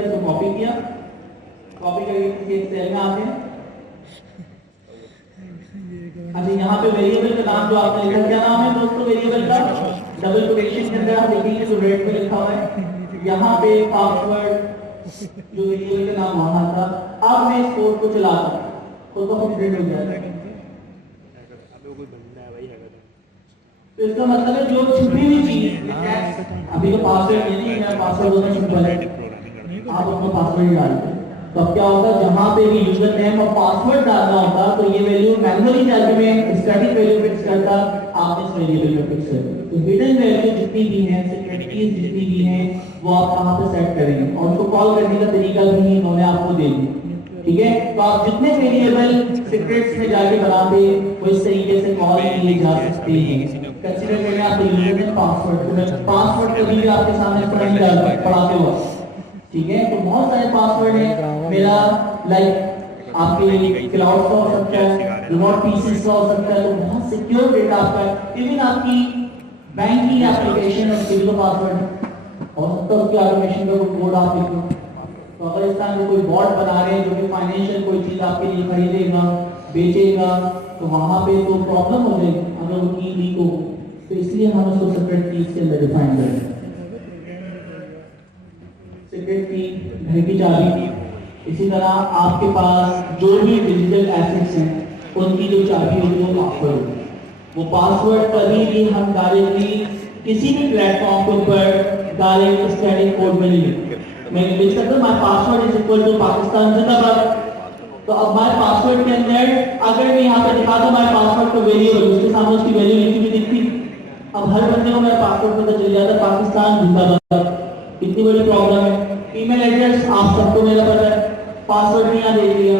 इसको कॉपी किया, कॉपी करके किसी एक सेल में आते हैं। अच्छा, यहाँ पे वेरिएबल का नाम जो आपने लिखा, क्या नाम है दोस्तों वेरिएबल का? डबल कोटेशन के अंदर आप देखेंगे तो रेड में लिखा हुआ है। यहाँ पे पासवर्ड जो वेरिएबल का नाम वहां था। अब मैं इस कोड को चलाता हूँ तो कंप्लीट हो जाएगा। तो इसका मतलब है जो छुपी हुई चीज, अभी तो पासवर्ड नहीं है, पासवर्ड होना सिंपल है, आप अपना पासवर्ड डालते हैं। तो अब क्या होगा, जहां पे भी यूजर नेम और पासवर्ड डालना होता तो ये वैल्यू मैन्युअली जाके मैं स्टैटिक वैल्यू फिक्स करता, आप इस वेरिएबल में फिक्स करें। तो हिडन वैल्यू जितनी भी हैं, सीक्रेट कीज जितनी भी हैं, वो आप कहां पे सेट करेंगे और उसको कॉल करने का तरीका भी इन्होंने आपको दे दिया। ठीक है, तो आप जितने वेरिएबल सीक्रेट्स में जाके बनाते वो इस तरीके से कॉल किए जा सकते हैं। कंसीडर करें आप यूजर नेम पासवर्ड, पासवर्ड कभी भी आपके सामने पढ़ाते हुआ, ठीक है। तो बहुत सारे पासवर्ड है मेरा, लाइक आपके क्लाउड का हो सकता है, रिमोट पीसीस का हो सकता है, तो बहुत सिक्योर डेटा आपका है। इवन आपकी बैंकिंग एप्लीकेशन और उसका पासवर्ड हो सकता है, उसकी ऑटोमेशन का कोई कोड आप लिख लो। तो अगर इस तरह के कोई बॉट बना रहे हैं जो कि फाइनेंशियल कोई चीज आपके लिए खरीदेगा बेचेगा, तो वहां पे तो प्रॉब्लम हो जाएगी अगर वो की लीक हो। तो इसलिए हम उसको सेपरेट कीज के अंदर डिफाइन करें। सीक्रेट की घर की चाबी, इसी तरह आपके पास जो भी डिजिटल एसेट्स हैं उनकी जो चाबी होगी वो पासवर्ड होगी। वो पासवर्ड कभी भी हम डायरेक्टली किसी भी प्लेटफॉर्म के ऊपर डायरेक्ट स्टैटिक कोड में नहीं लिखते। मैं लिख सकता हूं my password is equal to Pakistan जिंदाबाद। तो अब माय पासवर्ड के अंदर अगर मैं यहाँ पे दिखा दूं माय पासवर्ड को वेरिएबल, उसके सामने उसकी वैल्यू लिखी हुई दिखती, अब हर बंदे को मेरा पासवर्ड पता चल जाता पाकिस्तान जिंदाबाद। कितनी बड़ी प्रॉब्लम है। ईमेल एड्रेस आप सबको मेरा पता है, पासवर्ड नहीं याद दे दिया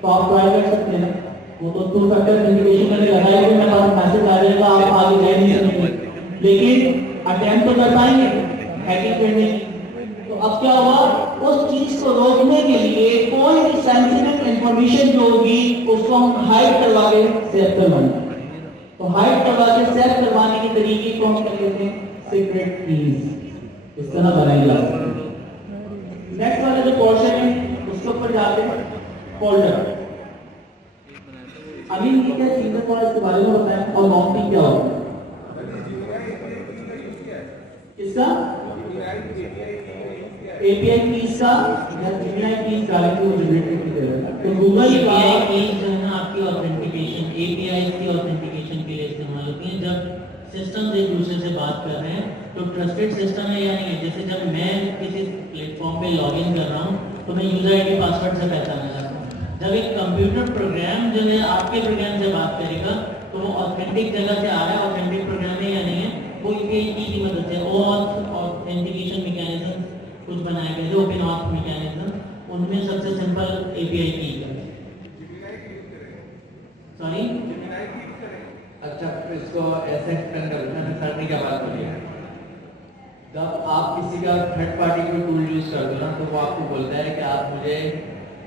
तो आप ट्राई कर सकते हैं ना, वो तो टू फैक्टर ऑथेंटिकेशन मैंने लगाया कि मेरे पास मैसेज आ जाएगा, आप आगे जा नहीं सकते, लेकिन अटेम्प्ट तो कर पाएंगे हैकिंग करने की। तो अब क्या हुआ, उस चीज को रोकने के लिए कोई भी सेंसिटिव इंफॉर्मेशन जो होगी उसको हम हाइड करवा के सेव करवाएंगे। तो हाइड करवा के सेव करवाने के तरीके को हम क्या कहते हैं, सीक्रेट कीज। इस तरह बनाई जा सकती है। नेक्स्ट वाला जो पोर्शन है उसके ऊपर जाते हैं फोल्डर। अभी ये क्या चीज है थोड़ा इसके बारे में बताएं, और बाउंडिंग क्या होगा इसका, एपीआई कीज का या जेमिनी कीज डालेंगे वो जनरेटर की तरह। तो गूगल एपीआई कीज जो है ना आपकी ऑथेंटिकेशन, एपीआई की ऑथेंटिकेशन के लिए इस्तेमाल होती है। जब सिस्टम एक दूसरे से बात कर रहे हैं तो ट्रस्टेड सिस्टम है या नहीं है। जैसे जब मैं किसी प्लेटफॉर्म पे लॉगिन कर रहा हूँ तो मैं यूजर आईडी पासवर्ड से पहचाना चाहता हूँ। जब एक कंप्यूटर प्रोग्राम जो है आपके प्रोग्राम से बात करेगा तो वो ऑथेंटिक जगह से आ रहा है, ऑथेंटिक प्रोग्राम है या नहीं है, वो एपीआई की मदद से ऑथ ऑथेंटिकेशन मैकेनिज्म कुछ बनाए गए थे, ओपन ऑथ मैकेनिज्म, उनमें सबसे सिंपल एपीआई की है। सॉरी, अच्छा इसको ऐसे एक्सप्लेन कर देना, सर ने क्या बात बोली है। जब आप किसी का थर्ड पार्टी कोई टूल यूज कर दो ना तो वो आपको बोलता है कि आप मुझे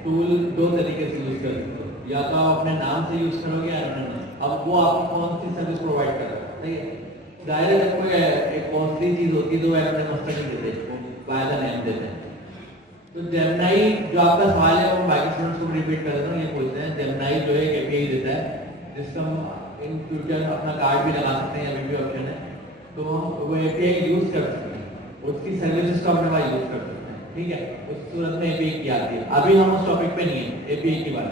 टूल दो तरीके से यूज कर सकते हो, या तो आप अपने नाम से यूज करोगे या अपने नाम। अब वो आपको कौन सी सर्विस प्रोवाइड कर रहा है, ठीक है। डायरेक्ट कोई एक कॉस्टली चीज होती है तो वो अपने मस्टर्ड नहीं देते, वो बाय द नेम देते हैं। तो जेमिनी जो आपका सवाल है वो बाकी स्टूडेंट्स को रिपीट कर देता हूँ। ये बोलते हैं जेमिनी जो है एपीआई देता है जिसका हम इन फ्यूचर अपना कार्ड भी लगा सकते हैं या वीडियो ऑप्शन है, तो हम वो एपीआई यूज कर सकते हैं, उसकी सर्विसेज का अपने पास यूज कर सकते हैं, ठीक है। उस सूरत में एपीआई की आती है। अभी हम उस टॉपिक पे नहीं है एपीआई की बात,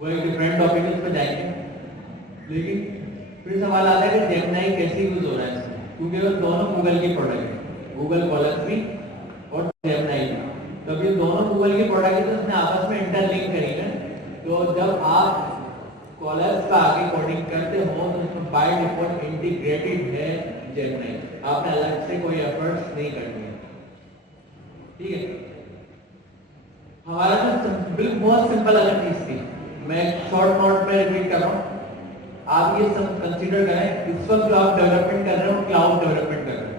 वो एक डिफरेंट टॉपिक है, उस पर जाएंगे। लेकिन फिर सवाल आता है कि जेमिनी कैसे यूज हो रहा है इसमें, क्योंकि वो दोनों गूगल की प्रोडक्ट है, गूगल कॉलर्स भी और जेमिनी भी। तो ये दोनों गूगल की प्रोडक्ट है तो उसने आपस में इंटरलिंक करी है। तो जब आप कॉलर्स का आगे कोडिंग करते हो तो उसमें बाय डिफॉल्ट इंटीग्रेटेड है जेमिनी, आपने अलग से कोई एफर्ट्स नहीं करनी है, ठीक है। हमारा जो बिल्कुल बहुत सिंपल अलग चीज थी, मैं शॉर्ट नोट में रिपीट कर रहा हूँ, आप ये सब कंसीडर करें। इस वक्त जो आप डेवलपमेंट कर रहे हो क्लाउड डेवलपमेंट कर रहे हो,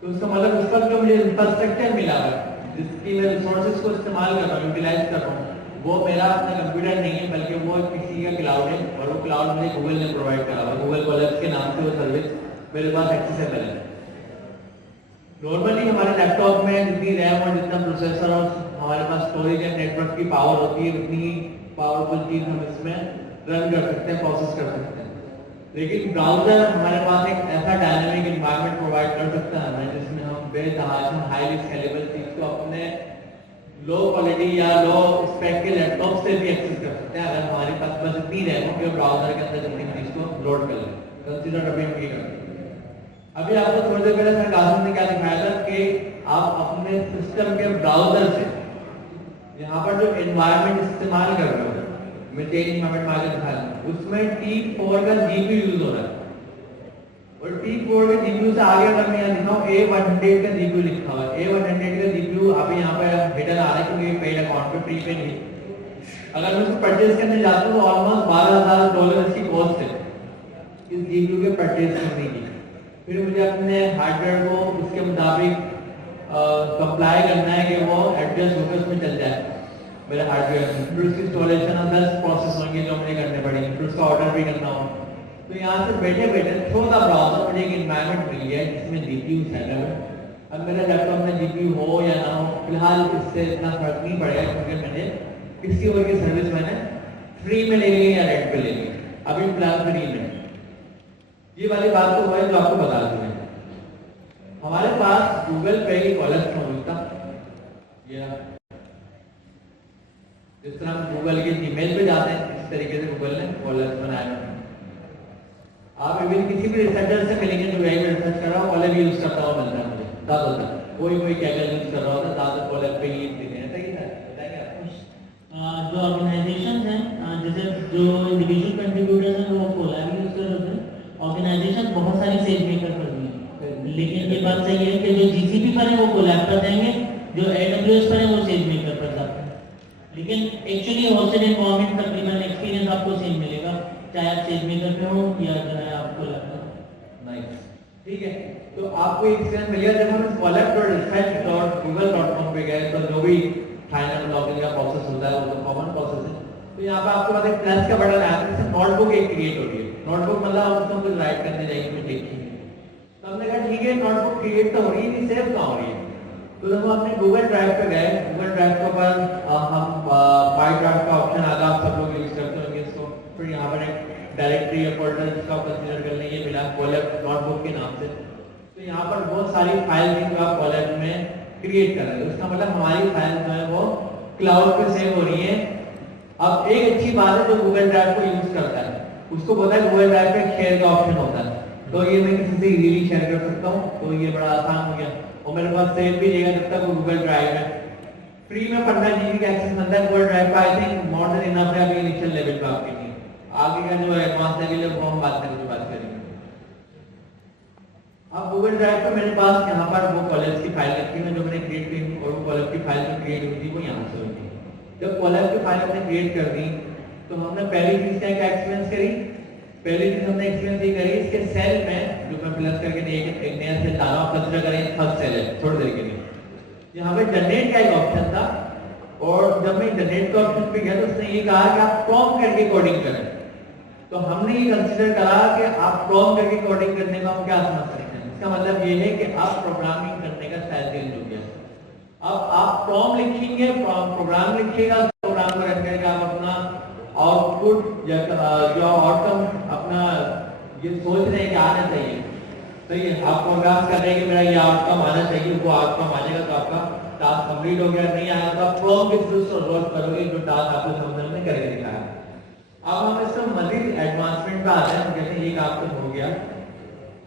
तो उसका मतलब उस वक्त जो मुझे इंफ्रास्ट्रक्चर मिला हुआ है जिसकी मैं रिसोर्सेज को इस्तेमाल कर रहा हूँ, यूटिलाइज कर रहा हूँ, वो मेरा अपना कंप्यूटर नहीं है बल्कि वो किसी का क्लाउड है, और वो क्लाउड मुझे गूगल ने प्रोवाइड करा हुआ है। गूगल कॉलर्स के नाम से वो सर्विस मेरे पास एक्सेसिबल है। नॉर्मली हमारे लैपटॉप में जितनी रैम और जितना प्रोसेसर और हमारे पास स्टोरेज एंड नेटवर्क की पावर होती है, उतनी पावरफुल चीज हम इसमें रन कर सकते हैं, प्रोसेस कर सकते हैं। लेकिन ब्राउजर हमारे पास एक ऐसा डायनामिक एनवायरनमेंट प्रोवाइड कर सकता है हमें, जिसमें हम बेतहाशा हाईली स्केलेबल चीज को अपने लो क्वालिटी या लो स्पेक के लैपटॉप से भी एक्सेस कर सकते हैं, अगर हमारे पास बस इतनी रैम हो कि ब्राउजर के अंदर जितनी चीज को लोड कर लें। कंसीडर अभी हम ये करते हैं। अभी आपको थोड़ी देर पहले सर कासिम ने क्या दिखाया था कि आप अपने सिस्टम के ब्राउजर से यहाँ पर जो एनवायरनमेंट इस्तेमाल कर रहे हो, मेटेन एनवायरनमेंट में आगे दिखाया, उसमें T4 का जीपीयू यूज हो रहा है, और T4 के जीपीयू से आगे अगर मैं यहाँ दिखाऊं A100 का जीपीयू लिखा हुआ है। A100 का जीपीयू अभी यहाँ पे हिडन आ रहा है क्योंकि पेड अकाउंट पे प्रीपेड नहीं। अगर मैं इसको परचेज करने जाता हूँ तो ऑलमोस्ट $12,000 इसकी कॉस्ट है इस जीपीयू के परचेज करने की। फिर मुझे अपने हार्डवेयर को उसके मुताबिक सप्लाई करना है कि वो एडजस्ट होकर उसमें चल जाए मेरे हार्डवेयर में। फिर उसकी इंस्टॉलेशन और 10 प्रोसेस होंगे जो मुझे करने पड़ेंगे, फिर उसका ऑर्डर भी करना हो। तो यहाँ से बैठे बैठे छोटा ब्राउजर मुझे एक एनवायरनमेंट मिल गया जिसमें जीपीयू सेटअप है। अब मेरे लैपटॉप में जीपीयू हो या ना हो, फिलहाल इससे इतना फर्क नहीं पड़ेगा क्योंकि मैंने किसी और की सर्विस मैंने फ्री में ले ली या रेंट पे ले ली। अभी फिलहाल फ्री में ये वाली बात तो हुआ जो आपको बता दूं। हमारे पास गूगल पे की कॉलम मौजूद था, जिस तरह हम गूगल के जीमेल पे जाते हैं इस तरीके से गूगल ने कॉलम बनाया। आप इवन किसी भी रिसर्चर से मिलेंगे जो यही रिसर्च कर रहा हो कॉलम यूज करता हुआ मिलता है मुझे ज्यादातर, कोई कैगल यूज कर रहा होता है ज्यादातर कॉलम पे ही देते हैं। बताइए आप जो ऑर्गेनाइजेशन हैं, जैसे जो इंडिविजुअल कंट्रीब्यूटर्स हैं वो कोलैब यूज कर रहे हैं, ऑर्गेनाइजेशन बहुत सारी सेल मेकर कर रही है। लेकिन ये बात सही है कि जो जीसीपी पर है वो कोलैब पर देंगे, जो AWS पर है वो सेल मेकर पर जाते हैं। लेकिन एक्चुअली होस्टेड एनवायरनमेंट तकरीबन एक्सपीरियंस आपको सेम मिलेगा, चाहे आप सेल मेकर पे हो या चाहे आप कोलैब पर। नाइस, ठीक है। तो आपको एक्सपीरियंस मिल गया। जब हम इस collab.research.google.com पे गए तो जो भी फाइनल लॉगिन का प्रोसेस होता है वो तो कॉमन प्रोसेस है। तो यहाँ पे आपको पता है प्लस का बटन आया है, नोटबुक एक क्रिएट हो रही है। नोटबुक मतलब आप उसमें कुछ राइट करने जाएंगे, कुछ लिखेंगे। तो हमने कहा ठीक है नोटबुक क्रिएट तो हो रही है, सेव कहाँ हो रही है। तो जब हम अपने गूगल ड्राइव पे गए, गूगल ड्राइव के ऊपर हम बाय ड्राफ्ट का ऑप्शन आता है, आप सब लोग यूज करते होंगे इसको। फिर यहाँ पर एक डायरेक्टरी या फोल्डर जिसका कंसीडर कर लेंगे मिला कोलैब नोटबुक के नाम से। तो यहाँ पर बहुत सारी फाइल थी जो आप कोलैब में क्रिएट कर रहे हैं। उसका मतलब हमारी फाइल जो है वो क्लाउड पे सेव हो रही है। अब एक अच्छी बात है जो गूगल ड्राइव को यूज करता है उसको पता है गूगल ड्राइव पे शेयर का ऑप्शन होता है, तो ये मैं किसी से इजीली शेयर कर सकता हूँ। तो ये बड़ा आसान हो गया और मेरे पास सेव भी रहेगा जब तक वो गूगल ड्राइव है। फ्री में 15 GB का एक्सेस मिलता है गूगल ड्राइव का। I think more than enough है अभी इनिशियल लेवल पे आपके लिए। आगे का जो एडवांस लेवल है वो हम बात करेंगे। अब गूगल ड्राइव पे मेरे पास यहाँ पर वो कॉलेज की फाइल रखी है जो मैंने क्रिएट की, और वो कॉलेज की फाइल जो क्रिएट हुई थी वो यहाँ से हुई थी। जब कॉलेज की फाइल हमने क्रिएट कर दी तो हमने पहली चीज क्या एक्सपीरियंस करी, पहली चीज हमने एक्सपीरियंस ये करी इसके सेल में जो मैं प्लस करके एक नया सेल डाला हूं, कंसीडर करें फर्स्ट सेल है थोड़ी देर के लिए। यहाँ पे जनरेट का एक ऑप्शन था और जब मैं जनरेट का ऑप्शन पे गया तो उसने ये कहा कि आप प्रॉम्प्ट करके कोडिंग करें। तो हमने ये कंसीडर करा कि आप प्रॉम्प्ट करके कोडिंग करने का हम क्या समझ सकते हैं। इसका मतलब ये है कि आप प्रोग्रामिंग करने का स्टाइल चेंज हो गया। अब आप प्रॉम्प्ट लिखेंगे, प्रोग्राम लिखिएगा, प्रोग्राम को रख करके आप अपना आउटपुट या जो आउटकम अपना ये सोच रहे हैं कि आना चाहिए, सही है। आप प्रोग्राम कर रहे हैं कि मेरा ये आउटकम आना चाहिए, वो आउटकम आएगा तो आपका टास्क कंप्लीट हो गया। नहीं आया तो आप प्रॉम्प्ट के थ्रू सॉल्व करोगे जो टास्क आपको समझ में करके दिखाया। अब हम इसमें मजीद एडवांसमेंट पे आते हैं। जैसे एक आपको हो गया,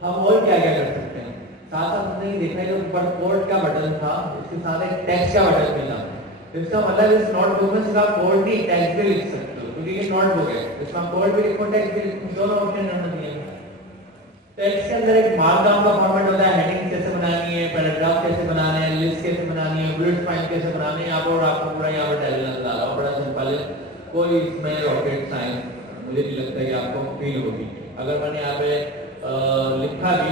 हम और क्या क्या कर सकते हैं। साथ साथ हमने ये देखा है जो ऊपर कोड का बटन था उसके साथ एक टेक्स्ट का बटन मिला। इसका मतलब इस नोटबुक में सिर्फ आप कोड नहीं टेक्स्ट भी लिख सकते हो क्योंकि ये नोटबुक है। इसमें कोड भी लिखो टेक्स्ट भी लिखो, दोनों ऑप्शन हमने दिए। टेक्स्ट के अंदर एक मार्कडाउन का फॉर्मेट होता है, हेडिंग कैसे बनानी है, पैराग्राफ कैसे बनाने हैं, लिस्ट कैसे बनानी है, बुलेट पॉइंट कैसे बनाने हैं। आप और आपको पूरा यहाँ पर डायग्राम डाला और बड़ा सिंपल है, कोई इसमें रॉकेट साइंस मुझे नहीं लगता कि आपको फील होगी। अगर मैंने यहाँ पे लिखा भी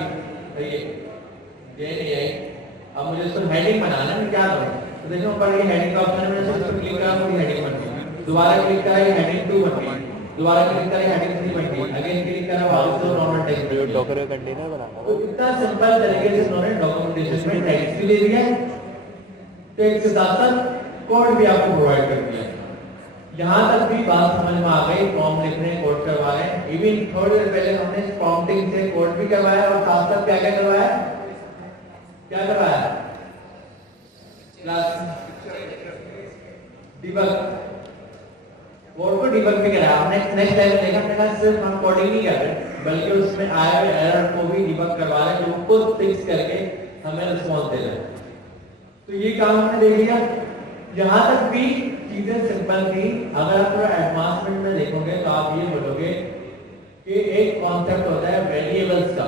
ये अब मुझे इसको हेडिंग बनाना है, मैं क्या करूँ। तो देखो ऊपर ये हेडिंग का ऑप्शन है, मैंने इसको क्लिक करा पूरी हेडिंग बन गई। दोबारा क्लिक करा ये हेडिंग 2 बन गई। दोबारा क्लिक करें हेडिंग नहीं बनती, अगेन क्लिक करें वापस से नॉर्मल टेक्स्ट जो डॉकर का कंटेनर बनाना तो इतना सिंपल तरीके से उन्होंने डॉक्यूमेंटेशन में टेक्स्ट भी दे दिया है, टेक्स्ट के साथ साथ कोड भी आपको प्रोवाइड कर दिया है। यहाँ तक भी बात समझ में आ गई, फॉर्म लिख रहे हैं, कोड करवा रहे हैं। इवन थोड़ी देर पहले हमने प्रॉम्प्टिंग से कोड भी करवाया और साथ साथ क्या क्या करवाया, क्या करवाया, क्लास डिबग, कोड को डिबग भी कराया हमने। नेक्स्ट लेवल देखा, हमने कहा सिर्फ हम कोडिंग नहीं कर रहे बल्कि उसमें आए हुए एरर को भी डिबग करवा रहे हैं, जो खुद फिक्स करके हमें रिस्पॉन्स दे रहे हैं। तो ये काम हमने देख लिया। यहाँ तक भी चीजें सिंपल थी। अगर आप थोड़ा एडवांसमेंट में देखोगे तो आप ये बोलोगे कि एक कॉन्सेप्ट होता है वेरिएबल्स का,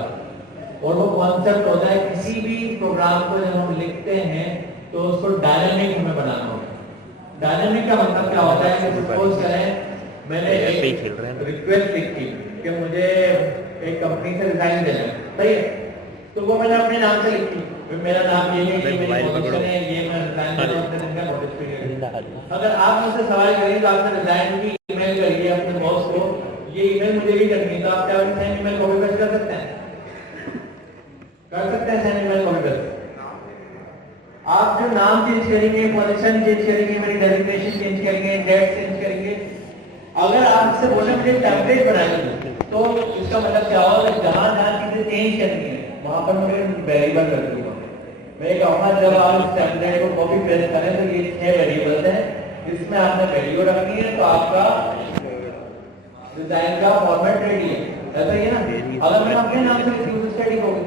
और वो कॉन्सेप्ट होता है किसी भी प्रोग्राम को जब हम लिखते हैं तो उसको डायनामिक हमें बनाना होगा। डायनामिक का मतलब क्या होता है कि सपोज करें मैंने एक रिक्वेस्ट लिखी कि मुझे एक कंपनी से रिजाइन देना है, सही है, तो वो मैंने अपने नाम से लिखी, मेरा नाम ये है, ये मेरी पोजीशन है, ये मैं रिजाइन देना हूं, उसने लिखा नोटिस पीरियड। अगर आप मुझसे सवाल करें तो आपने रिजाइन की ईमेल करिए अपने बॉस को, ये ईमेल मुझे भी करनी है, तो आप क्या सेम ईमेल कॉपी पेस्ट कर सकते हैं, सेम ईमेल कॉपी पेस्ट। आप जो नाम चेंज करेंगे, पोजीशन चेंज करेंगे, मेरी डेजिग्नेशन चेंज करेंगे, डेट चेंज करेंगे, अगर आपसे बोले मुझे टेम्पलेट बनाएंगे तो इसका मतलब क्या होगा, जहां जहां चीजें चेंज करनी है वहां पर मैं वेरिएबल रख दूंगा। मैं कहूँगा जब आप इस टेम्पलेट को कॉपी पेस्ट करें तो ये 6 वेरिएबल्स हैं जिसमें आपने वैल्यू रखनी है, तो आपका डिजाइन का फॉर्मेट रेडी है, ऐसा ही है ना। अगर मैं अपने नाम से यूज स्टडी होगी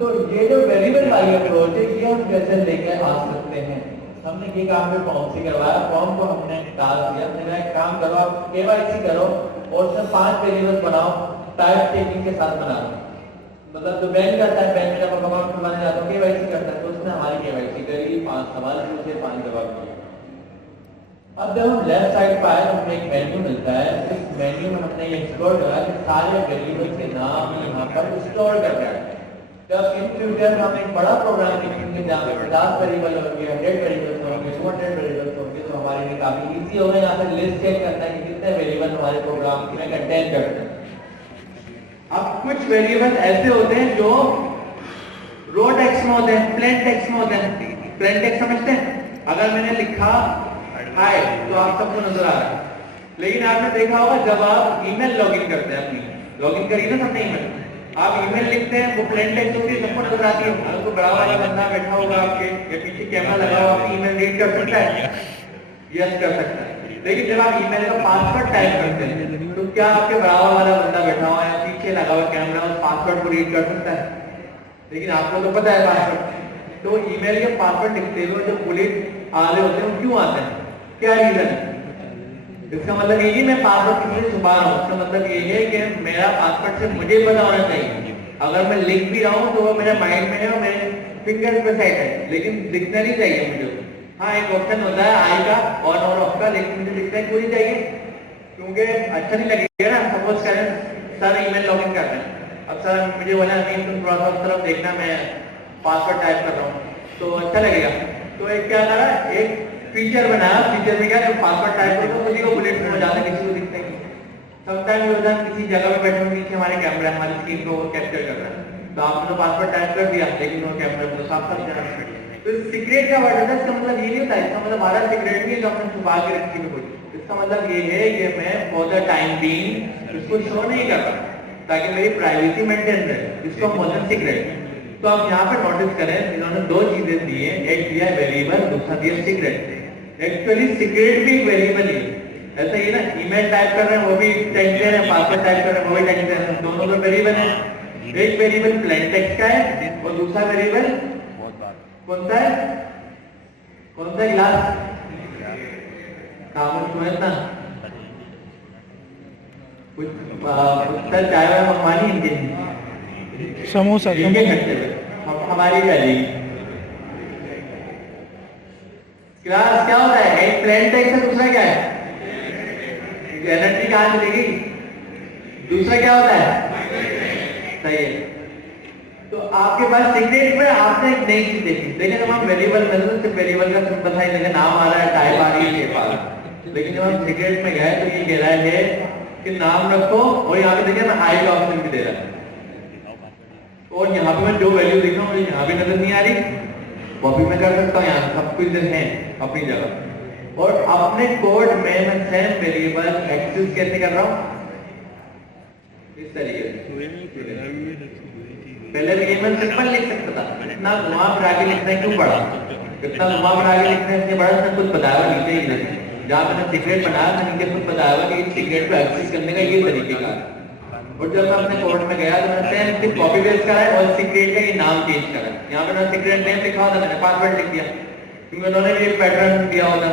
तो ये जो वेरिएबल वाली अप्रोच है ये हम कैसे लेके आ सकते हैं। हमने ये काम में फॉर्म से करवाया, फॉर्म को हमने टास्क दिया, हमने एक काम करो, आप केवाईसी करो और उसमें 5 वेरिएबल्स बनाओ, टाइप टेकिंग के साथ बनाओ। मतलब जो बैंक करता है, बैंक में जब अकाउंट खुलवाने जाता है केवाईसी करता है, तो उसने हमारी केवाईसी करी, 5 सवाल पूछे, 5 जवाब दिए। अब जब हम लेफ्ट साइड पर आए तो हमें एक मेन्यू मिलता है, इस मेन्यू में हमने ये एक्सप्लोर करा कि सारे वेरिएबल्स के नाम यहाँ पर स्टोर कर दिया। जब इन फ्यूचर हम एक बड़ा प्रोग्राम लिखेंगे जहाँ पे 50 वेरिएबल होंगे, 100 वेरिएबल्स होंगे, 200 वेरिएबल्स होंगे, तो हमारे लिए काफी इजी होगा यहाँ पे लिस्ट चेक करना है कि कितने वेरिएबल हमारे प्रोग्राम में कंटेन करते हैं। अब कुछ वेरिएबल ऐसे होते हैं जो रो टेक्स्ट में होते हैं, प्लेन टेक्स्ट में होते हैं। प्लेन टेक्स्ट समझते हैं, अगर मैंने लिखा हाय तो आप सबको नजर आ रहा है, लेकिन आपने देखा होगा जब आप ईमेल लॉगिन करते हैं, अपनी लॉगिन करिए ना सबने ईमेल, आप ईमेल लिखते हैं वो प्लेन टेक्स्ट होती है, सबको नजर आती है। अगर कोई बड़ा वाला बंदा बैठा होगा आपके या पीछे कैमरा लगा हुआ, आपकी ईमेल रीड कर सकता है, यस कर सकता है। लेकिन जब आप ईमेल का पासवर्ड टाइप करते हैं तो क्या आपके बराबर वाला बंदा बैठा हुआ है, पीछे लगा हुआ कैमरा उस पासवर्ड को रीड कर सकता है? लेकिन आपको तो पता है पासवर्ड। तो ईमेल के पासवर्ड लिखते हुए जो बुलेट आ रहे होते हैं वो क्यों आते हैं, क्या रीजन है? इसका मतलब ये कि मैं पासवर्ड किसी से छुपा रहा हूँ, इसका मतलब ये है कि मेरा पासवर्ड से मुझे पता होना चाहिए। अगर मैं लिख भी रहा हूँ तो वो मेरे माइंड में है और मेरे फिंगर्स पे सेट है, लेकिन लिखना नहीं चाहिए मुझे। हाँ, एक ऑप्शन होता है आई का ऑन और ऑफ का, लेकिन मुझे लिखना क्यों नहीं चाहिए? क्योंकि अच्छा नहीं लगेगा ना। सपोज करें सर ईमेल लॉगिन कर रहे हैं, अब सर मुझे बोला नहीं तुम थोड़ा सा तरफ देखना, मैं पासवर्ड टाइप कर रहा हूँ, तो अच्छा लगेगा। तो एक क्या करा, एक फीचर बनाया, फीचर में क्या जब पासवर्ड टाइप करो तो किसी को बुलेट में जाता है, किसी को दिखता नहीं। समटाइम ये होता है किसी जगह पे बैठे हुए नीचे हमारे कैमरा हमारी स्क्रीन को कैप्चर कर रहा है, तो आपने तो पासवर्ड टाइप कर दिया लेकिन वो कैमरा को साफ साफ जाना है। तो सीक्रेट का वर्ड है, इसका मतलब ये नहीं होता, इसका मतलब हमारा सीक्रेट नहीं है जो हमने छुपा के रखी है कुछ। इसका मतलब ये है कि मैं फॉर द टाइम बीइंग इसको शो नहीं कर रहा ताकि मेरी प्राइवेसी मेंटेन रहे, इसको हम बोलते हैं सीक्रेट। तो आप यहाँ पे नोटिस करें इन्होंने 2 चीजें दी है, एक दिया वेरिएबल, दूसरा दिया सीक्रेट। एक्चुअली सीक्रेट भी वेरिएबल ही है, ऐसा ही ना। ईमेल टाइप कर रहे हैं वो भी टेक्स्ट दे रहे हैं, पासवर्ड टाइप कर रहे हैं वो भी टेक्स्ट दे रहे हैं, दोनों तो वेरिएबल है। एक वेरिएबल प्लेन टेक्स्ट का है और दूसरा वेरिएबल कौन सा है, कौन सा गिलास कामन सुने ना कुछ चाय वाय मंगवानी इनके समोसा इनके खर्चे पे हमारी पहली क्लास क्या होता है, एक प्लेन टेक्स्ट है, दूसरा क्या है एनर्जी कहाँ मिलेगी, दूसरा क्या होता है सही है। तो आपके पास सीक्रेट में आपने एक नई चीज देखी, लेकिन जब हम वेरिएबल में सिर्फ वेरिएबल का सिंपल सा नाम आ रहा है, टाइप आ रही है, शेप आ रहा है, लेकिन जब हम सीक्रेट में गए तो ये कह रहा है कि नाम रखो और यहाँ पे देखिए मैं हाइड ऑप्शन भी दे रहा हूँ और यहाँ पे मैं जो वैल्यू लिखा हूँ मुझे यहाँ भी नजर नहीं आ रही, कॉपी में कर सकता हूँ, यहाँ सब कुछ है अपनी जगह। और अपने कोड में मैं सेम वेरिएबल एक्सेस कैसे कर रहा हूँ इस तरीके से। पहले भी मैं सिंपल लिख सकता था, इतना घुमा फिरा के लिखना क्यों पड़ा, इतना घुमा फिरा के लिखना इसलिए बड़ा मैंने कुछ बताया हुआ नीचे ही जहाँ मैंने सीक्रेट बनाया था नीचे कुछ बताया हुआ कि सीक्रेट को एक्सेस करने का ये तरीके का। और जब मैं अपने कोड में गया तो मैंने सिर्फ कॉपी पेस्ट करा है और सीक्रेट का ये नाम चेंज करा। यहाँ पे मैंने सीक्रेट नेम लिखा हुआ था, मैंने पासवर्ड लिख दिया क्योंकि उन्होंने भी एक पैटर्न दिया हुआ था।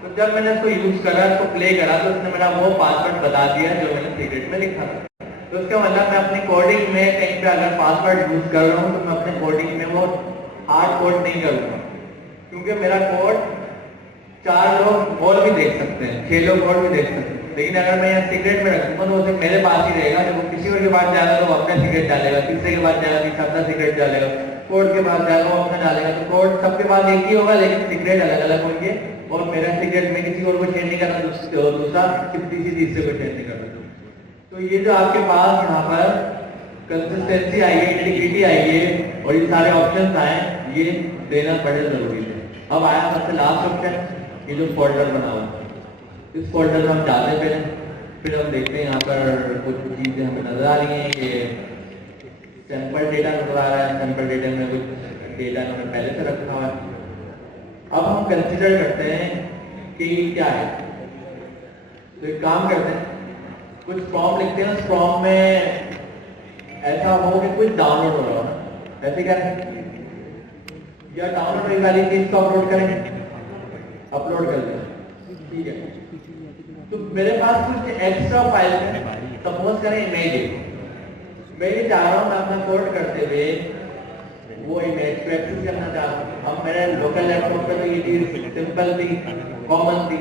तो जब मैंने इसको यूज करा, इसको प्ले करा तो उसने मेरा वो पासवर्ड बता दिया जो मैंने सीक्रेट में लिखा था। तो उसका मतलब मैं अपनी कोडिंग में कहीं पे अगर पासवर्ड यूज कर रहा हूँ तो मैं अपने कोडिंग में वो हार्ड कोड नहीं करूँगा, क्योंकि मेरा कोड 4 लोग और भी देख सकते हैं, 6 लोग और भी देख सकते हैं। लेकिन अगर मैं यहाँ सीक्रेट में रखूंगा तो वो सिर्फ मेरे पास ही रहेगा। जब वो किसी और के पास जाएगा तो वो अपना सीक्रेट डालेगा, तीसरे के पास जाएगा तीसरा अपना सीक्रेट डालेगा, कोड के पास जाएगा वो अपना डालेगा। तो कोड सबके पास एक ही होगा लेकिन सीक्रेट अलग अलग होंगे और मेरा सीक्रेट में किसी और को शेयर नहीं करना, दूसरा किसी तीसरे को शेयर नहीं करना। तो ये जो आपके पास यहाँ पर कंसिस्टेंसी आई है, इंटीग्रिटी आई है और ये सारे ऑप्शंस आए, ये देना बड़े जरूरी है। अब आया सबसे लास्ट ऑप्शन, ये जो फोल्डर बना हुआ है, इस फोल्डर में हम जाते हैं, फिर हम देखते हैं यहाँ पर कुछ चीजें हमें नजर आ रही हैं। ये सैंपल डेटा नजर आ रहा है, सैंपल डेटा में कुछ डेटा हमें पहले से रखा हुआ है। अब हम कंसिडर करते हैं कि ये क्या है। तो एक काम करते हैं, कुछ फॉर्म लिखते हैं, उस फॉर्म में ऐसा हो कि कुछ डाउनलोड हो रहा हो, ऐसे क्या या डाउनलोड होने वाली चीज को अपलोड करेंगे, अपलोड कर दें, ठीक है। तो मेरे पास कुछ एक्स्ट्रा फाइल है, सपोज करें इमेज है, मैं ये चाह रहा हूँ मैं अपना कोड करते हुए वो इमेज को एक्सेस करना चाह रहा हूँ। अब मेरे लोकल लैपटॉप पर तो ये चीज सिंपल थी, कॉमन थी,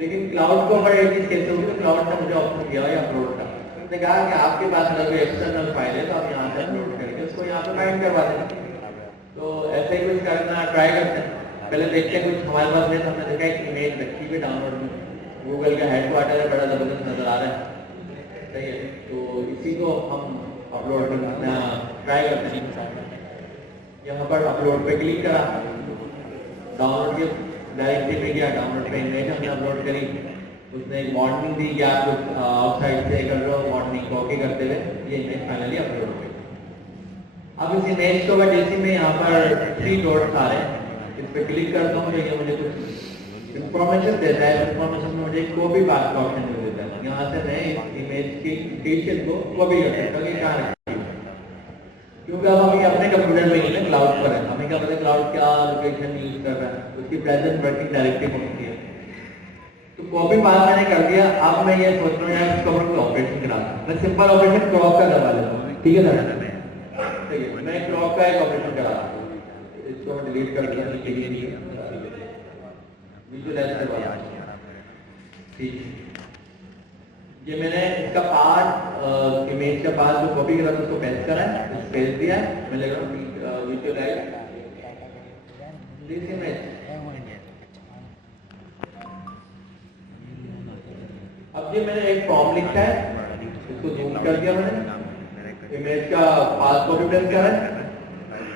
लेकिन क्लाउड को अगर एक चीज कैसे होगी तो क्लाउड ने मुझे ऑप्शन दिया है अपलोड का। उसने कहा कि आपके पास अगर कोई एक्सटर्नल फाइल है तो आप यहाँ से अपलोड करके उसको यहाँ पे फाइंड करवा दें। तो ऐसे ही कुछ करना ट्राई करते हैं। पहले देखते हैं कुछ हमारे पास है, हमने देखा एक इमेज रखी हुई डाउनलोड में, गूगल का हेडक्वार्टर है, बड़ा जबरदस्त नजर आ रहा है, सही है। तो इसी को हम अपलोड करना ट्राई करते हैं। यहाँ पर अपलोड पे क्लिक करा, डाउनलोड के डायरेक्टली में गया, डाउनलोड पे इमेज हमने अपलोड करी, उसने एक वार्निंग दी कि आप कुछ आउटसाइड से कर रहे हो, वार्निंग कॉपी करते हुए ये इमेज फाइनली अपलोड हो गई। अब इस इमेज को जैसे में यहाँ पर 3 डॉट्स आ रहे हैं, इस पे क्लिक करता हूँ, ये मुझे कुछ इंफॉर्मेशन देता है। इंफॉर्मेशन में मुझे कॉपी पास का ऑप्शन मिल देता है। यहाँ से मैं इमेज की डिटेल को कॉपी कर सकता हूँ कि कहाँ रखी है, क्योंकि अब हम ये अपने कंप्यूटर में ही क्लाउड पर है, हमें क्या पता क्लाउड क्या लोकेशन यूज कर रहा है, उसकी प्रेजेंट वर्किंग डायरेक्टली होती है। तो कॉपी पास मैंने कर दिया। अब मैं ये सोच रहा हूँ यार इसको कोई ऑपरेशन करा, मैं सिंपल ऑपरेशन क्रॉप का करवा लेता हूँ, ठीक है सर, ठीक है। मैं क्रॉप का एक ऑपरेशन करा, इसको डिलीट कर दिया, विजुअलाइज करवा, ठीक। ये मैंने इसका पार्ट इमेज का पार्ट जो कॉपी करा था उसको पेस्ट करा है, पेस्ट दिया है। मैं ले रहा हूँ विजुअलाइज दिस इमेज। अब ये मैंने एक फॉर्म लिखा है, इसको जूम कर दिया मैंने, इमेज का पार्ट कॉपी पेस्ट करा है,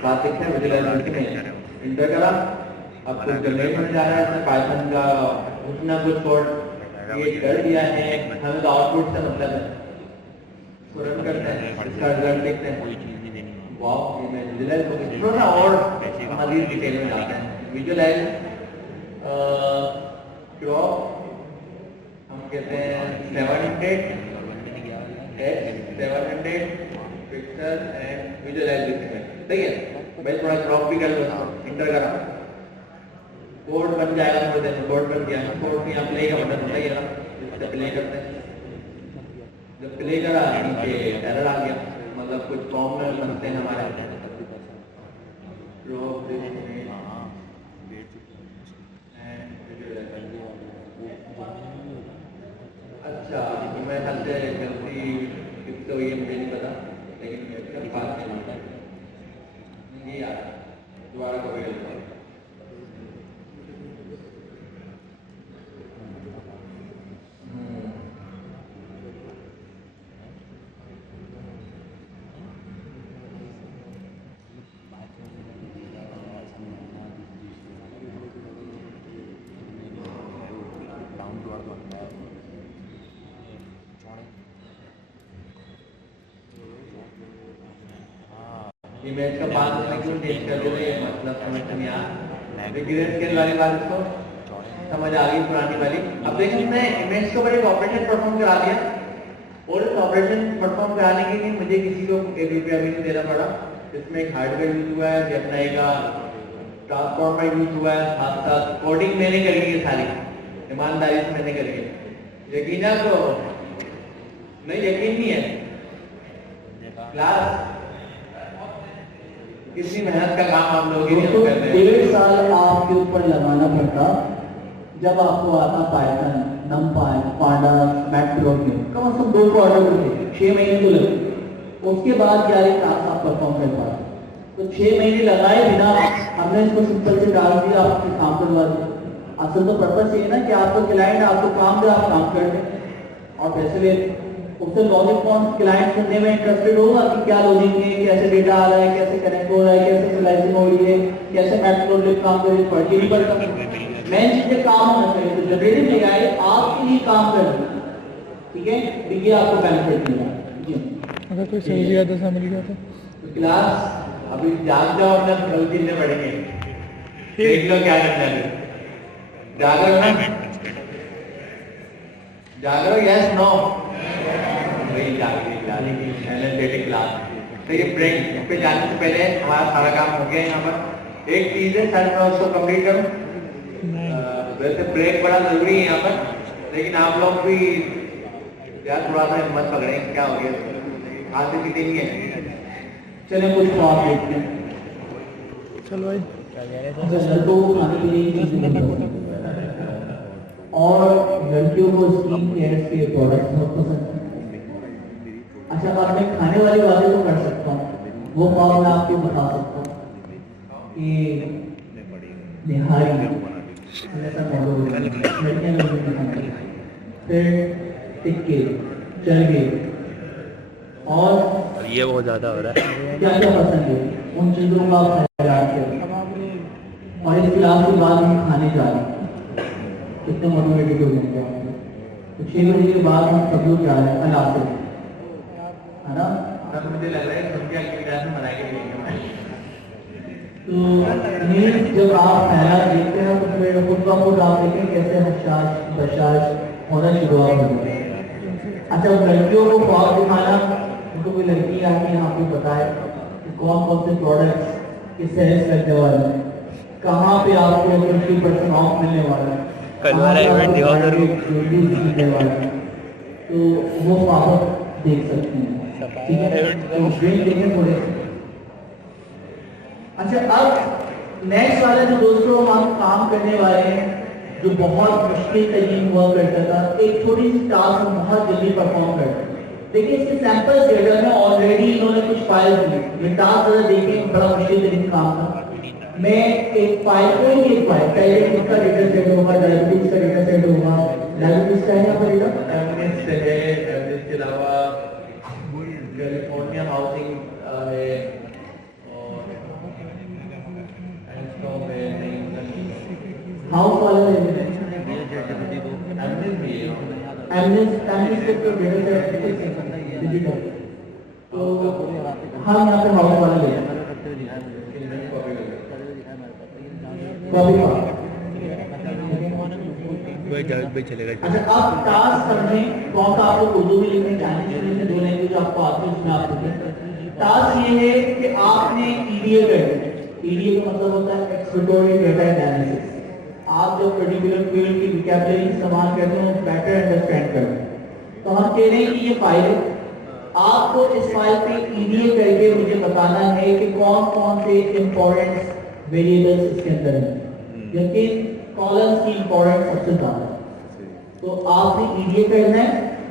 पार्ट लिखा है विजुअलाइज में इंटर करा। अब कुछ जनरेट होने जा रहा है, इसमें पाइथन का कुछ ना कुछ कोड क्रिएट कर दिया है, हमें तो आउटपुट से मतलब है। इसको रन करते हैं, इसका रिजल्ट देखते हैं। वाओ, ये मैं विजुअलाइज को थोड़ा सा और मजीद डिटेल में जाते हैं। विजुअलाइज क्रॉप हम कहते हैं 700 पिक्सल एंड विजुअलाइज लिखते हैं, ठीक है भाई। थोड़ा क्रॉप भी कर लो, इंटर करा, कोड बन जाएगा, थोड़ी देर में कोड बन गया। कोड में यहाँ प्ले का बटन होता है ना, इससे प्ले करते हैं। जब प्ले करा नीचे एरर आ गया, मतलब कुछ फॉर्म में बनते हैं हमारे। अच्छा, तो मैं ख्याल से गलती किससे हुई है मुझे नहीं पता, लेकिन इसका बात नहीं होता ये यार दोबारा कभी गलती। इमेज का पास में क्यों चेंज कर देते हैं, मतलब समझ नहीं आया। ग्रे स्केल वाली बात इसको समझ आ गई पुरानी वाली। अब देखिए हमने इमेज के ऊपर एक ऑपरेशन परफॉर्म करा दिया, और इस ऑपरेशन परफॉर्म कराने के लिए मुझे किसी को एक रुपया भी नहीं देना पड़ा। इसमें एक हार्डवेयर यूज हुआ है, जेमिनी का ट्रांसफॉर्मर यूज हुआ है, साथ साथ कोडिंग मैंने करी है सारी, ईमानदारी से मैंने करी है। यकीन है तो नहीं, यकीन नहीं है। क्लास कितनी मेहनत का काम हम लोग ही दोस्तों, कर रहे हैं। 1.5 साल आपके ऊपर लगाना पड़ता जब आपको आता पाइथन, नमपाई, पांडास, मैटप्लॉटलिब, कम से कम 2 क्वार्टर थे, 6 महीने तो लगे। उसके बाद 11 क्लास आप परफॉर्म कर पाए। तो 6 महीने लगाए बिना हमने इसको सिंपल से डाल दिया, आपके काम करवा दिया। असल तो पर्पस ये है ना कि आपको क्लाइंट आपको काम दे, आप काम कर दें और पैसे ले। उससे लॉजिक कौन क्लाइंट सुनने में इंटरेस्टेड होगा कि क्या लॉजिक है, कैसे डेटा आ रहा है, कैसे कनेक्ट हो रहा है, कैसे सिलाइजिंग हो रही है, कैसे मैटप्लॉटलिब काम कर रही है, फर्क ही नहीं पड़ता। मेन चीजें काम होना चाहिए। तो जनरेटिव एआई आपके लिए काम कर रही है, ठीक है, देखिए आपको बेनिफिट मिला जी। अगर कोई समझ गया तो समझ गया। तो क्लास अभी जाग जाओ, अपना कल दिन में पढ़ेंगे, देख लो क्या करना है। जागो ना, जागो, यस नो, वही जागेगी एनालिटिक क्लास। तो ये ब्रेक पे जाने से पहले हमारा सारा काम हो गया। यहाँ पर एक चीज है, सर मैं उसको कंप्लीट करूँ। वैसे ब्रेक बड़ा जरूरी है यहाँ पर, लेकिन आप लोग भी यार थोड़ा सा हिम्मत पकड़ें, क्या हो गया, आज से कितनी नहीं है। चले कुछ बात देखते हैं। चलो भाई, लड़कों को खाने के लिए चीजें मिलती हैं और लड़कियों को स्किन केयर के प्रोडक्ट्स बहुत पसंद हैं। अच्छा, अब मैं खाने वाली बातें तो कर सकता हूँ, वो बात मैं आपको बता सकता हूँ कि निहारी ऐसा मॉडल लड़कियां लोग खाती हैं, फिर टिक्के, चरगे और ये बहुत ज्यादा हो रहा है। क्या क्या पसंद है, उन चीजों का आप ख्याल करें। और इस क्लास के बाद हम खाने जा रहे हैं, कितने मोटिवेटेड हो जाएंगे आप लोग। तो 6 बजे के बाद हम सब लोग जा रहे हैं अल्लाह से, है ना। तब मुझे लग रहा है सबके अगली क्लास में मना के देंगे। तो ये जब आप पहला देखते हैं तो फिर खुद का खुद आप देखें कैसे हशाश बशाश होना शुरुआत होती है। अच्छा, लड़कियों को ख्वाब दिखाना, उनको कोई लड़की आके यहाँ पे बताए कि कौन कौन से प्रोडक्ट्स के सेल्स करने वाले हैं, कहाँ पे आपको 50% ऑफ मिलने वाला है, कल वाला इवेंट दिखाओ जरूर। मिलने वाला है, तो वो आप देख सकते हैं, ठीक है। तो ब्रेक देखें थोड़े। अच्छा, अब नेक्स्ट वाला जो दोस्तों हम काम करने वाले हैं, जो बहुत मुश्किल तरीन हुआ करता था, एक छोटी सी टास्क हम बहुत जल्दी परफॉर्म करते हैं। देखिए इसके सैंपल्स डेटा में ऑलरेडी इन्होंने कुछ फाइल्स दी। ये टास्क जरा देखें, बड़ा मुश्किल तरीन काम था। मैं एक फाइल, कोई भी एक फाइल, पहले किसका डेटा सेट होगा, डायबिटीज का डेटा सेट होगा, डायबिटीज का है यहाँ पर डेटा, एमनेस है, एमनेस के अलावा कैलिफोर्निया हाउसिंग है, हाउस वाला है, एमनेस भी है, एमनेस के तो डेटा सेट डिजिटल। तो हम यहाँ पे हाउस वाला ले लें, कॉपी चलेगा। अच्छा, आप टास्क समझें, कौन सा आपको उर्दू में लिखने, चाइनीज में लिखने, 2 लैंग्वेज आपको आती है उसमें आप लिखें। टास्क ये है कि आपने ईडीए करना है। ईडीए का मतलब होता है एक्सप्लोरेटरी डेटा एनालिसिस। आप जब पर्टिकुलर फील्ड की वोकैबुलरी इस्तेमाल करते हो बेटर अंडरस्टैंड करते हैं। तो हम कह रहे हैं कि ये फाइल है, आपको इस फाइल पे ईडीए करके मुझे बताना है कि कौन कौन से इंपॉर्टेंट वेरिएबल्स इसके अंदर हैं, लेकिन कॉलम्स की इंपॉर्टेंस सबसे ज्यादा है। तो आपने ईडीए करना है,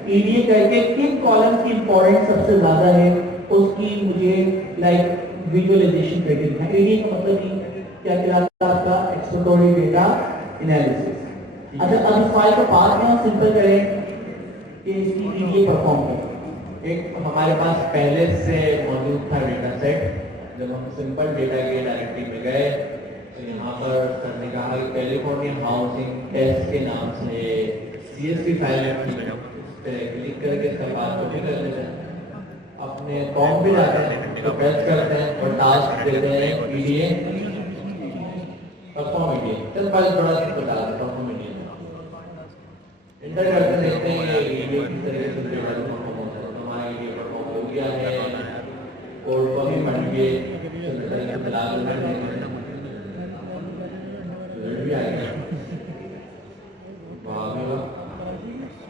ईडीए करके किन कॉलम्स की इंपॉर्टेंस सबसे ज्यादा है उसकी मुझे विजुअलाइजेशन करके देना है। ईडीए का मतलब क्या कहलाता है आपका एक्सप्लोरेटरी डेटा एनालिसिस। अच्छा, अब इस फाइल को पास में हम सिंपल करें कि इसकी ईडीए परफॉर्म करें। एक हमारे पास पहले से मौजूद था डेटा सेट। जब हम सिंपल डेटा के डायरेक्टरी में गए तो यहाँ पर सर ने कहा कि कैलिफोर्निया हाउसिंग टेस्ट के नाम से CSV फाइल में क्लिक करके इसका पास कॉपी कर लेते हैं। अपने कॉम भी जाते हैं, तो टेस्ट करते हैं और टास्क देते हैं ईडीए परफॉर्म ईडीए। चल पहले थोड़ा सा बता दो परफॉर्म ईडीए इंटर करते देखते हैं ये ईडीए किस तरीके से परफॉर्म होता है। तो हमारा ईडीए परफॉर्म हो गया है, कोड को भी पढ़ के चला भी आएगा।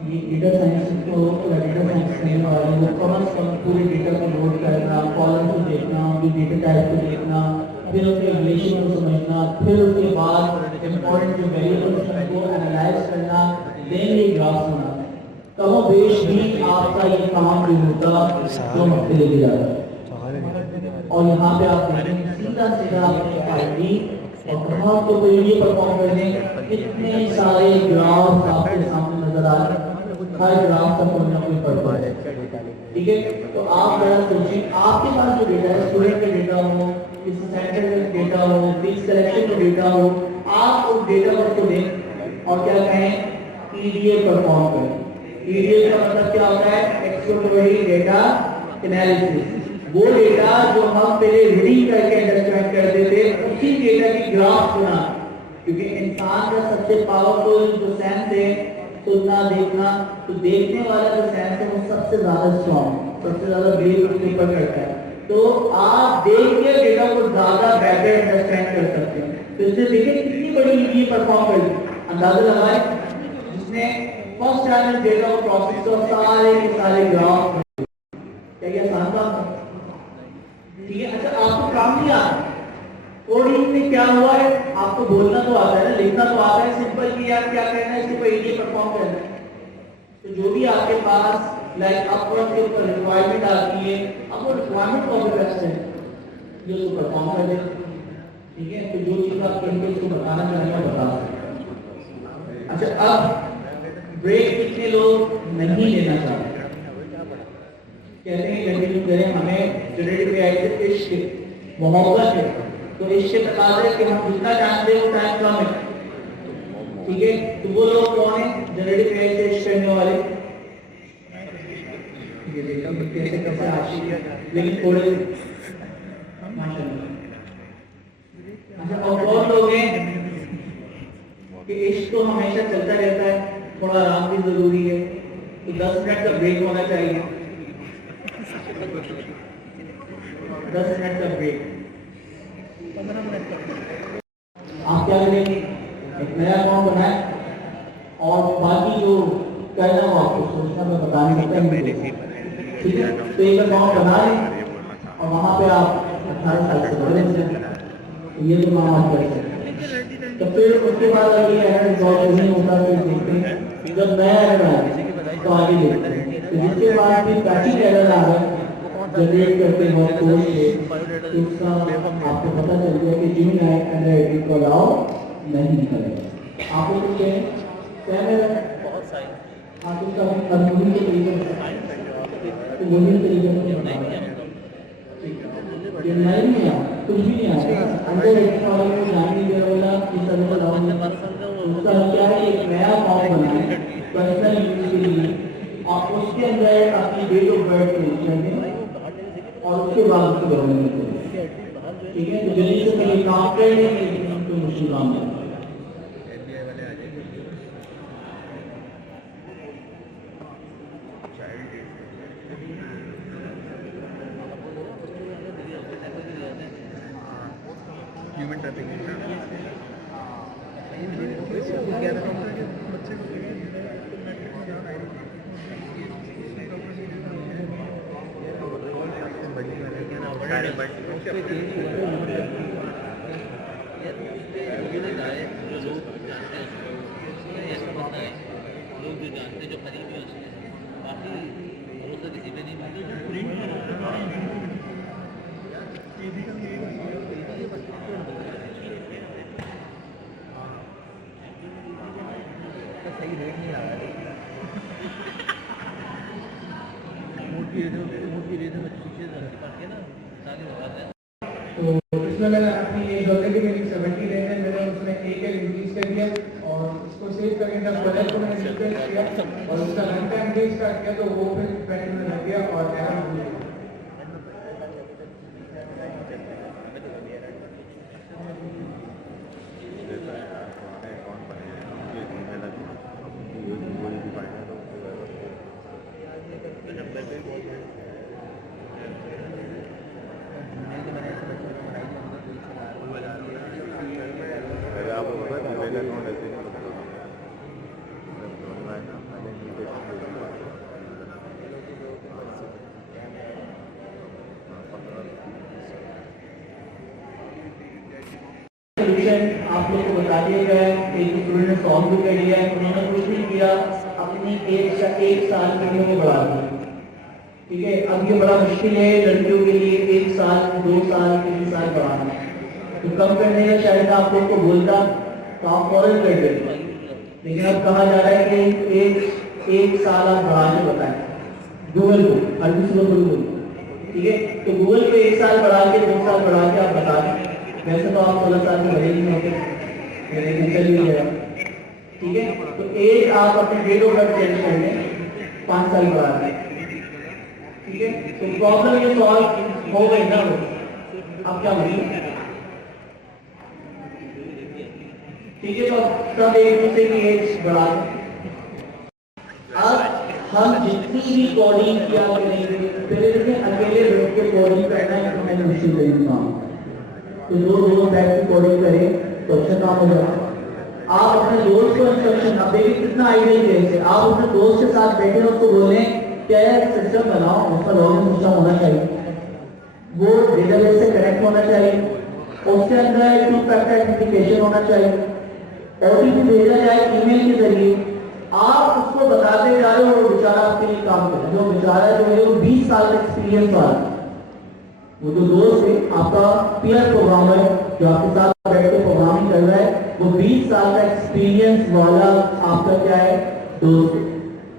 ये डेटा साइंस को डेटा साइंस करने वाले वो कम से कम पूरे डेटा को नोट करना, कॉलम को देखना, उनके डेटा टाइप को देखना, फिर उसके रिलेशन को समझना, फिर उसके बाद इम्पोर्टेंट जो वेरिएबल्स हैं वो एनालाइज करना, देन ये ग्राफ बनाना। कमो बेश भी आपका ये काम जो होता 2 हफ्ते लेके जाता है। और यहाँ पे आप देखेंगे सीधा सीधा आपने आईडी और बहुत तो ये परफॉर्म करने कितने सारे ग्राफ आपके सामने नजर आ रहे हैं। हर ग्राफ का कोई ना कोई पर्पस है, ठीक है। तो आप जरा सोचिए, आपके पास जो डेटा है, स्टूडेंट का डेटा हो, किसी सेंटर का डेटा हो, फीस कलेक्शन का डेटा हो, आप उस डेटा को दें और क्या कहें, ईडीए परफॉर्म करें। ईडीए का मतलब क्या होता है, एक्सप्लोरेटरी डेटा एनालिसिस। वो डेटा जो हम पहले रीडिंग करके अंडरस्टैंड करते थे, उसी डेटा की ग्राफ बना, क्योंकि इंसान का सबसे पावरफुल जो सेंस है सुनना देखना, तो देखने वाला जो सेंस है वो सबसे ज्यादा स्ट्रॉन्ग, सबसे ज्यादा ब्रेन उसके ऊपर करता है। तो आप देख के डेटा को ज्यादा बेटर अंडरस्टैंड कर सकते हैं। तो इससे देखिए कितनी बड़ी ईडीए परफॉर्म कर, अंदाजा लगाए जिसने फर्स्ट टाइम डेटा को प्रोसेस कर सारे के सारे ग्राफ। क्या ये आसान काम है? ठीक है। अच्छा, आपको काम नहीं आता, कोडिंग में क्या हुआ है, आपको बोलना तो आता है ना, लिखना तो आता है, सिंपल कि यार क्या कहना है, इसके ऊपर ईडीए परफॉर्म करना है। तो जो भी आपके पास लाइक अपवर्ड के ऊपर रिक्वायरमेंट आती है, अब वो रिक्वायरमेंट कॉपी पेस्ट है, ये उसको परफॉर्म कर दे, ठीक है। तो जो चीज आप कहेंगे उसको बताना चाहेंगे बता सकते। अच्छा, अब ब्रेक कितने लोग नहीं लेना चाहते, कहते हैं कंटिन्यू करें, हमें जनरेटिव एआई से इश्क मोहब्बत है, तो इससे तकाजा है कि हम जितना जानते हैं वो टाइम कम है, ठीक है। तो वो लोग कौन है जनरेटिव एआई से इश्क करने वाले, ये देखा कैसे कैसे आशिक है, लेकिन थोड़े माशाल्लाह। अच्छा, और बहुत लोग हैं कि इश्क तो हमेशा चलता रहता है, थोड़ा आराम भी जरूरी है, तो 10 मिनट का ब्रेक होना चाहिए, 10 मिनट का ब्रेक। आप क्या करेंगे, एक नया अकाउंट बनाए और बाकी जो करना हो आपको सोचना, मैं बताने का टाइम नहीं देगा, ठीक है। तो एक अकाउंट बनाए और वहाँ पे आप 18 साल से बड़े हैं, ये तो नाम आप कर सकते हैं। तो फिर उसके बाद अगर ये एरर रिजॉल्व नहीं होता तो देखते हैं, जब नया एरर आए तो आगे देखते हैं। तो जिसके बाद फिर पैचिंग एरर आ गए जनरेट करते हैं कोड से, तो उसका आपको पता चल गया कि जेमिनी एंड्रॉइड को अलाउ नहीं करेगा। आपको कुछ कहें बहुत सारी आप उसका कंट्रोलिंग के तरीके से तो वही तरीके से ये नहीं है, कुछ भी नहीं आता एंड्रॉइड वाले को जान नहीं दे रहा कि सर्वर अलाउ नहीं, उसका क्या है, एक नया फॉर्म बनाए पर्सनल यूज के लिए, आप उसके अंदर अपनी डेट ऑफ बर्थ करेंगे और उसके बाद उसको गवर्नमेंट करें, ठीक है। तो जल्दी से पहले काम कर लेंगे, लेकिन हमको मुश्किल काम है। ह्यूमन ट्रैफिकिंग लोग जो जानते जो खरीद भी उसके काफी भरोसा किसी पे नहीं मिलता। सही रेट नहीं आ रहा है, तो इसमें मैंने अपनी एक जॉग्राफी मेरी 70 रेंज है, मैंने उसमें एक इंक्रीज कर दिया और इसको सेव करके जब प्रोजेक्ट को मैंने रिफ्रेश किया और उसका रन टाइम भी स्टार्ट किया तो वो फिर 20 में लग गया और एरर हो गया। बता दिया गया है, एक स्टूडेंट ने सॉल्व भी कर लिया है, उन्होंने कुछ नहीं किया, अपनी एक साल के लिए वो बढ़ा दिया। ठीक है, अब ये बड़ा मुश्किल है लड़कियों के लिए 1 साल 2 साल 3 साल बढ़ाना, तो कम करने का शायद आप लोग को बोलता तो आप फौरन कर देते, लेकिन अब कहा जा रहा है कि एक साल आप बढ़ा के बताएं गूगल को, हर किसी को गूगल। ठीक है, तो गूगल पे 1 साल बढ़ा के 2 साल बढ़ा के आप बता दें। वैसे तो आप 16 साल के बड़े नहीं होते, लेकिन चलिए गया। ठीक है, तो एज आप अपने डेट ऑफ बर्थ चेंज कर लें, 5 साल बढ़ा दें। ठीक है, तो प्रॉब्लम ये सॉल्व हो गई ना, आप क्या बोलिए? ठीक है, तो सब एक दूसरे की एज बढ़ा दें। अब हम जितनी भी कोडिंग किया करेंगे, पहले देखिए अकेले बैठ के कोडिंग करना है तो मैंने मुश्किल नहीं काम, तो दो बैठ के कोडिंग करें तो अच्छा काम हो जाएगा। आप अपने दोस्त को इंस्ट्रक्शन, अब देखिए कितना आइडिया है, आप अपने दोस्त के साथ बैठे उसको बोलें क्या है सिस्टम बनाओ, उसका लॉगिन सिस्टम होना चाहिए, वो डेटाबेस से कनेक्ट होना चाहिए, उसके अंदर 2 फैक्टर ऑथेंटिकेशन होना चाहिए, ओटीपी भेजा जाए ईमेल के जरिए। आप उसको बताते जा रहे हो, वो बेचारा आपके लिए काम कर रहा है, जो बेचारा जो है वो 20 साल का एक्सपीरियंस वाला, वो जो दोस्त है आपका पीयर प्रोग्रामर जो आपके साथ बैठ के प्रोग्रामिंग कर रहा है, वो 20 साल का एक्सपीरियंस वाला आपका क्या है दोस्त है,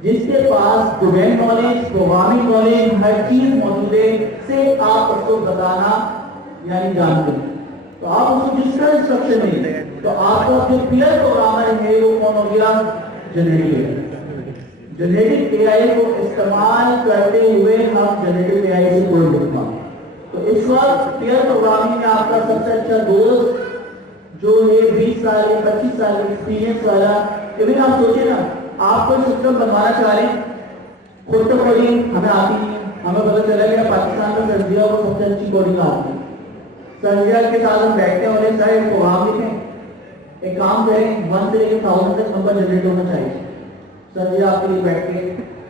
जिसके पास डोमेन नॉलेज, प्रोग्रामिंग नॉलेज, हर चीज मौजूद है, से आप उसको बताना यानी जानते हैं। तो आप उसको जिस तरह इंस्ट्रक्शन देंगे, तो आपका जो पीयर प्रोग्रामर है वो कौन हो गया? जेनेटिक एआई को इस्तेमाल करते हुए हम जेनेटिक एआई से कोड लिखना। तो इस वक्त पीयर प्रोग्रामिंग में आपका सबसे अच्छा दोस्त जो है 20 साल या 25 साल एक्सपीरियंस वाला। लेकिन आप सोचिए ना, आप कोई सिस्टम बनवाना चाह रहे हैं, खुद तो कोडिंग हमें आती नहीं है, हमें पता चला कि पाकिस्तान में सर्जिया को सबसे अच्छी कोडिंग आती है। सर्जिया के साथ हम बैठते हैं, उन्हें सर एक प्रोग्राम लिखें, एक काम करें 1 से लेकर 1000 तक नंबर जनरेट होना चाहिए। सर जी आपके लिए बैठ के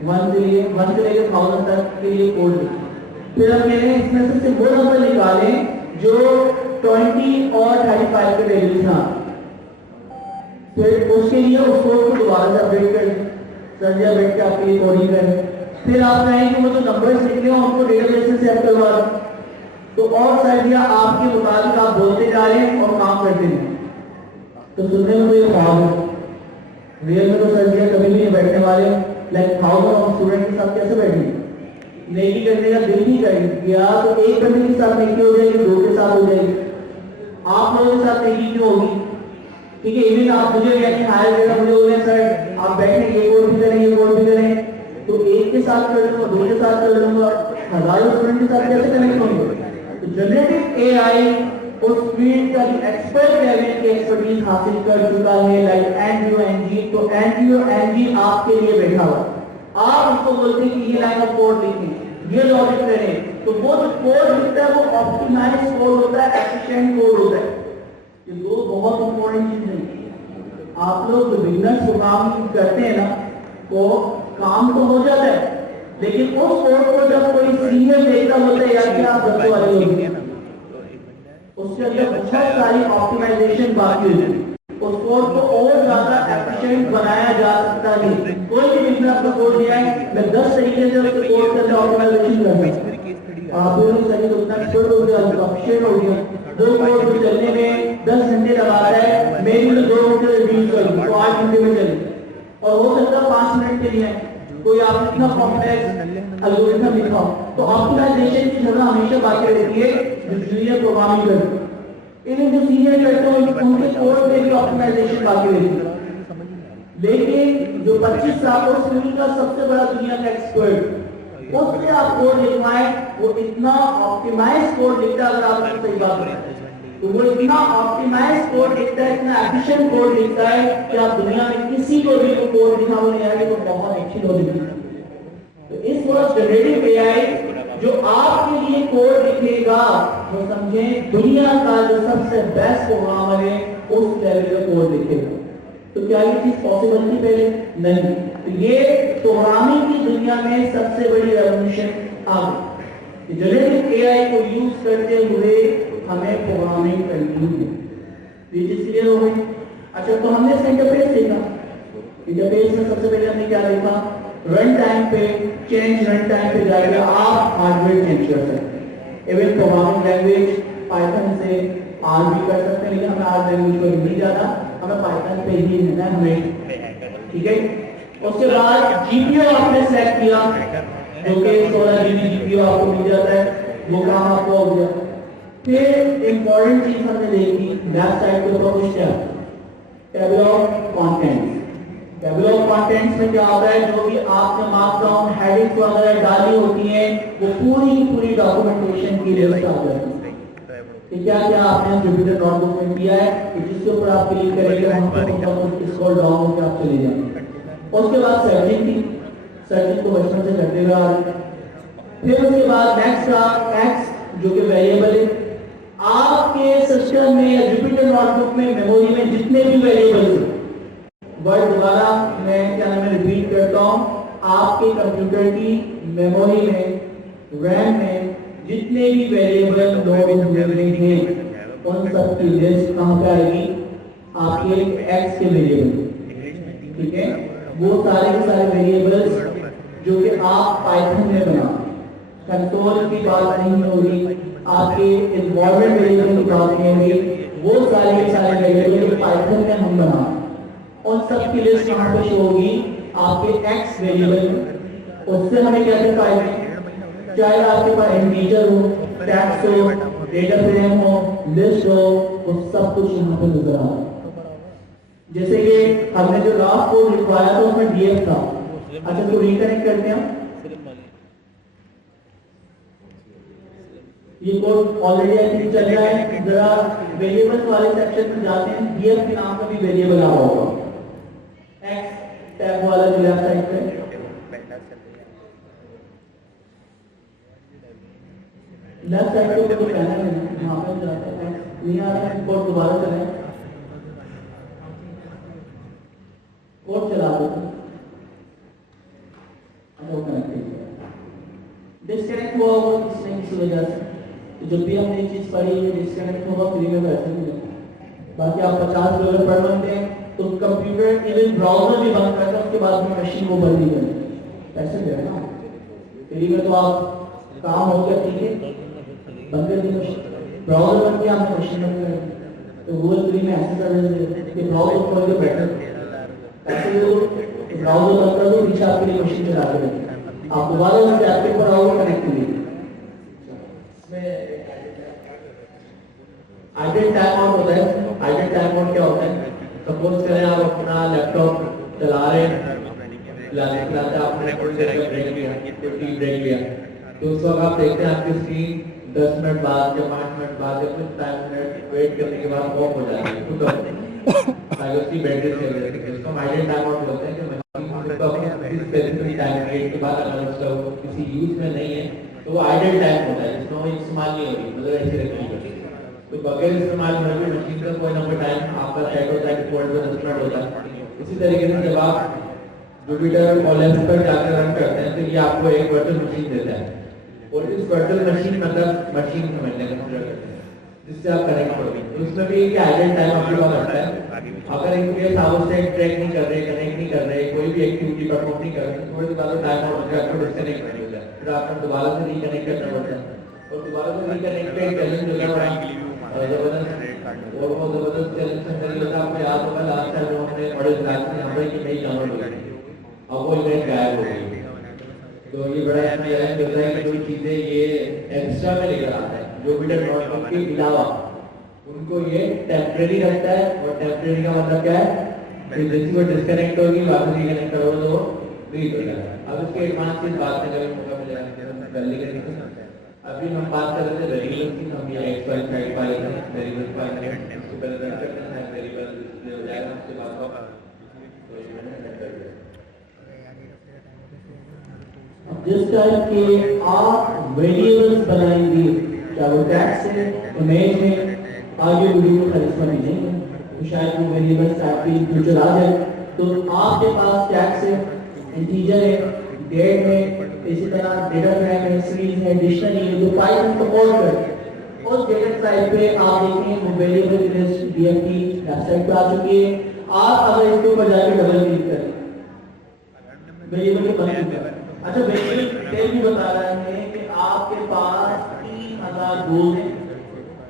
1 से लेकर 1000 तक के लिए कोड लिखें। फिर हम कहते हैं इसमें से वो नंबर निकालें जो 20 और 35 के वैल्यूज हैं, फिर उसके लिए उस कोड को दोबारा से अपडेट कर दें। सर जी बैठ के आपके लिए कोडिंग करें। फिर आप कहें कि वो जो नंबर्स लिखे हैं उनको डेटाबेस से सेव करवा दें। तो और सर जी आपके मुताबिक आप बोलते जा रहे हैं और काम करते हैं, तो सुनने में तो ये ख्वाब है, रियल में तो सर्जियां कभी भी नहीं बैठने वाले। लाइक 1000 ऑफ स्टूडेंट के साथ कैसे बैठेंगे? नेकी करने का दिल नहीं करेगा तो एक बंदे के साथ नेकी हो जाएगी, 2 के साथ हो जाएगी, आप लोगों के साथ नेकी क्यों होगी? ठीक है, इवन आप मुझे यानी हायर करना, मुझे बोले सर आप बैठने ये कोड भी करें, ये कोड भी करें, तो एक के साथ कर लूंगा, 2 के साथ कर लूंगा, हजारों स्टूडेंट के साथ कैसे कनेक्ट होंगे? तो जनरेटिव एआई उस फील्ड का एक्सपर्ट लेवल की एक्सपर्टीज हासिल कर चुका है, लाइक एनजीओ। तो एनजीओ आपके लिए बैठा हुआ, आप उसको बोलते हैं कि ये लाइन ऑफ कोड लिखें, ये लॉजिक करें, तो वो जो कोड लिखता है वो ऑप्टिमाइज कोड होता है, एफिशिएंट कोड होता है। ये 2 बहुत इंपॉर्टेंट चीजें हैं। आप लोग जो बिजनेस प्रोग्रामिंग करते हैं ना, वो काम तो हो जाता है, लेकिन उस कोड को जब कोई सीनियर देखता होता है या क्या आप बच्चों वाले लोग हैं, उसके अंदर बहुत सारी ऑप्टिमाइजेशन बाकी है, उस कोड को और ज्यादा एफिशिएंट बनाया जा सकता है। कोई भी बिजनेस का कोड दिया है, मैं 10 तरीके से उसके कोड के अंदर ऑप्टिमाइजेशन कर सकता हूं। आप लोग सही तो उतना एक्सपर्ट हो गया, एफिशिएंट हो गया, 2 कोड को चलने में 10 घंटे लगाता है, मैं भी 2 घंटे रिड्यूस करूं तो 8 घंटे में चले, और हो सकता है 5 मिनट के लिए कोई आप इतना कॉम्प्लेक्स एल्गोरिथम लिखा हो। तो ऑप्टिमाइजेशन की जगह हमेशा बाकी रहती है जो जूनियर प्रोग्रामिंग करते हैं, इन्हें जो सीनियर करते हैं उनके कोड में भी ऑप्टिमाइजेशन बाकी रहती है। लेकिन जो 25 साल उस फील्ड का सबसे बड़ा दुनिया का एक्सपर्ट, उससे आप कोड लिखवाएं, वो इतना ऑप्टिमाइज कोड लिखता है, अगर आप उसको सही बात करें तो वो इतना ऑप्टिमाइज कोड लिखता है, इतना एफिशिएंट कोड लिखता है कि आप दुनिया में किसी को भी वो कोड लिखा हो नहीं आएगा, तो बहुत अच्छी लॉजिक है। तो इस वक्त जनरेटिव एआई जो आपके लिए कोड लिखेगा, वो समझें दुनिया का जो सबसे बेस्ट प्रोग्रामर है उस लेवल का कोड लिखेगा। तो क्या ये चीज पॉसिबल थी पहले? नहीं। तो ये प्रोग्रामिंग की दुनिया में सबसे बड़ी रेवोल्यूशन आ गई। जनरेटिव एआई को यूज करते हुए हमें प्रोग्रामिंग करनी है। ये चीज क्लियर हो गई? अच्छा, तो हमने इसका इंटरफेस देखा। इंटरफेस में सबसे पहले हमने क्या देखा, रन टाइम पे चेंज, रन टाइम पे जाकर आप हार्डवेयर चेंज कर सकते हैं। इवन प्रोग्रामिंग लैंग्वेज पाइथन से आज भी कर सकते हैं, लेकिन हमें आज लैंग्वेज को नहीं जाना, हमें पाइथन पे ही रहना है हमें, ठीक है। उसके बाद जीपीयू आपने सेलेक्ट किया, जो कि 16 GB जीपीयू आपको मिल जाता है, वो काम आपको हो गया। फिर इंपॉर्टेंट चीज हमने देखी, लेफ्ट साइड के ऊपर कुछ क्या, table of contents. Table of contents में क्या होता है, जो भी आपने मार्कडाउन हेडिंग्स वगैरह डाली होती हैं, वो पूरी की पूरी डॉक्यूमेंटेशन की लिस्ट आ जाती है कि क्या क्या आपने जुपिटर नोटबुक में किया है, कि जिसके ऊपर आप क्लिक करेंगे हम स्क्रॉल डाउन होकर आप चले जाएंगे। उसके बाद सर्चिंग थी, सर्चिंग को बचपन से करते हुए आ रहे हैं। फिर उसके बाद नेक्स्ट का एक्स, जो कि वेरिएबल है। आपके सिस्टम में या जुपिटर नोटबुक में मेमोरी में जितने भी वेरिएबल्स हैं, वर्ड दोबारा मैं क्या नाम है रिपीट करता हूं, आपके कंप्यूटर की मेमोरी में, रैम में जितने भी वेरिएबल लोड हुए हैं, उन सब की लिस्ट कहां पे आएगी, आपके एक्स के वेरिएबल, ठीक है। वो सारे के सारे वेरिएबल्स जो कि आप पाइथन में बना, कंट्रोल की बात नहीं होगी, आपके इन्वॉल्वमेंट वेरिएबल की बात नहीं होगी, वो सारे के सारे वेरिएबल जो पाइथन में हम बना, उन सब की लिस्ट कहां पे शो होगी, आपके एक्स वेरिएबल में। उससे हमें क्या क्या फायदे, चाहे आपके पास इंटीजर हो, टेक्स्ट हो, डेटा फ्रेम हो, लिस्ट हो, वो सब कुछ यहाँ पे नजर आ रहा है। जैसे कि हमने जो लास्ट कोड लिखवाया था उसमें डीएफ था। अच्छा, तो रिकनेक्ट करते हैं, ये कोड ऑलरेडी आई थिंक चल रहा है। जरा वेरिएबल्स वाले सेक्शन में जाते हैं, डीएफ के नाम का भी वेरिएबल आ रहा होगा, एक्स टैब वाला जो लेफ्ट साइड पे, लेफ्ट साइड पे कोई पैनल है, वहां पे जाते हैं, नहीं आ रहा है, कोड दोबारा चलाएं, कोड चला दो, डिस्कनेक्ट हुआ होगा किसी न किसी वजह से। तो जब भी हमने ये चीज पढ़ी है, डिस्कनेक्ट होगा, फ्री में वैसे मिलेगा। बाकी आप 50 डॉलर पर मंथ दें तो कंप्यूटर इवन ब्राउजर भी बंद करता है, उसके बाद में मशीन को बंद नहीं करें, पैसे दे ना फ्री में, तो आप काम हो गया, ठीक है, बंद कर दी मशीन, ब्राउजर बंद किया, हमने मशीन बंद कर दी। तो गूगल फ्री में ऐसे सर्विस देते हैं कि ब्राउजर खोल के बैठे, पैसे दे दो, ब्राउजर बंद कर दो, पीछे आपके लिए मशीन चला के रखें, आप दोबारा उस ऐप के ऊपर आओगे, कनेक्ट कीजिए। आइडल टाइम आउट होता है। आइडल टाइम आउट क्या होता है, सपोज करें आप अपना लैपटॉप चला रहे हैं, चलाते आपने ब्रेक लिया, ब्रेक लिया, तो उस वक्त आप देखते हैं आपकी स्क्रीन 10 मिनट बाद या 5 मिनट बाद या कुछ टाइम मिनट वेट करने के बाद ऑफ हो जाती है, ताकि उसकी बैटरी सेव रहे। इसको हम आइडल टाइम आउट बोलते हैं कि स्पेसिफिक टाइम पीरियड के बाद अगर उसका किसी यूज में नहीं है तो वो आइडल टाइम होता है, जिसमें वो इस्तेमाल नहीं होगी, मतलब ऐसे रखनी होगी। तो बगैर इस्तेमाल में भी मशीन का कोई ना कोई टाइम आपका सेट होता है, डिफॉल्ट में 10 मिनट होता है। इसी तरीके से जब आप जुपिटर कॉलेज पर जाकर रन करते हैं तो ये आपको एक वर्चुअल मशीन देता है, और इस वर्चुअल मशीन मतलब मशीन समझने कंसिडर करते हैं, जिससे आप कनेक्ट करोगे। तो इसमें भी एक आइडल टाइम आपके पास आता है। अगर इन केस आप उससे ट्रैक नहीं कर रहे, कनेक्ट नहीं कर रहे, कोई भी एक्टिविटी परफॉर्म नहीं कर रहे, थोड़ी देर बाद टाइम आउट हो जाएगा, आपको डिस्कनेक्ट करना होता है, फिर आपको दोबारा से रिकनेक्ट करना पड़ता है, और दोबारा से रिकनेक्ट पे चैलेंज होता है बड़ा जबरदस्त, और वो जबरदस्त चैलेंज करने लगा। आपको याद होगा लास्ट टाइम हमने मॉडल क्लास में यहाँ पर कि नई डाउनलोड हो गई, अब वो इवेंट गायब हो गई। तो ये बड़ा चैलेंज होता है कि जो चीजें ये एक्स्ट्रा में लेकर आता है, जुपिटर नोटबुक के अलावा उनको ये टेम्परेरी रखता है, और टेम्परेरी का मतलब क्या है कि जैसे वो डिस्कनेक्ट होगी वापस रिकनेक्ट करोगे तो रीड हो जाएगा। अब इसके एडवांस की बात में कभी मौका मिलेगा कर लेंगे। अभी हम बात कर रहे थे वेरिएबल्स की, हम ये x y साइड फाइल है, वेरिएबल फाइल है, इसको पहले रन करते हैं, वेरिएबल डिस्प्ले हो जाएगा, उसके बाद होगा तो ये मैंने रन कर दिया। जिस टाइप के आप वेरिएबल्स बनाएंगे, क्या वो टेक्स्ट है, इमेज है, आगे वीडियो में करिश्मा नहीं है, तो शायद वो वेरिएबल्स टाइप के फ्यूचर आ जाए। तो आपके पास टेक्स्ट है, इंटीजर है, डेट है, इसी तरह डेटा फ्रेम है, सीरीज है, डिक्शनरी है, जो पाइथन सपोर्ट करते हैं, उस डेटा साइट पे आप देखें वो वेरिएबल लिस्ट डीएफटी वेबसाइट पे आ चुकी है। आप अगर इसके ऊपर जाके डबल क्लिक करें वेरिएबल के बंद ऊपर, अच्छा वेरिएबल डिटेल भी बता रहा है कि आपके पास 3000 रोज हैं,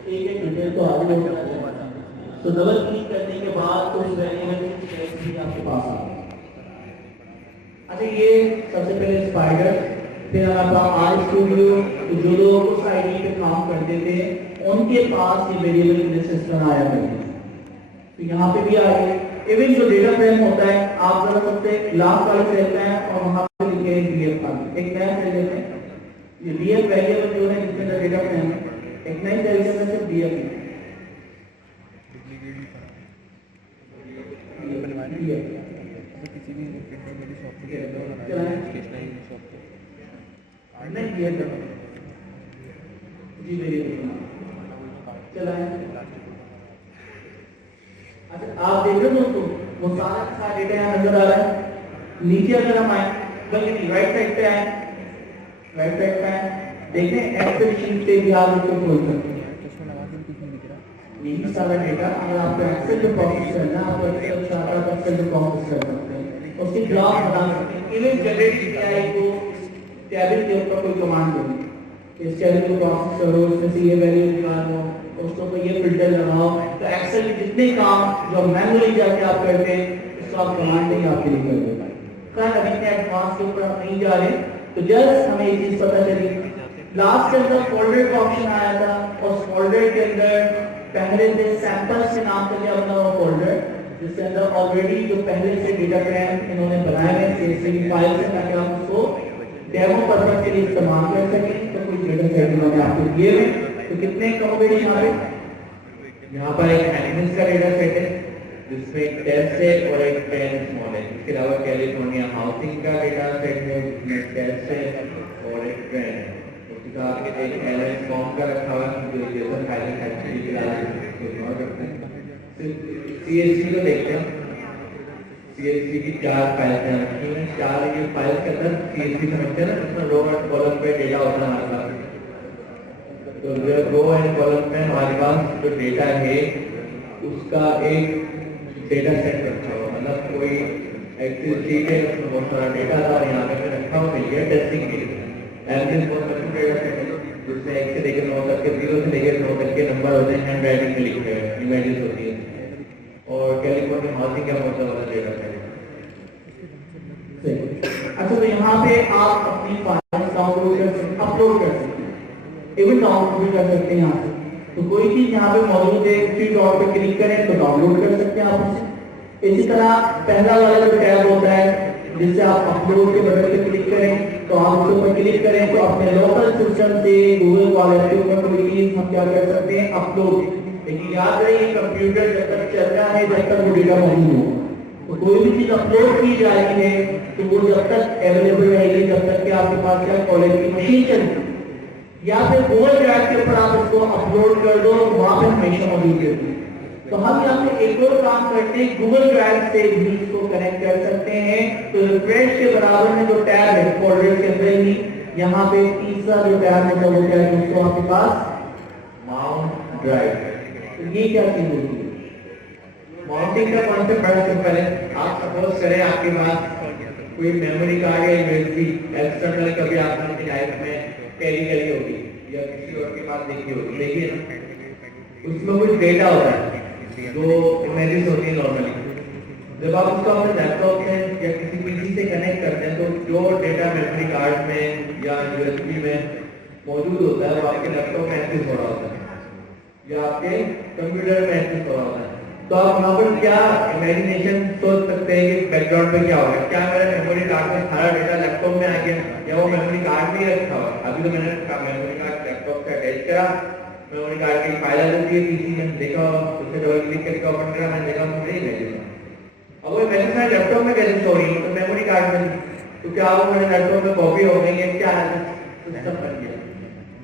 एक डिटेल तो आगे होगा। तो डबल क्लिक करने के बाद उस वेरिएबल की डिटेल भी आपके पास आ गई। अच्छा ये सबसे पहले स्पाइडर, फिर हमारा आर स्टूडियो, तो जो लोग उस आईडी पे काम करते थे उनके पास ये वेरिएबल लिस्ट सिस्टम आया करते थे, तो यहाँ पे भी आ गए। इवन जो डेटा फ्रेम होता है, आप जरा सबसे लास्ट वाले सेल में हैं और वहाँ पे लिखे हैं डीएफ का एक नया सेल लेते हैं, ये डीएफ वेरिएबल जो है जिसके अंदर डेटा फ्रेम है, एक नई सेल के अंदर सिर्फ डीएफ है। किसी भी मेरी शॉप पे स्टेशनरी शॉप पे नहीं दिया जी वेरिएबल चलाएं। अच्छा आप देख रहे हो दोस्तों, वो सारा डेटा यहाँ नजर आ रहा है। नीचे अगर हम आए, बल्कि राइट साइड पे आए, राइट साइड पे आए, देखें एक्सेल शीट पे भी आप इसको खोल सकते हैं। यही सारा डेटा अगर आपको एक्सेल पे प्रोसेस करना है, आप एक्सेल सारा एक्सेल पे प्रोसेस कर सकते हैं, उसकी ग्राफ बना सकते हैं। इवन जनरेट एपीआई को टेबल के ऊपर कोई कमांड देनी, इस टेबल को प्रोसेस करो, उसमें से ये वैल्यू निकालो, उसके ऊपर ये फिल्टर लगाओ, तो एक्सेल के जितने काम जो मैनुअली जाके आप करते हैं उसको आप कमांड नहीं आपके लिए कर देगा। खैर अभी इतने एडवांस के ऊपर हम नहीं जा रहे, तो जस्ट हमें ये चीज पता चली। लास्ट के अंदर फोल्डर का ऑप्शन आया था, उस फोल्डर के अंदर पहले से सैंपल्स के नाम से क्या बना हुआ फोल्डर, जिसके अंदर ऑलरेडी जो पहले से डेटा फ्रेम इन्होंने बनाए हैं CSV फाइल से, ताकि आप उसको डेमो पर्पस के लिए इस्तेमाल कर सकें। तो कुछ डेटा सेट मैंने आपको दिए हैं, तो कितने कमोगे यहाँ पे? यहाँ पर एक एनिमल्स का डेटा सेट है जिसमें एक टेस्ट है और एक पेन स्मॉल है। इसके अलावा कैलिफोर्निया हाउसिंग का डेटा सेट है जिसमें टेस्ट है और एक पेन है। उसके साथ एक एलएस फॉर्म का रखा हुआ है जो जेसन फाइल एक्चुअली इग्नोर करते हैं। CSV को देखते हैं, CSV की 4 फाइल्स हैं रखी हुई हैं। 4 ये फाइल्स के अंदर CSV समझते हैं ना, उसमें रो और कॉलम पे डेटा होता है हमारे पास। तो रो एंड कॉलम में हमारे पास जो डेटा है उसका एक डेटा सेट रखा हुआ, मतलब कोई एक्सेल शीट है उसमें बहुत सारा डेटा था और यहाँ पे रखा हुआ है टेस्टिंग के लिए। एवरेज बहुत मशहूर डेटा सेट है जिसमें 1 से लेकर 9 तक के 0 से लेकर 9 तक के नंबर होते हैं, हैंड राइटिंग में लिखे हुए इमेजेस होती है। और कैलिफोर्निया हाउसिंग का बहुत सारा डेटा सेट है। अच्छा तो यहाँ पे आप अपनी फाइल डाउनलोड कर सकते, अपलोड कर सकते हैं, इवन डाउनलोड भी कर सकते हैं यहाँ से। तो कोई चीज यहाँ पे मौजूद है, 3 डॉट पे क्लिक करें तो डाउनलोड कर सकते हैं आप उसे। इसी तरह पहला वाला जो टैब होता है जिससे आप अपलोड के बटन पे क्लिक करें, तो आप उसके ऊपर क्लिक करें तो अपने लोकल सिस्टम से गूगल वॉलेट के ऊपर कोई चीज हम क्या कर सकते हैं, अपलोड। लेकिन याद रहे कंप्यूटर जब तक चल रहा है जब तक वो डेटा मौजूद हो, तो कोई भी चीज अपलोड की जा रही है तो वो जब तक अवेलेबल रहेगी जब तक कि आपके पास क्या कॉलेज की मशीन चलती, या फिर गूगल ड्राइव के ऊपर आप इसको अपलोड कर दो तो वहां पे हमेशा मौजूद रहती है। तो हम यहाँ पे एक और काम करते हैं, गूगल ड्राइव से भी इसको कनेक्ट कर सकते हैं। तो रिफ्रेश के बराबर में जो टैब है फोल्डर के अंदर ही, यहाँ पे तीसरा जो टैब है वो क्या है दोस्तों आपके पास माउंट ड्राइव। तो ये क्या चीज होती है? माउंटिंग का कॉन्सेप्ट बड़ा सिंपल है। आप सपोज करें आपके पास कोई मेमोरी कार्ड या यूएसबी एक्सटर्नल कभी आपने अपनी लाइफ में कैरी करी होगी या किसी और के पास देखी होगी, देखिए ना उसमें कुछ डेटा होता है जो इमेजेस होती है नॉर्मली। जब आप उसको अपने लैपटॉप में या किसी पीसी से कनेक्ट करते हैं तो जो डेटा मेमोरी कार्ड में या यूएसबी में मौजूद होता है वो आपके लैपटॉप में एक्सेस हो रहा होता है या आपके कंप्यूटर में एक्सेस हो रहा होता है। तो आप वहाँ पर क्या इमेजिनेशन सोच सकते हैं कि बैकग्राउंड पे क्या होगा? क्या मेरा मेमोरी कार्ड में सारा डेटा लैपटॉप में आ गया या वो मेमोरी कार्ड में रखा हुआ? अभी तो मैंने मेमोरी कार्ड लैपटॉप से अटैच करा, मेमोरी कार्ड की फाइल आ जाती है पीसी में, देखा उससे डबल क्लिक करके ओपन करा, मैंने देखा मुझे इमेजेस। अब वो इमेजेस मेरे लैपटॉप में कैसे स्टोर हुई? तो मेमोरी कार्ड में, तो क्या वो मेरे लैपटॉप में कॉपी हो गई है? क्या सिस्टम बन गया?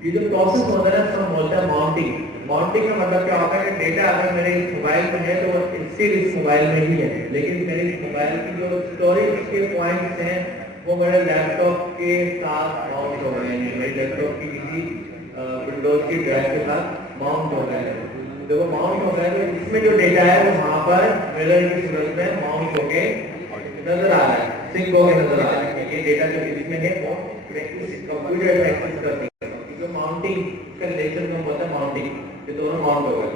ये जो प्रोसेस होता है ना उसको बोलते हैं माउंटिंग। माउंटिंग का मतलब क्या होता है कि डेटा अगर मेरे मोबाइल में है तो स्टिल इस मोबाइल में ही है, लेकिन मेरे मोबाइल की जो स्टोरेज के पॉइंट्स हैं वो मेरे लैपटॉप के साथ माउंट हो रहे हैं, मेरे लैपटॉप की किसी विंडोज की ड्राइव के साथ माउंट हो गया है। देखो माउंट हो गया है तो इसमें जो डेटा है वो वहाँ पर मिरर की सूरत में माउंट होके नजर आ रहा है, सिंक होके नजर आ रहा है। ये डेटा जो इसमें है वो कंप्यूटर एक्सेस करती है, क्योंकि माउंटिंग का नेचर में होता है माउंटिंग, ये दोनों माउंट हो गए।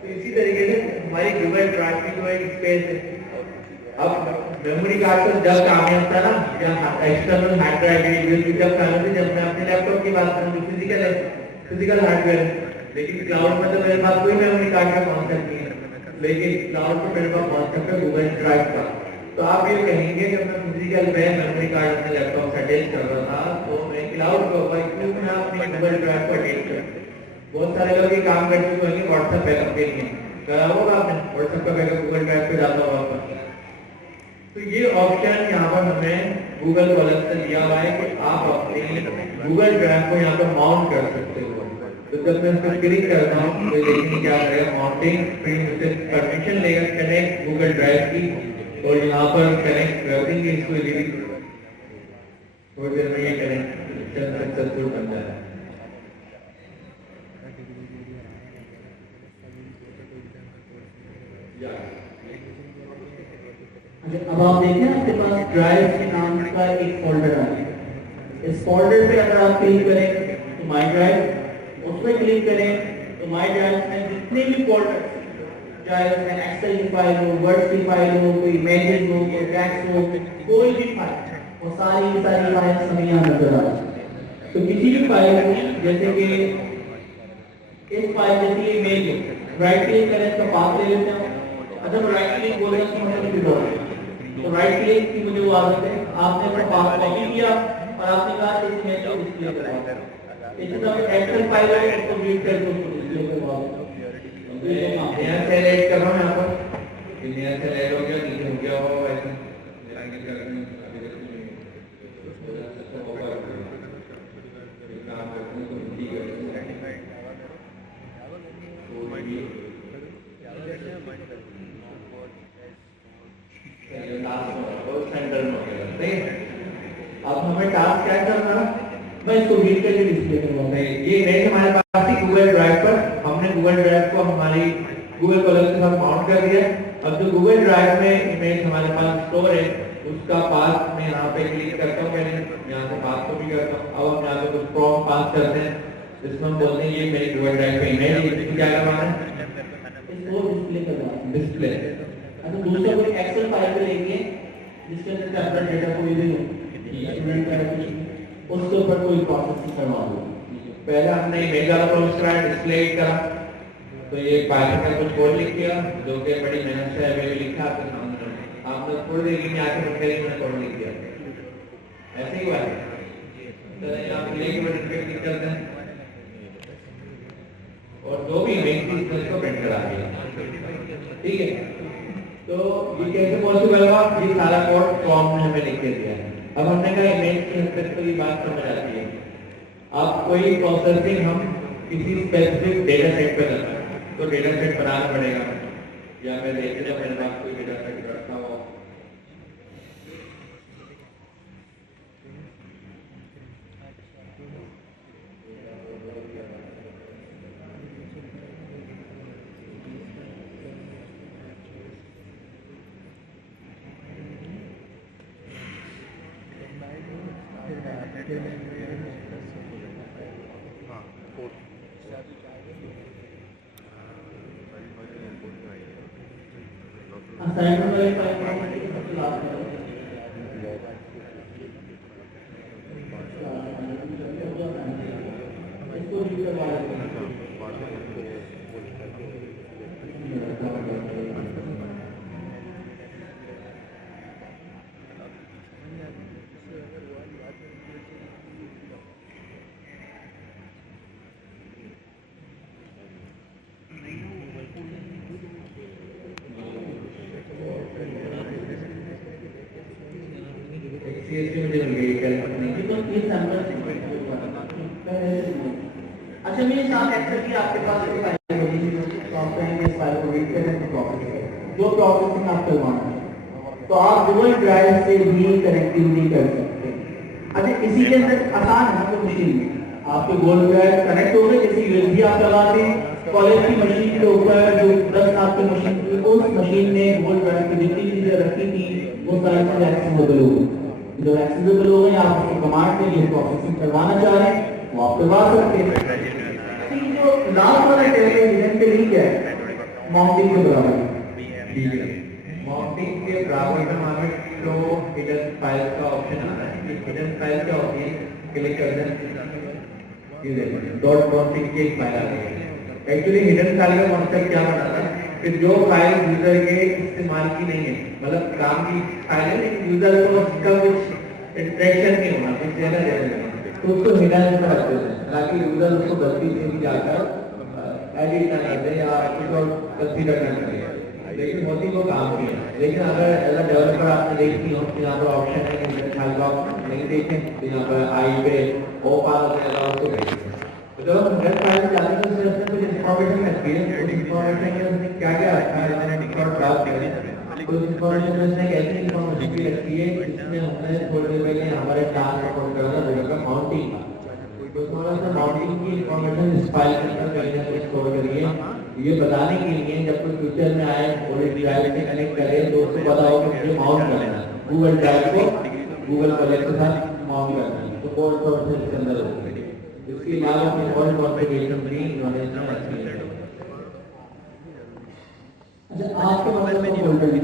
तो इसी तरीके से हमारी गूगल ड्राइव की जो एक स्पेस है, अब मेमोरी कार्ड तो जब कामयाब था ना, या एक्सटर्नल हार्ड ड्राइव यूएसबी जब कामयाब थी, जब मैं अपने लैपटॉप की बात करूँ तो फिजिकल हार्डवेयर है, लेकिन क्लाउड में तो मेरे पास कोई मेमोरी कार्ड का कॉन्सेप्ट नहीं है, लेकिन क्लाउड पर मेरे पास कॉन्सेप्ट है गूगल ड्राइव का। तो आप ये कहेंगे कि मैं फिजिकल में मेमोरी कार्ड अपने लैपटॉप से अटैच कर रहा था, तो मैं क्लाउड के ऊपर क्यों मैं अपनी गूगल ड्राइव को अटैच कर। बहुत सारे लोग ये काम कर चुके होंगे व्हाट्सएप बैकअप के लिए, करा होगा आपने व्हाट्सएप का बैकअप गूगल ड्राइव पे जाता होगा। तो ये ऑप्शन यहाँ पर हमें गूगल कॉलम से दिया हुआ है कि आप अपनी गूगल ड्राइव को यहाँ पर माउंट कर सकते हो। तो जब मैं इस पर क्लिक करता हूँ तो देखिए क्या करेगा, माउंटिंग, फिर मुझसे परमिशन लेगा कनेक्ट गूगल ड्राइव की, और यहाँ पर कनेक्ट कर देंगे इसको, थोड़ी देर में ये कनेक्शन सक्सेसफुल बन जाएगा। अब आप देखें आपके पास ड्राइव के नाम का एक फोल्डर आ है। इस फोल्डर पे अगर आप क्लिक करें तो माई ड्राइव, उसमें क्लिक करें तो माई ड्राइव में जितने भी फोल्डर, चाहे उसमें एक्सेल की फाइल हो, वर्ड की फाइल हो, कोई इमेजेस हो, कोई टेक्स्ट हो, कोई भी फाइल, वो सारी फाइल हमें यहाँ नजर आ रही है। तो किसी भी फाइल को, जैसे कि इस फाइल जैसी इमेज है, राइट क्लिक करें तो पाथ ले लेते हैं। जब राइट क्लिक बोले तो मतलब तो राइट क्लिक की मुझे वो आदत है, आपने अपना पाथ कॉपी किया और आपने कहा इस इमेज को डिस्प्ले करवाओ। इसी तरह एक्सेल फाइल है उसको रीड करके उसको डिस्प्ले करवाओ। नया सेल ऐड कर रहा हूं यहां पर, ये नया सेल ऐड हो गया, नीचे हो गया वो ऐसे मेरा आगे कर रहे हैं अभी देखो होगा काम करते हैं तो ठीक है। तो लास्ट सेंटर में हो गया, सही है। अब हमें टास्क क्या करना है, मैं इसको रीड करके डिस्प्ले करूंगा। ये इमेज हमारे पास थी गूगल ड्राइव पर, हमने गूगल ड्राइव को हमारी गूगल कॉलम के साथ माउंट कर दिया। अब जो गूगल ड्राइव में इमेज हमारे पास स्टोर है उसका पाथ मैं यहाँ पे क्लिक करता हूँ, पहले यहाँ से पाथ को भी करता हूँ। अब हम यहाँ पे कुछ प्रॉम्प्ट पास करते हैं, जिसमें हम बोलते हैं ये मेरी गूगल ड्राइव पे इमेज है, इसको क्या करवाना है, इसको डिस्प्ले करवाना है। डिस्प्ले। अच्छा दूसरा कोई एक्सेल फाइल पे लेंगे जिसके अंदर टैबलेट डेटा कोई भी हो, स्टूडेंट का कुछ, उसके ऊपर कोई प्रोसेसिंग करवा दो। पहले हमने इमेज वाला प्रोसेस करा, डिस्प्ले करा, तो ये पाइथन का कुछ कोड लिख दिया जो कि बड़ी मेहनत से अभी लिखा आपके सामने, आपने थोड़ी देर में आके बंद करेंगे, मैंने कोड लिख दिया, ऐसे ही हुआ है। तो यहाँ पे लिंक बटन पे क्लिक करते हैं और जो भी इमेज थी उसको प्रिंट करा दिया, ठीक है। तो ये कैसे पॉसिबल हुआ, ये सारा कोड फॉर्म ने हमें लिख के दिया है। अब हमने कहा इमेज की हद तक ये बात समझ आती है। अब कोई प्रोसेसिंग हम किसी स्पेसिफिक डेटा सेट पे करना है तो डेटा सेट बनाना पड़ेगा, या मैं देखते हैं मेरे पास कोई डेटा सेट रखा हुआ असाइनमेंट वाले फाइल को लास्ट में इसको रीड करवा लेते हैं। अच्छा मेरे साथ एक्चुअली आपके पास कोई फाइल होगी तो आप कहेंगे इस फाइल को रीड करें तो प्रोसेस जो प्रोसेसिंग आप करवाना है तो आप गूगल ड्राइव से भी कनेक्टिविटी कर सकते हैं। अच्छा इसी के अंदर आसान है तो मुश्किल नहीं। आपके गोल्ड ड्राइव कनेक्ट हो गए, जैसे यूएसबी आप लगाते हैं कॉलेज की मशीन के ऊपर, जो 10 आपकी मशीन थी उस मशीन में गोल्ड ड्राइव की जितनी चीजें रखी थी वो सारी चीजें एक्सेसिबल हो गई। जब एक्सेसिबल हो गई, आप उसको कमांड के लिए प्रोसेसिंग करवाना चाह रहे हैं वो आप करवा सकते हैं। जो लास्ट वाला टैब है हिडन के लिए क्या है, माउंटिंग के बराबर है। माउंटिंग के बराबर में हमारे जो हिडन फाइल का ऑप्शन आता है, ये हिडन फाइल क्या होती है, क्लिक कर दें, ये देखो डॉट माउंटिंग की एक फाइल आ गई है। एक्चुअली हिडन फाइल का कॉन्सेप्ट क्या बनाता है कि जो फाइल यूजर के इस्तेमाल की नहीं है, मतलब काम की फाइल है लेकिन यूजर को उसका कुछ इंटरेक्शन नहीं होना, कुछ देना देना, तो उसको हिडन में रख देते हैं ताकि यूजर उसको गलती से भी जाकर एडिट ना कर दे या कुछ और कंसीडर ना करे, लेकिन होती वो काम की है। लेकिन अगर एज अ डेवलपर आपने देखी हो यहाँ पर ऑप्शन है हिडन फाइल का, नहीं देखें तो यहाँ पर आई पे ओ पास उसको देखें। तो जब हम हिडन फाइल जाते हैं तो उसमें कुछ इन्फॉर्मेशन रखती है, उस इन्फॉर्मेशन के उसमें क्या क्या रखा है मैंने डिफॉल्ट ड्राफ्ट किया है, तो उस इन्फॉर्मेशन में उसने ऐसी इन्फॉर्मेशन भी रखी है जिसमें हमने थोड़ी देर पहले हमारे टास्क रिपोर्ट करा था जो का माउंटिंग का, तो थोड़ा सा माउंटिंग की इन्फॉर्मेशन इस फाइल के अंदर कहीं ना कहीं स्टोर करिए, ये बताने के लिए जब कोई फ्यूचर में आए और ड्राइव से कनेक्ट करे तो उसको पता हो कि मुझे माउंट करना है, गूगल ड्राइव को गूगल प्रोजेक्ट के साथ माउंट करना है, तो कोड प्रोसेस इसके अंदर होगा। इसके अलावा अपने और कॉन्फ़िगरेशन भी इन्होंने इसमें रखी है। अच्छा, आपके पास में फोल्डर है,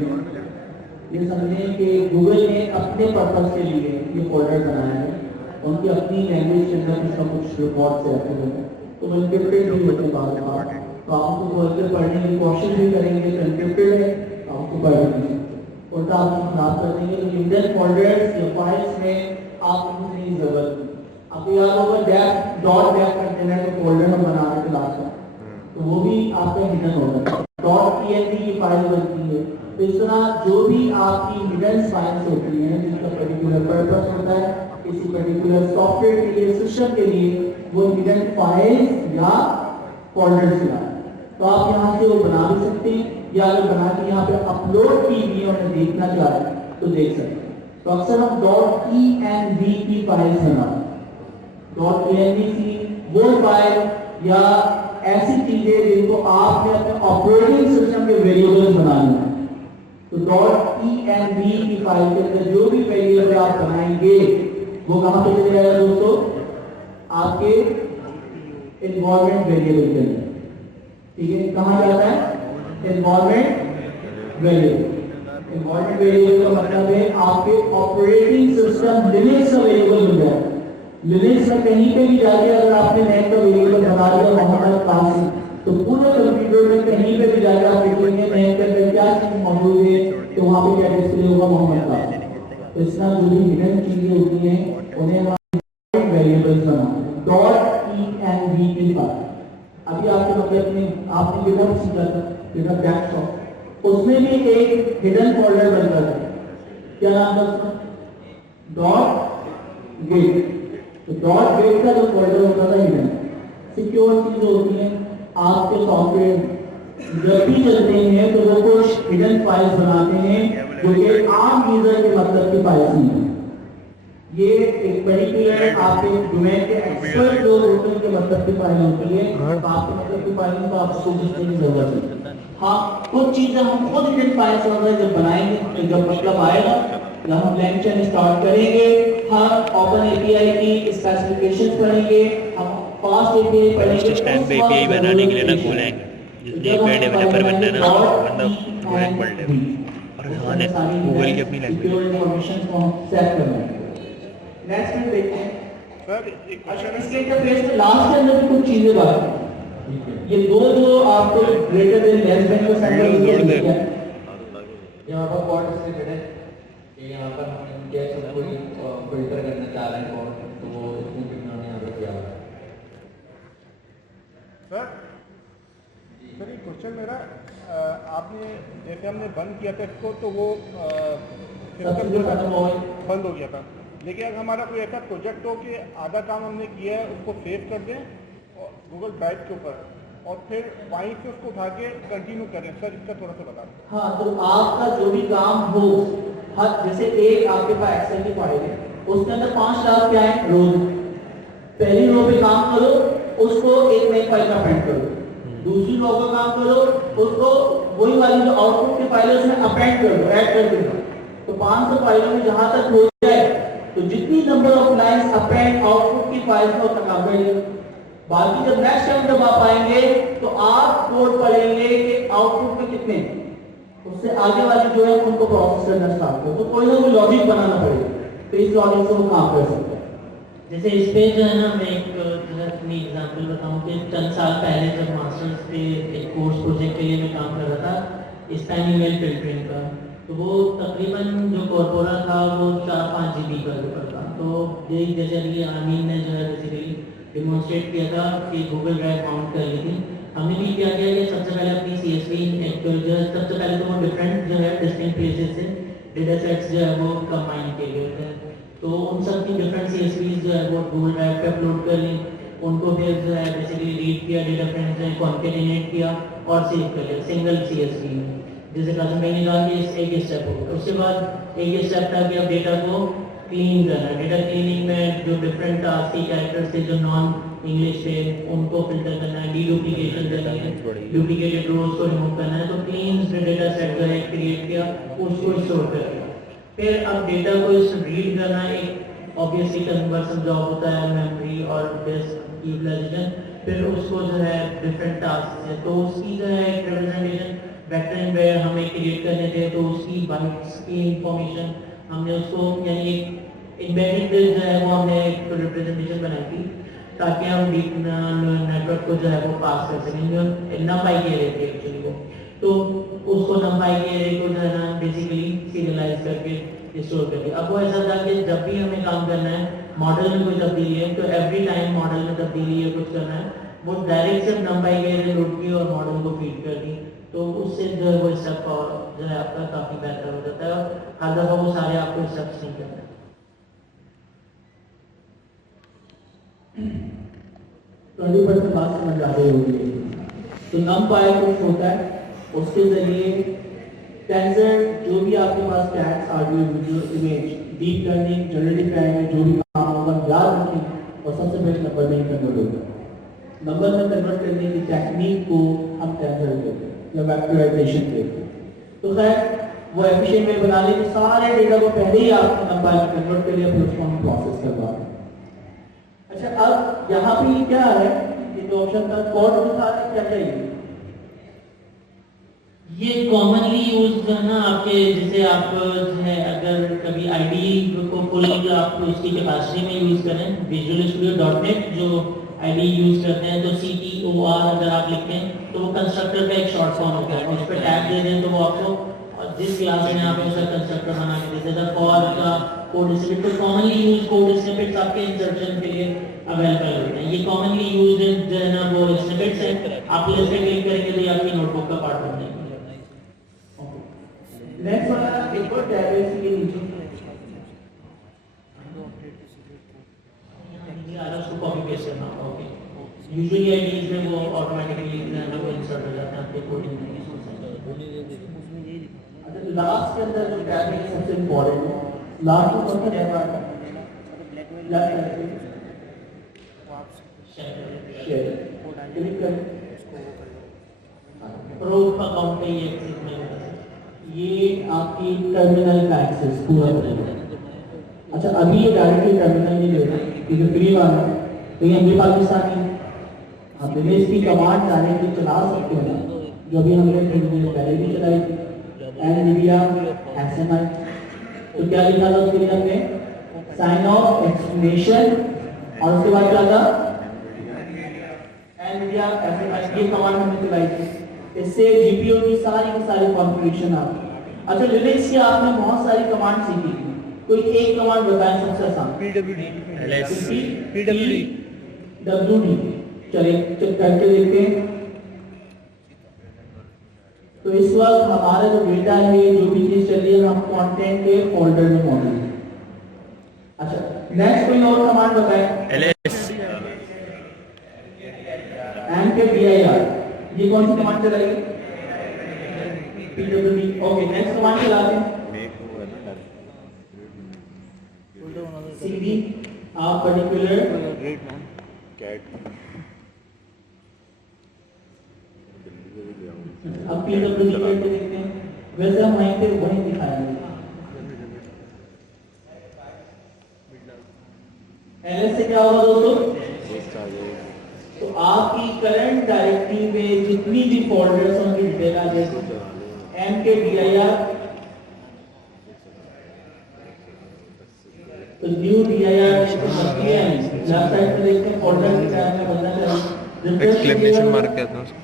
ये समझें कि गूगल ने अपने पर्पस के लिए ये फोल्डर बनाया है, उनकी अपनी लैंग्वेज के अंदर कुछ ना कुछ रिकॉर्ड से रखे हुए हैं, तो एन्क्रिप्टेड भी होते हैं, तो आप उसको खोल कर पढ़ने की कोशिश भी करेंगे तो एन्क्रिप्टेड है, आप उसको पढ़ लेंगे और आप उसको खराब कर देंगे। तो हिडन फोल्डर्स या फाइल्स में आपको नहीं जरूरत नहीं। आपको याद होगा डेफ डॉट डेफ कंटेनर का फोल्डर हम बना रहे थे लास्ट में, तो वो भी आपका हिडन होगा, डॉट png की फाइल बनती है। तो इस तरह जो भी आपकी हिडन फाइल्स होती हैं जिसका पर्टिकुलर पर्पस होता है किसी पर्टिकुलर सॉफ्टवेयर के लिए, सिस्टम के लिए, वो हिडन फाइल्स या फोल्डर्स का, तो आप यहाँ से वो बना भी सकते हैं, या अगर बना के यहाँ पे अपलोड की भी उन्हें देखना चाहे तो देख सकते हैं। तो अक्सर हम .env की फाइल्स बनाते हैं, .env वो फाइल या ऐसी चीजें जिनको आपने अपने ऑपरेटिंग सिस्टम के वेरिएबल्स बनाने हैं, तो .env की फाइल के अंदर जो भी वेरिएबल आप बनाएंगे वो कहाँ पे चले जाएगा दोस्तों, आपके एनवायरनमेंट वेरिएबल के अंदर, ठीक है। कहाँ जाता है, एनवायरनमेंट वेरिएबल। एनवायरनमेंट वेरिएबल का मतलब है आपके ऑपरेटिंग सिस्टम लिनक्स का वेरिएबल हो जाए, लिनक्स में कहीं पे भी जाके अगर आपने नेम का वेरिएबल बना दिया मोहम्मद कासिम, तो पूरे कंप्यूटर में कहीं पे भी जाकर आप देखेंगे नेम के अंदर क्या चीज मौजूद है, तो वहाँ पे क्या डिस्प्ले होगा, मोहम्मद कासिम। तो इस तरह जो भी हिडन चीजें होती हैं उन्हें हम वेरिएबल्स बनाते हैं, .env की फाइल। अभी आपके मतलब आपने गिटहब सीखा था, गिटहब डेस्कटॉप, उसमें भी एक हिडन फोल्डर बनता था, क्या नाम था उसका, .git। तो .git का जो फोल्डर होता था हिडन, सिक्योर चीज होती है, आपके सॉफ्टवेयर जब भी चलते हैं तो वो कुछ हिडन फाइल्स बनाते हैं जो कि आम यूजर के मतलब की फाइल्स नहीं है। ये एक पर्टिकुलर आपके डोमेन के एक्सपर्ट जो होते हैं के मतलब की फाइल होती है, तो आपके मतलब की फाइल में तो आपको सोचने की जरूरत है। हाँ, कुछ चीजें हम खुद हिडन फाइल्स वगैरह जब बनाएंगे, जब मतलब आएगा जब हम लेक्चर स्टार्ट करेंगे, हम ओपन एपीआई की स्पेसिफिकेशंस पढ़ेंगे, हम फास्ट एपीआई पढ़ेंगे। स्टैंड पे एपीआई बनाने के लिए ना खोलेंगे, जिसने एपीआई डेवलपर बनना है ना, मतलब पूरा पढ़ ले, और हाँ गूगल की अपनी लैंग्वेज इन्फॉर्मेशन को हम सेट करना है। नेक्स्ट में देखते हैं सर एक क्वेश्चन है, इसके इंटरफेस में लास्ट के अंदर भी कुछ चीजें बात हैं। ये दो जो आपको ग्रेटर देन लेस देन का सिंबल दिया है, यहाँ पर कोड से जुड़े, यहाँ पर हम कैसे कोई फिल्टर करना चाह रहे हैं कोड, तो वो इसमें भी उन्होंने यहाँ पर किया हुआ है। सर एक क्वेश्चन मेरा, आपने जैसे हमने बंद किया था इसको तो वो सिस्टम जो बंद हो गया था, लेकिन अगर हमारा कोई ऐसा प्रोजेक्ट हो कि आधा काम हमने किया है उसको सेव कर दें गूगल ड्राइव के ऊपर और फिर वहीं से उसको उठा के कंटिन्यू करें, सर इसका थोड़ा सा बता दें। हाँ, तो आपका जो भी काम हो, हर जैसे एक आपके पास एक्सेल की फाइल है, उसके अंदर 5 लाख क्या है, रोज, पहली रो पे काम करो, उसको एक नई फाइल में अपेंड करो, दूसरी रो पे काम करो, उसको वही वाली जो आउटपुट की फाइल है उसमें अपेंड कर दो, ऐड कर दो। तो 500 फाइलों में जहां तक हो जाए तो जितनी number of lines append output की फाइल्स में उतना काम करिए। बाकी जब नेक्स्ट टाइम जब आप आएंगे तो आप कोड पढ़ेंगे कि आउटपुट में कितने, उससे आगे वाले जो है उनको प्रोसेस करना स्टार्ट करो। तो कोई ना कोई लॉजिक बनाना पड़ेगा, तो इस लॉजिक से वो काम कर सकते हैं। जैसे इस पे जो है ना, मैं एक जो है अपनी एग्जांपल बताऊं कि चंद साल पहले जब मास्टर्स पे एक कोर्स प्रोजेक्ट के लिए मैं काम कर रहा था स्पैम ईमेल फिल्टरिंग का, तो वो तकरीबन जो कॉर्पोरा था वो 4-5 GB का था। तो यही जैसे अभी आमीन ने जो है बेसिकली डिमॉन्स्ट्रेट किया था कि गूगल ड्राइव काउंट कर ली थी, हमने भी क्या किया कि सबसे पहले अपनी CSV जो है सबसे पहले तो वो डिफरेंट जो है डिस्टिंक्ट प्लेसेस से डेटा सेट्स जो है वो कंबाइन किए गए थे। तो उन सब की डिफरेंट CSVs जो है वो गूगल ड्राइव पे अपलोड कर ली, उनको फिर जो है बेसिकली रीड किया, डेटा फ्रेम्स में कॉन्केटिनेट किया और सेव कर लिया सिंगल CSV में। जैसे कासिम भाई ने कहा कि एक स्टेप हो गया, उसके बाद एक स्टेप था कि अब डेटा को क्लीन करना। डेटा क्लीनिंग में जो डिफरेंट टास्क के कैरेक्टर्स थे जो नॉन इंग्लिश थे उनको फिल्टर करना है, डुप्लीकेशन करना है, डुप्लीकेटेड रोज को रिमूव करना है। तो क्लीन डेटा सेट जो है क्रिएट किया, उसको स्टोर कर दिया। फिर अब डेटा को रीड करना एक ऑब्वियसली कन्वर्सन जॉब होता है, मेमोरी और डिस्क यूटिलाइजेशन। फिर उसको जो है डिफरेंट टास्क है, तो उसकी जो है एक रिप्रेजेंटेशन वेक्टर एंड वेयर हमें क्रिएट करने थे। तो उसकी बाइट्स की इंफॉर्मेशन हमने उसको यानी एम्बेडेड जो है वो हमने एक रिप्रेजेंटेशन बनाई थी ताकि हम डीप नेटवर्क को जो है वो पास कर सकें, जो नंपाई के एरे थे एक्चुअली वो। तो उसको नंपाई के एरे को जो है ना बेसिकली सीरियलाइज करके स्टोर कर दिया। अब वो ऐसा था कि जब भी हमें काम करना है, मॉडल में कोई तब्दीली है तो एवरी टाइम मॉडल में तब्दीली है कुछ करना है, वो डायरेक्ट सिर्फ नंपाई के एरे लोड की और मॉडल को फीड कर दी। तो उससे जो है वो स्टेप जो है आपका काफ़ी बेहतर हो जाता है और हर दफ़ा वो सारे आपको स्टेप्स नहीं करना है। 20% बात समझ आ रही होगी। तो NumPy कुछ होता है, उसके जरिए टेंसर जो भी आपके पास tags, audio, video, image, deep learning, generative time जो भी काम होगा याद रखें और सबसे पहले नंबर में कन्वर्ट होगा। नंबर में कन्वर्ट करने की टेक्निक को हम टेंसर कहते हैं या वेक्टराइजेशन कहते हैं। तो खैर वो एफिशिएंट वे बनाने के सारे डेटा को पहले ही आपने NumPy में कन्वर्ट कर लिया, फिर उसको हम प्रोसेस करवा दें। अच्छा, अब यहाँ पे क्या है, ये जो ऑप्शन था कोड दिखा रहे क्या चाहिए, ये कॉमनली यूज जो है ना आपके, जैसे आप जो है अगर कभी आईडी को फुल आप उसकी कैपेसिटी में यूज करें, विजुअल स्टूडियो .NET जो आईडी यूज करते हैं तो CTOR अगर आप लिखें तो वो कंस्ट्रक्टर का एक शॉर्ट फॉर्म होता है, उस पर टैग दे दें तो वो आपको जिस क्लास में आप उसका कंस्ट्रक्टर बना के दे देता है। फॉर का कोड स्निपेट, तो कॉमनली यूज कोड स्निपेट्स आपके इंसर्शन के लिए अवेलेबल होते हैं। ये कॉमनली यूज्ड जो है ना वो स्निपेट्स है, आप इस पे क्लिक करेंगे तो ये आपकी नोटबुक का पार्ट बन जाएगा। नेक्स्ट वाला एक और टैब है इसके नीचे, उसको कॉपी पेस्ट करना होगा। ओके, यूजुअली आईडीज में वो ऑटोमेटिकली वो इंसर्ट हो जाता है आपके कोडिंग में। अच्छा, लास्ट के अंदर जो टैब है सबसे इंपॉर्टेंट है, लास्ट में कौन सा टैब आता है, शेयर, क्लिक करें, प्रूफ अकाउंट पे ये एक्सेस नहीं होता है, ये आपकी टर्मिनल का एक्सेस पूरा करेगा। अच्छा, अभी ये डायरेक्टली टर्मिनल नहीं दे रहा क्योंकि फ्री वाला है, तो ये हमने पाकिस्तानी आप दिनेश की कमांड डायरेक्टली चला सकते हो ना, जो अभी हमने थोड़ी देर पहले भी चलाई थी, NVIDIA SMI। तो क्या लिखा था उसके लिए हमने साइन ऑफ एक्सप्लेनेशन और उसके बाद क्या था NVIDIA SMI, ये कमांड हमने चलाई थी। इससे GPU की सारी कॉन्फ़िगरेशन आती है। अच्छा, लिनक्स की आपने बहुत सारी कमांड सीखी, कोई एक कमांड बताएं सबसे आसान। PWD चलिए चेक करके देखते हैं। तो इस वक्त हमारा जो डेटा है, जो भी चीज चल रही है, हम कंटेंट के फोल्डर में मौजूद है। अच्छा, नेक्स्ट कोई और कमांड बताएं। LS MKDIR, ये कौन सी कमांड चलाएगी? PWD। ओके, नेक्स्ट कमांड चलाते हैं CD। आप पर्टिकुलर अब प्लीज अपनी टिकट पे देखते हैं, वैसे हम वहीं पे वहीं दिखाएंगे। एलएस से क्या होगा दोस्तों, तो आपकी करंट डायरेक्टरी में जितनी भी फोल्डर्स होंगी डिटेल आ जाएगी, mkdir, तो न्यू dir लेफ्ट साइड पे देखते हैं फोल्डर के टैब में बनना चाहिए, एक्सक्लेमेशन मार्क कहते हैं उसको।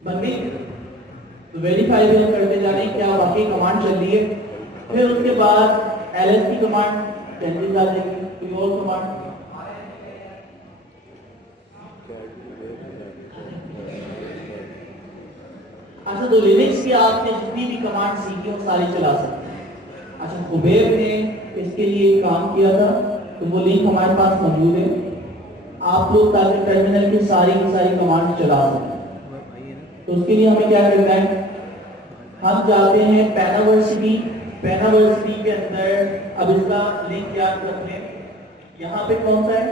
बन गई, तो वेरीफाई भी हम करते जा रहे हैं क्या वाकई कमांड चल रही है। फिर उसके बाद एलएस की कमांड चेंजेस आ जाएगी, कोई और कमांड अच्छा, तो लिनक्स की आपने जितनी भी कमांड सीखी वो सारी चला सकते हैं। अच्छा, कुबेर ने इसके लिए काम किया था, तो वो लिंक हमारे पास मौजूद है, आप लोग ताकि टर्मिनल की सारी कमांड चला सकें। तो उसके लिए हमें क्या करना है, हम जाते हैं पैनावर्सिटी के अंदर, अब इसका लिंक याद रख लें, यहाँ पे कौन सा है,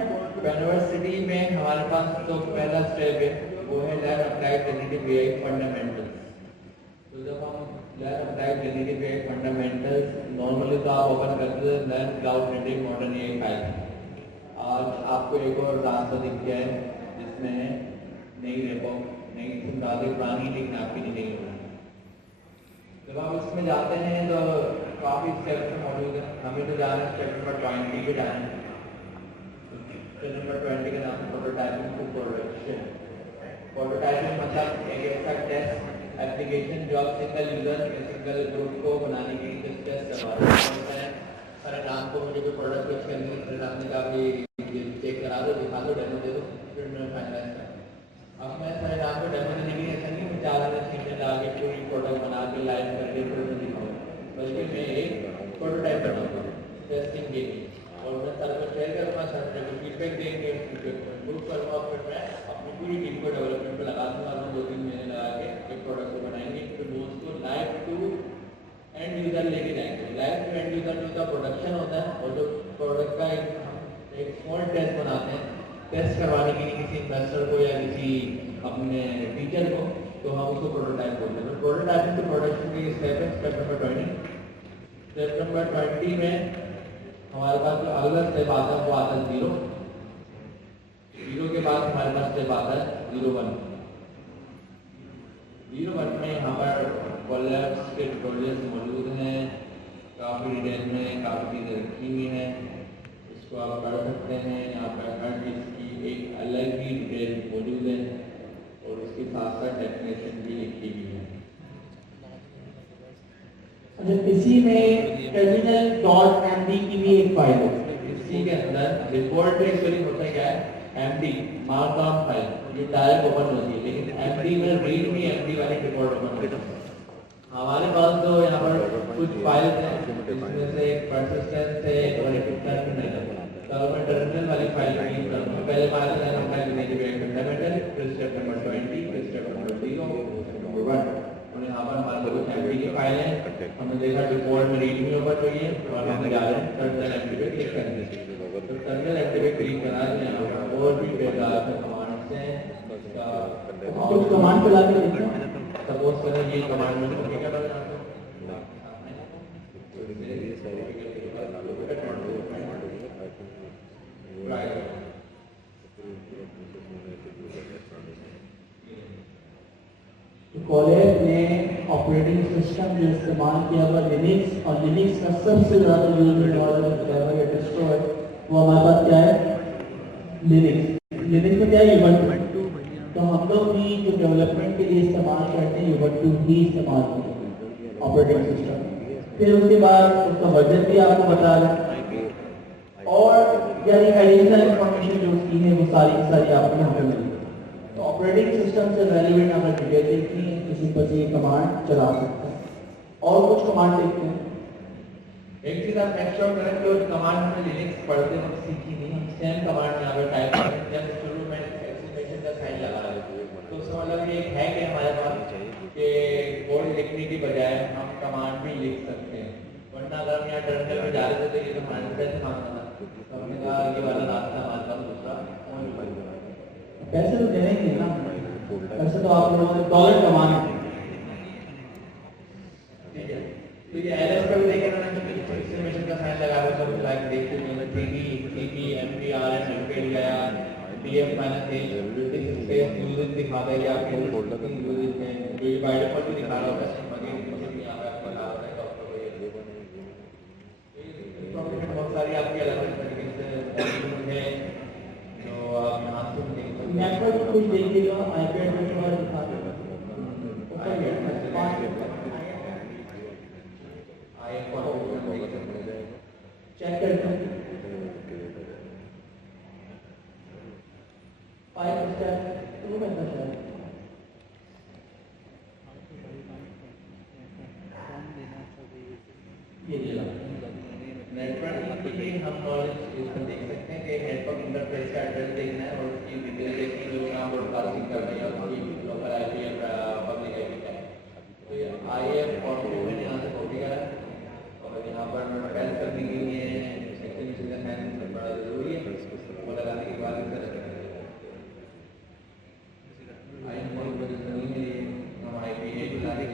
यूनिवर्सिटी में हमारे पास तो पहला स्टेप है वो है lab applied genetic AI fundamentals. तो जब हम lab applied genetic AI fundamentals normally तो आप ओपन करते हैं lab cloud native modern AI file. आज आपको एक और रास्ता दिख गया है जिसमें नई रेपो नई डाले पुरानी लेकिन आपकी नहीं होगी। जब आप इसमें जाते हैं तो काफ़ी स्टेप्स मौजूद है, हमें तो जाना है स्टेप नंबर 20 पे जाना है। स्टेप नंबर 20 का नाम प्रोटोटाइपिंग टू प्रोडक्शन। प्रोटोटाइपिंग मतलब एक ऐसा टेस्ट एप्लीकेशन जो आप सिंगल यूजर सिंगल ग्रुप को बनाने के लिए टेस्ट करवा रहे हैं। सारे नाम को मुझे कोई प्रोडक्ट पेश करने के लिए आपने कहा कि चेक करा दो, दिखा दो, डेमो दे दो, फिर मैं फाइनलाइज कर। अब मैं सारे नाम को डेमो देने के लिए ऐसा नहीं मैं 4 ला के पूरी प्रोडक्ट बना के लाइव करके फिर मैं दिखाऊँ, बल्कि मैं एक प्रोटोटाइप बनाऊँगा टेस्टिंग के लिए और मैं सर को शेयर करूँगा, सर को फीडबैक देंगे, फीडबैक को इम्प्रूव करूँगा, फिर मैं अपनी पूरी टीम को डेवलपमेंट पर लगा दूँगा। 2-3 महीने लगा के एक प्रोडक्ट को बनाएंगे, फिर वो उसको लाइव टू एंड यूज़र लेके जाएंगे। लाइव टू एंड यूज़र जो का प्रोडक्शन होता है और जो प्रोडक्ट का एक स्मॉल टेस्ट बनाते हैं टेस्ट करवाने के लिए किसी इन्वेस्टर को या किसी अपने टीचर को, तो हम उसको प्रोटोटाइप बोलते हैं। प्रोटोटाइपिंग टू प्रोडक्शन की स्टेप है स्टेप नंबर 20। स्टेप नंबर 20 में हमारे पास जो अगला स्टेप आता है वो आता है 0 के बाद हमारे पास स्टेप आता है 01 में यहाँ पर कोलैब्स के ट्यूटोरियल्स मौजूद हैं, काफ़ी डिटेल में काफ़ी चीज़ें रखी हुई हैं, इसको आप पढ़ सकते हैं। यहाँ पर हर चीज़ की एक अलग ही डिटेल मौजूद है और इसके साथ साथ डेफिनेशन भी लिखी हुई है। अच्छा, इसी में terminal.md की भी एक फाइल है, इसी के अंदर रिपोर्ट में एक्चुअली होता क्या है, एमडी मार्कडाउन फाइल ये डायरेक्ट ओपन होती है, लेकिन एमडी में रीड मी एमडी वाली रिपोर्ट ओपन होती है। हमारे पास तो यहाँ पर कुछ फाइल्स हैं जिसमें से एक persistence है और एक terminal है। तो मैं टर्मिनल वाली फाइल यूज करूँगा। पहले हमारे पास हम फाइल लेके गए फंडामेंटल, फिर स्टेप नंबर 20, फिर स्टेप नंबर 0, नंबर 1 और यहाँ पर हमारे पास एमडी की फाइल है। हमने देखा रिपोर्ट में रीड मी ओपन हुई है और हम जा रहे हैं टर्मिनल एमडी पे क्लिक करेंगे। तो टर्मिनल एमडी पे क्लिक करा यहाँ पर और भी बेकार कमांड्स हैं, इसका कुछ कमांड चला के देखते हैं। सपोज करें ये कमांड में क्या करना है कोलैब ने ऑपरेटिंग सिस्टम जो इस्तेमाल किया हुआ लिनक्स, और लिनक्स का सबसे ज़्यादा यूज होने वाला डिस्ट्रॉय वो हमारे पास क्या है, लिनक्स में क्या है, ubuntu। तो हम लोग भी जो डेवलपमेंट के लिए इस्तेमाल करते हैं ubuntu ही इस्तेमाल करते हैं ऑपरेटिंग सिस्टम। फिर उसके बाद उसका वर्जन भी आपको बता रहे हैं और यानी एडिशनल इंफॉर्मेशन जो उसकी है वो सारी आपको यहाँ पे मिलेगी। तो ऑपरेटिंग सिस्टम से रेलिवेंट अगर डिटेल देखनी है किसी पर ये कमांड चला सकते हैं। और कुछ कमांड देखते हैं। एक चीज आप नेक्स्ट आउट करें तो कमांड में लिनक्स पढ़ते वक्त सीखी नहीं, हम सेम कमांड यहाँ पर टाइप करें, जब शुरू में एक्सक्लेमेशन का साइन लगा रहे तो उसका मतलब ये है कि हमारे पास कि कोड लिखने की बजाय हम कमांड भी लिख सकते हैं। वरना अगर हम यहाँ टर्मिनल पे जा रहे थे तो ये तो हमारे पैसे मांगना था, तो हमने कहा ये वाला रास्ता हमारे पास दूसरा पैसे तो देने ना, पैसे तो आप लोगों ने डॉलर कमाने। ठीक है, तो ये एलएस पे भी देखें उन्होंने एक्सक्लेमेशन का साइन लगा रखा है, लाइक देखते हैं टीपी एमपीआर एमपीडी गया डीएफ माइनस ए स्पेस यूजेज दिखाता है कि आपके यूजेज में जो ये बाय डिफॉल्ट भी दिखा रहा होता है मगर मुझे यहाँ पे आपको दिखा रहा है डॉक्टर को ये बहुत सारी आपकी अलग अलग तरीके से है जो आप यहाँ से देख सकते हैं। नेटवर्क में कुछ देखिएगा, आईपैड में तुम्हारा दिखा देगा। चेक करते हैं 5 स्टेप शुरू में था शायद। ये नेटवर्क के लिए हम नॉलेज यूज कर देख सकते हैं कि नेटवर्क इंटरफेस का एड्रेस देखना है और उसकी डिटेल देखनी है जो हम ब्रॉडकास्टिंग कर रहे हैं उसकी लोकल आईपी या पब्लिक आईपी का है। तो ये आईएफ 42 मैंने यहाँ से कॉपी करा और यहाँ पर पैस करने के लिए सेक्शन है बड़ा जरूरी है, वो लगाने के बाद इस तरह आई बहुत वजह से नहीं मिली हम आईपी एक बुला रहे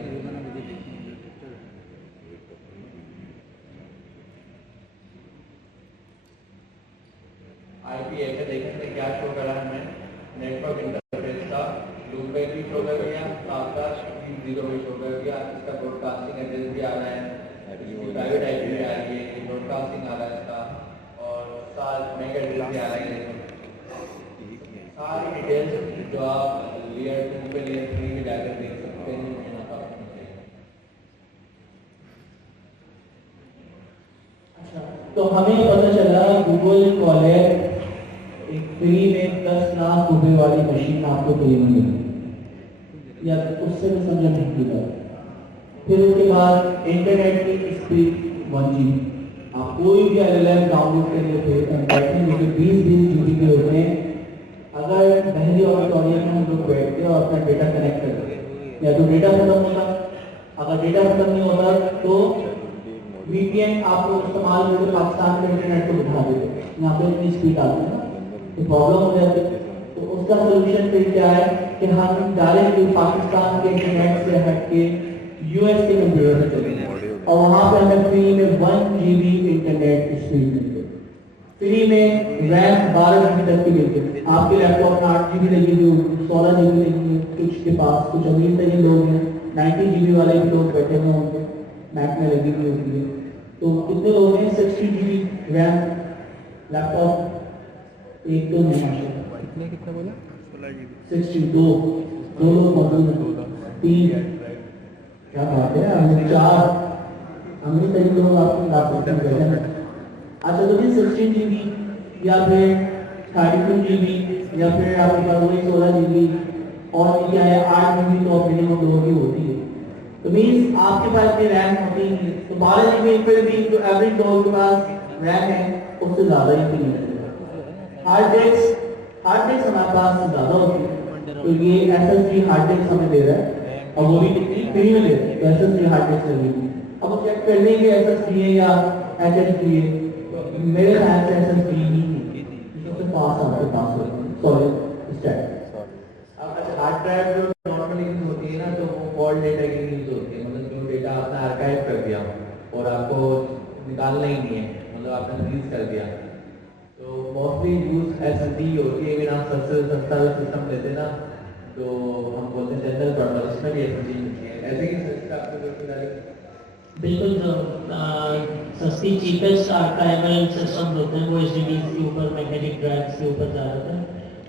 आईपी ऐसे देखने में क्या शो करा हमें नेटवर्क इंटरफेस का लूपबैक भी शो कर गया, आपका 0 भी शो कर गया, इसका ब्रॉडकास्टिंग एड्रेस भी आ रहा है, इसकी प्राइवेट आईपी भी आ रही है, ब्रॉडकास्टिंग आ रहा है इसका और साथ मैक एड्रेस भी आ रहा है। सारी डिटेल्स जो आप लेयर 2 पे लेयर 3 में जाकर देख सकते हैं यहाँ पर। तो हमें पता चला गूगल कॉलर एक फ्री में 10 लाख रुपए वाली मशीन आपको फ्री में मिली या उससे भी समझ नहीं मिला। फिर उसके बाद इंटरनेट की स्पीड 1 GB, आप कोई भी LLM डाउनलोड करिए फिर बैठने में 20 GB के होते हैं। अगर पहली ऑडियंस में हम लोग बैठते हैं और अपना डेटा कनेक्ट करते हैं या तो डेटा खत्म होगा, अगर डेटा खत्म नहीं होता तो VPN आप लोग इस्तेमाल करके पाकिस्तान के इंटरनेट को दिखा देते हैं, यहाँ पे इतनी स्पीड आती है ना तो प्रॉब्लम हो जाती है। तो उसका सोल्यूशन फिर क्या है कि हम डायरेक्टली पाकिस्तान के इंटरनेट से हट के US के कंप्यूटर पे चले और वहाँ पे हमें फ्री में 1 GB इंटरनेट स्पीड मिलती है, फ्री में रैम 12 GB तक की मिलती है। आपके लैपटॉप में 8 GB लगी हुई, 16 GB लगी हुई, कुछ के पास कुछ अमीर तरीन लोग हैं 90 GB वाले भी लोग बैठे हुए होंगे, मैक में लगी हुई होती है। तो कितने लोग हैं 60 GB रैम लैपटॉप एक तो नहीं, कितना बोला 62 दो लोग मौजूद हैं, 3 क्या बात है, हमने 4 अमीर तरीन लोग आपके लैपटॉप में बैठे हैं। अच्छा तो 16 GB या फिर 32 GB या फिर आपके पास वही 16 GB और क्या है 8 GB तो मिनिमम लोगों की होती है। तो मीन्स आपके पास ये रैम होती है तो 12 GB पे भी जो एवरेज लोगों के पास रैम है उससे ज़्यादा ही नहीं है। हार्ड डिस्क हमारे पास ज़्यादा होती है तो ये SSD हार्ड डिस्क हमें दे रहा है और वो भी कितनी फ्री में दे रहा है, तो SSD हार्ड डिस्क लगेगी। अब चेक कर लेंगे SSD है या HDD है, मेरे ख्याल से SSD ही सबसे पास आपके पास सॉरी स्टैक। अब हार्ड ड्राइव जो नॉर्मली यूज होती है ना तो वो फॉल्ट डेटा की यूज होती है, मतलब जो डेटा आपने आर्काइव कर दिया और आपको निकालना ही नहीं है, मतलब आपने रिलीज कर दिया तो मोस्टली यूज SSD होती है। अगर आप सबसे सस्ता सिस्टम लेते ना तो हम बोलते हैं जनरल पर्पस, उसमें भी SSD होती है। ऐसे ही सिस्टम आपको जरूरत डालेंगे बिल्कुल जो सस्ती चीपेस्ट आर्काइवल सिस्टम होते हैं वो HDDs के ऊपर मैग्नेटिक ड्राइव्स के ऊपर ज़्यादातर,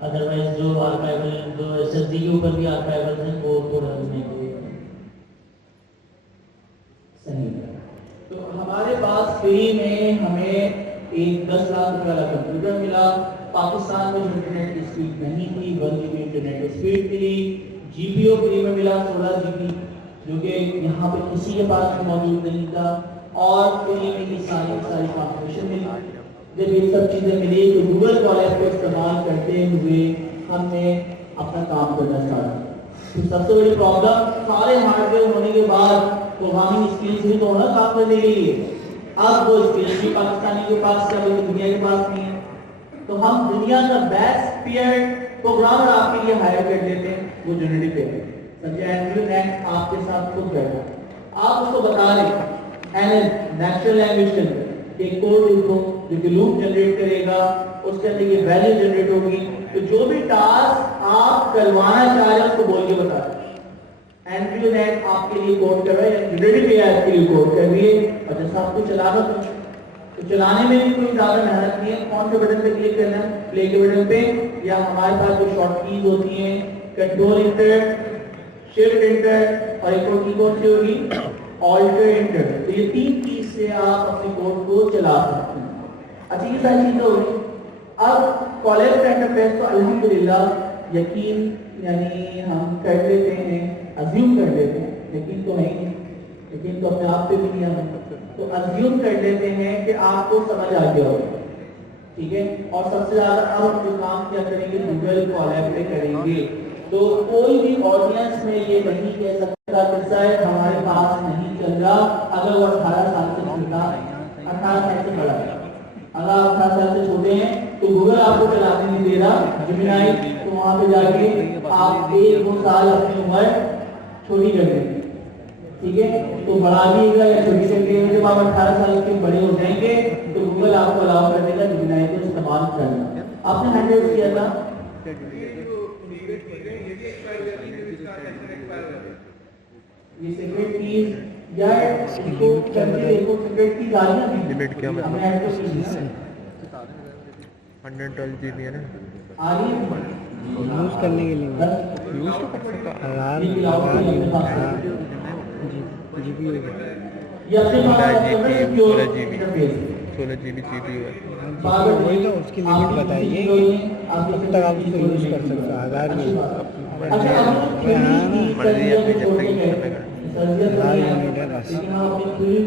अदरवाइज जो आर्काइवल जो SSD के ऊपर भी आर्काइवल हैं वो थोड़ा महंगे होते हैं। सही। तो हमारे पास फ्री में हमें एक 10 लाख रुपए वाला कंप्यूटर मिला, पाकिस्तान में इंटरनेट की स्पीड नहीं थी, 1 GB इंटरनेट स्पीड मिली, GPU फ्री में मिला 16 GB जो कि यहाँ पे किसी के पास भी मौजूद नहीं था और फ्री में ये सारी कॉन्फ़िगरेशन मिली। जब ये सब चीज़ें मिली तो गूगल कॉलर को इस्तेमाल करते हुए हमने अपना काम करना स्टार्ट किया। तो सबसे बड़ी प्रॉब्लम सारे हार्डवेयर होने के बाद प्रोग्रामिंग स्किल्स भी तो होना काम करने के लिए, अब वो स्पेशली पाकिस्तानी के पास है, अभी दुनिया के पास नहीं है, तो हम दुनिया का बेस्ट पेयर प्रोग्रामर आपके लिए हायर कर लेते हैं, वो जनरेटिव पेयर समझे। एंड्रयू नेट आपके साथ खुद बैठा, आप उसको बता रहे हैं नेचुरल लैंग्वेज के अंदर एक कोड लिखो जो कि लूप जनरेट करेगा, उसके अंदर ये वैल्यू जनरेट होगी, तो जो भी टास्क आप करवाना चाह रहे हैं उसको बोल के बता रहे। एंड्रयू नेट आपके लिए कोड कर रहा है, जनरेटिव एआई आपके लिए कोड कर रही है, और जैसा आपको चलाना तो चलाने में भी कोई ज्यादा मेहनत नहीं है। कौन से बटन पे क्लिक करना है, प्ले के बटन पे, या हमारे पास जो शॉर्ट कीज होती हैं कंट्रोल इंटर, शिफ्ट इंटर, और एक और की कौन सी होगी ऑल्टर इंटर, तो ये 3 कीज से आप अपने कोड को चला सकते हैं। अच्छा ये सारी चीजें हो गई। अब कॉलेज का इंटरफेस तो अल्हम्दुलिल्लाह यकीन यानी हम कर लेते हैं, अज्यूम कर लेते हैं, यकीन तो है ही, यकीन तो अपने आप पे भी नहीं हम, तो अज्यूम कर लेते हैं कि आपको समझ आ गया होगा, ठीक है। और सबसे ज्यादा अब हम जो काम क्या करेंगे, गूगल कोलैब पे करेंगे, तो कोई भी ऑडियंस में ये नहीं कह सकता कि सर हमारे पास नहीं चल रहा, अगर वो 18 साल से छोटा, 18 साल से बड़ा है, अगर आप 18 साल से छोटे हैं तो गूगल आपको चलाने नहीं दे रहा जेमिनी, तो वहां पे जाके आप 1-2 साल अपनी उम्र छोटी कर देंगे, ठीक है। तो बढ़ा दिएगा या छोटी कर दिएगा, जब आप 18 साल के बड़े हो जाएंगे तो गूगल आपको अलाउ कर देगा जेमिनी को इस्तेमाल करना। आपने हैंडल किया था ये सीक्रेट कीज या इसको करके देखो, सीक्रेट कीज आ रही है लिमिट क्या मतलब? हमने ऐड तो की है 112 GB है ना, आ रही है यूज़ करने के लिए यूज़ तो कर सकता है। जीबी हो गया, ये अपने पास 16 GB CPU है। वही तो उसकी लिमिट बताइए कब तक आप उसको यूज़ कर सकते हो। 1000 में मर्जी अपनी जब तक यूज़ करने का।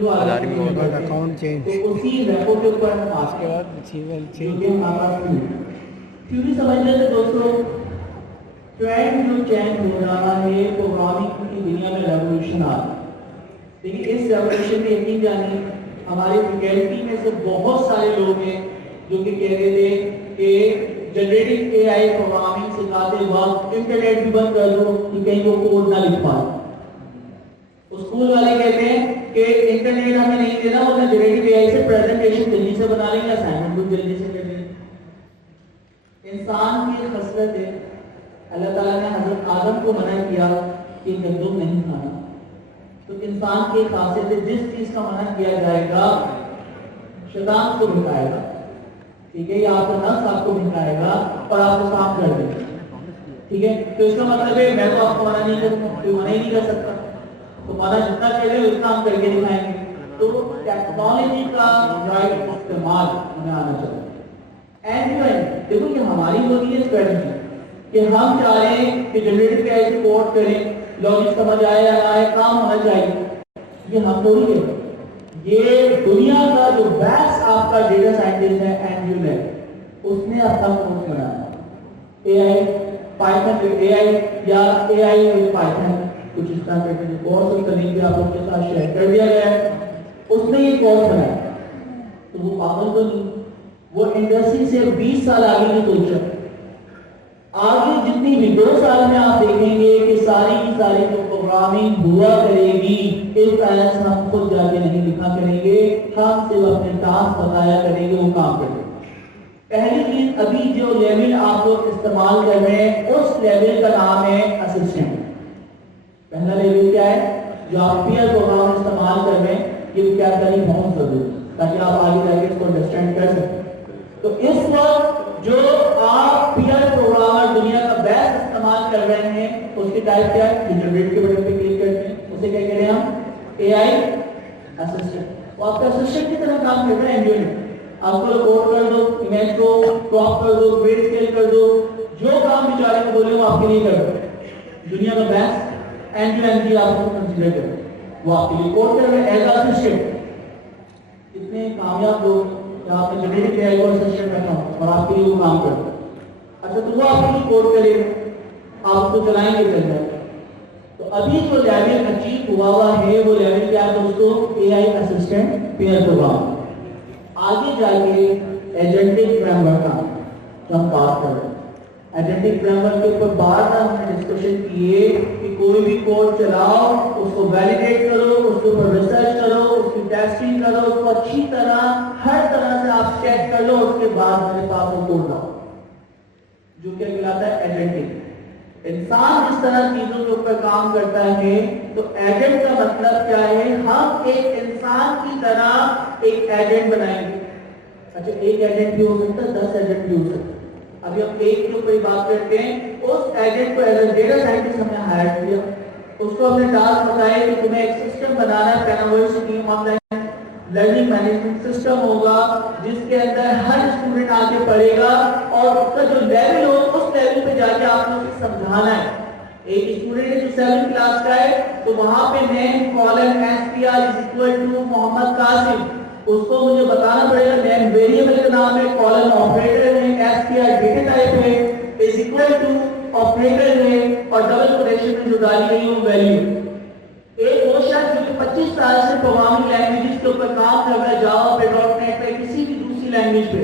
1000 भी होगा। अकाउंट चेंज उसी रेपो के ऊपर उसके बाद चेंज थ्योरी समझ लेते दोस्तों, ट्रेंड जो चेंज हो रहा है प्रोग्रामिंग की दुनिया में रेवोल्यूशन आ रहा है। लेकिन इस रेवोल्यूशन में यकीन जानिए हमारे फैकल्टी में से बहुत सारे लोग हैं जो कि कह रहे थे कि जनरेटिव एआई प्रोग्रामिंग सिखाते वक्त इंटरनेट भी बंद कर दो कि कहीं वो कोड ना लिख पाए। स्कूल वाले कहते हैं कि इंटरनेट हमें नहीं देना, वो जनरेटिव एआई से प्रेजेंटेशन जल्दी से बना लेंगे, असाइनमेंट भी जल्दी से कर लेंगे। इंसान की खसलत है, अल्लाह ताला ने हजरत आदम को मना किया कि गंदम नहीं खाना, तो इंसान की खासियत है जिस चीज का मना किया जाएगा शैतान को भटकाएगा, ठीक है, या आपका नफ्स आपको भटकाएगा और आपको काम कर देगा, ठीक है। तो इसका मतलब है मैं तो आपको मना नहीं करूंगा, कोई मना ही नहीं कर सकता, तो मना जितना कर ले उतना हम करके दिखाएंगे। तो टेक्नोलॉजी का राइट इस्तेमाल हमें आना चाहिए। एंड देखो कि हमारी होती है स्ट्रेटजी कि हम चाह रहे हैं कि जनरेटिव एआई से कोड करें, लॉजिक समझ आए या ना आए, काम होना चाहिए, ये हम थोड़ी है। ये दुनिया का जो बेस्ट आपका डेटा साइंटिस्ट है एंड्रयू नेट, उसने अपना कोर्स बनाया एआई पाइथन एआई या एआई विद पाइथन, कुछ इस तरह के जो कोर्स उसका लिंक भी आप लोगों के साथ शेयर कर दिया गया है। उसने ये कोर्स बनाया, तो वो पागल तो नहीं, वो इंडस्ट्री से 20 साल आगे की सोच है। आगे जितनी भी 2 साल में आप देखेंगे कि सारी की सारी जो प्रोग्रामिंग हुआ करेगी इस तरह से हम खुद जाके नहीं लिखा करेंगे, हम सिर्फ अपने टास्क बताया करेंगे, वो काम करेंगे। पहली चीज अभी जो लेवल आप लोग इस्तेमाल कर रहे हैं उस लेवल का नाम है असिस्टेंट। पहला लेवल क्या है जो आप पीयर प्रोग्राम इस्तेमाल कर रहे हैं, ये क्या करनी बहुत जरूरी है ताकि आप आगे जाके इसको अंडरस्टैंड कर सकें। तो इस वक्त जो आप पीयर प्रोग्रामर दुनिया का बेस्ट इस्तेमाल कर रहे हैं उसकी टाइप क्या है, जनरेट के बटन पे क्लिक करते हैं, उसे क्या करें हम एआई असिस्टेंट। वो आपका असिस्टेंट की तरह काम कर रहा है एंड्रयू में, आपको कोड कर दो, इमेज को क्रॉप कर दो, ग्रेड स्केल कर दो, जो काम बेचारे को बोले वो आपके लिए कर दो। दुनिया का बेस्ट एंड्रयू आपको कंसीडर करें, वो आपके लिए कोड कर रहे हैं एज असिस्टेंट। कितने कामयाब लोग आपने जनरेटिव एआई को असिस्टेंट रखा और आपके लिए वो काम करता है। अच्छा तो वो आपके लिए कोड करेगा, आप उसको चलाएंगे चल जाएगा। तो तो अभी जो लेवल अचीव हुआ है वो लेवल क्या है दोस्तों, AI असिस्टेंट पेयर प्रोग्राम। आगे जाके एजेंटिक फ्रेमवर्क का जो हम बात कर रहे हैं, एजेंटिक फ्रेमवर्क के ऊपर बार बार हमने डिस्कशन किए कि कोई भी कोड चलाओ, उसको वैलिडेट करो, उसके ऊपर रिसर्च करो, उसकी टेस्टिंग करो, उसको अच्छी तरह हर तरह से आप चेक कर लो, उसके बाद मेरे पास वो कोड लाओ, जो क्या कहलाता है एजेंटिक। इंसान जिस तरह चीजों के ऊपर काम करता है, तो एजेंट का मतलब क्या है, हम एक इंसान की तरह एक एजेंट बनाएंगे। अच्छा, एक एजेंट भी हो सकता है, 10 एजेंट भी हो सकते हैं। अभी हम एक के ऊपर बात करते हैं। उस एजेंट को एज ए डेटा साइंटिस्ट हमने हायर किया, उसको हमने टास्क बताया कि तुम्हें एक सिस्टम बनाना है, पैनावर्सिटी ऑनलाइन लर्निंग मैनेजमेंट सिस्टम होगा, जिसके अंदर हर स्टूडेंट आके पढ़ेगा और उसका जो लेवल हो उस लेवल पे जाके आपने उसे समझाना है। एक स्टूडेंट है जो 7th क्लास का है, तो वहां पे name colon SPR is equal to Mohammad Kasim, उसको मुझे बताना पड़ेगा नेम वेरिएबल का नाम है, कॉलन ऑपरेटर है, SPR डेटा टाइप है, इज इक्वल टू ऑपरेटर है और डबल कोटेशन में जो डाली गई वो वैल्यू। एक वो शख्स जो 25 साल से प्रोग्रामिंग लैंग्वेजेस के ऊपर काम कर रहा है, जावा पे, .NET पे, किसी भी दूसरी लैंग्वेज पे,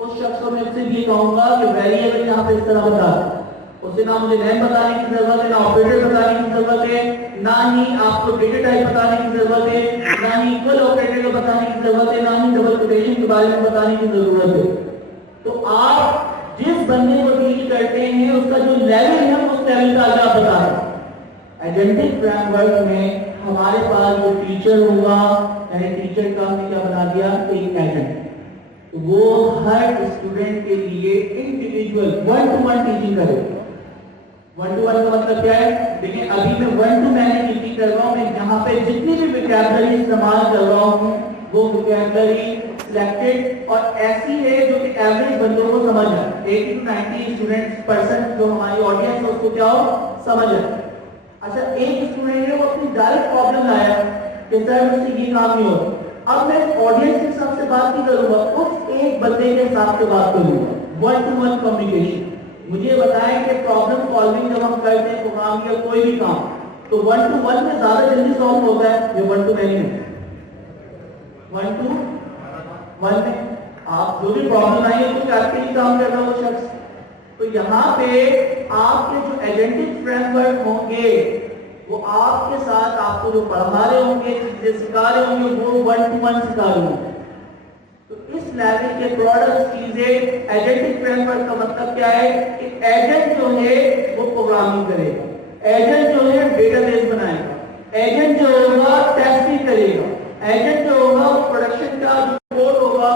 उस शख्स को मैं उससे ये कहूंगा कि वेरिएबल यहाँ पे इस तरह बता दे। उसे ना मुझे नेम बताने की जरूरत है, ना ऑपरेटर बताने की जरूरत है, ना ही आपको डेटा टाइप बताने की जरूरत है, ना ही इक्वल ऑपरेटर को बताने की जरूरत है, ना ही डबल कोटेशन के बारे में बताने की जरूरत है। तो आप जिस बंदे को डील करते हैं उसका जो लेवल है उस लेवल का आगे आप बता रहे हैं। एजेंटिक फ्रेमवर्क में हमारे पास जो टीचर होगा, यानी टीचर का हमने क्या बना दिया, एक एजेंट, तो वो हर स्टूडेंट के लिए इंडिविजुअल 1-to-1 टीचिंग करेगा। 1-to-1 का मतलब क्या है, देखिए अभी मैं 1-to मैनी टीचिंग कर रहा हूँ, मैं यहाँ पे जितनी भी वोकैबुलरी इस्तेमाल कर रहा हूँ वो वोकैबुलरी सिलेक्टेड और ऐसी है जो कि एवरेज बंदों को समझ आए। 80 to 90 स्टूडेंट्स परसेंट जो हमारी ऑडियंस है उसको क्या हो, समझ आए। अच्छा, एक स्टूडेंट है वो अपनी डायरेक्ट प्रॉब्लम लाया कि सर मुझसे ये काम नहीं होता, अब मैं ऑडियंस के हिसाब से बात नहीं करूंगा, उस एक बंदे के हिसाब से बात करूंगा। 1-to-1 communication. मुझे बताएं कि प्रॉब्लम सॉल्विंग जब हम करते हैं प्रोग्राम या कोई भी काम, तो 1-to-1 में ज्यादा जल्दी सॉल्व होता है या 1-to मैनी में? 1-to-1 में आप जो भी प्रॉब्लम आई है तो आपके लिए काम कर रहा हो शख्स। तो यहाँ पे आपके जो एजेंटिक फ्रेमवर्क होंगे वो आपके साथ आपको जो पढ़ा रहे होंगे, चीजें सिखा रहे होंगे, वो 1-to-1 सिखा रहे होंगे। तो इस लेवल के प्रोडक्ट चीजें एजेंटिक फ्रेमवर्क का मतलब क्या है कि एजेंट जो है वो प्रोग्रामिंग करेगा, एजेंट जो है डेटाबेस बनाएगा, एजेंट जो होगा टेस्टिंग करेगा, एजेंट जो होगा वो प्रोडक्शन का जो कोड होगा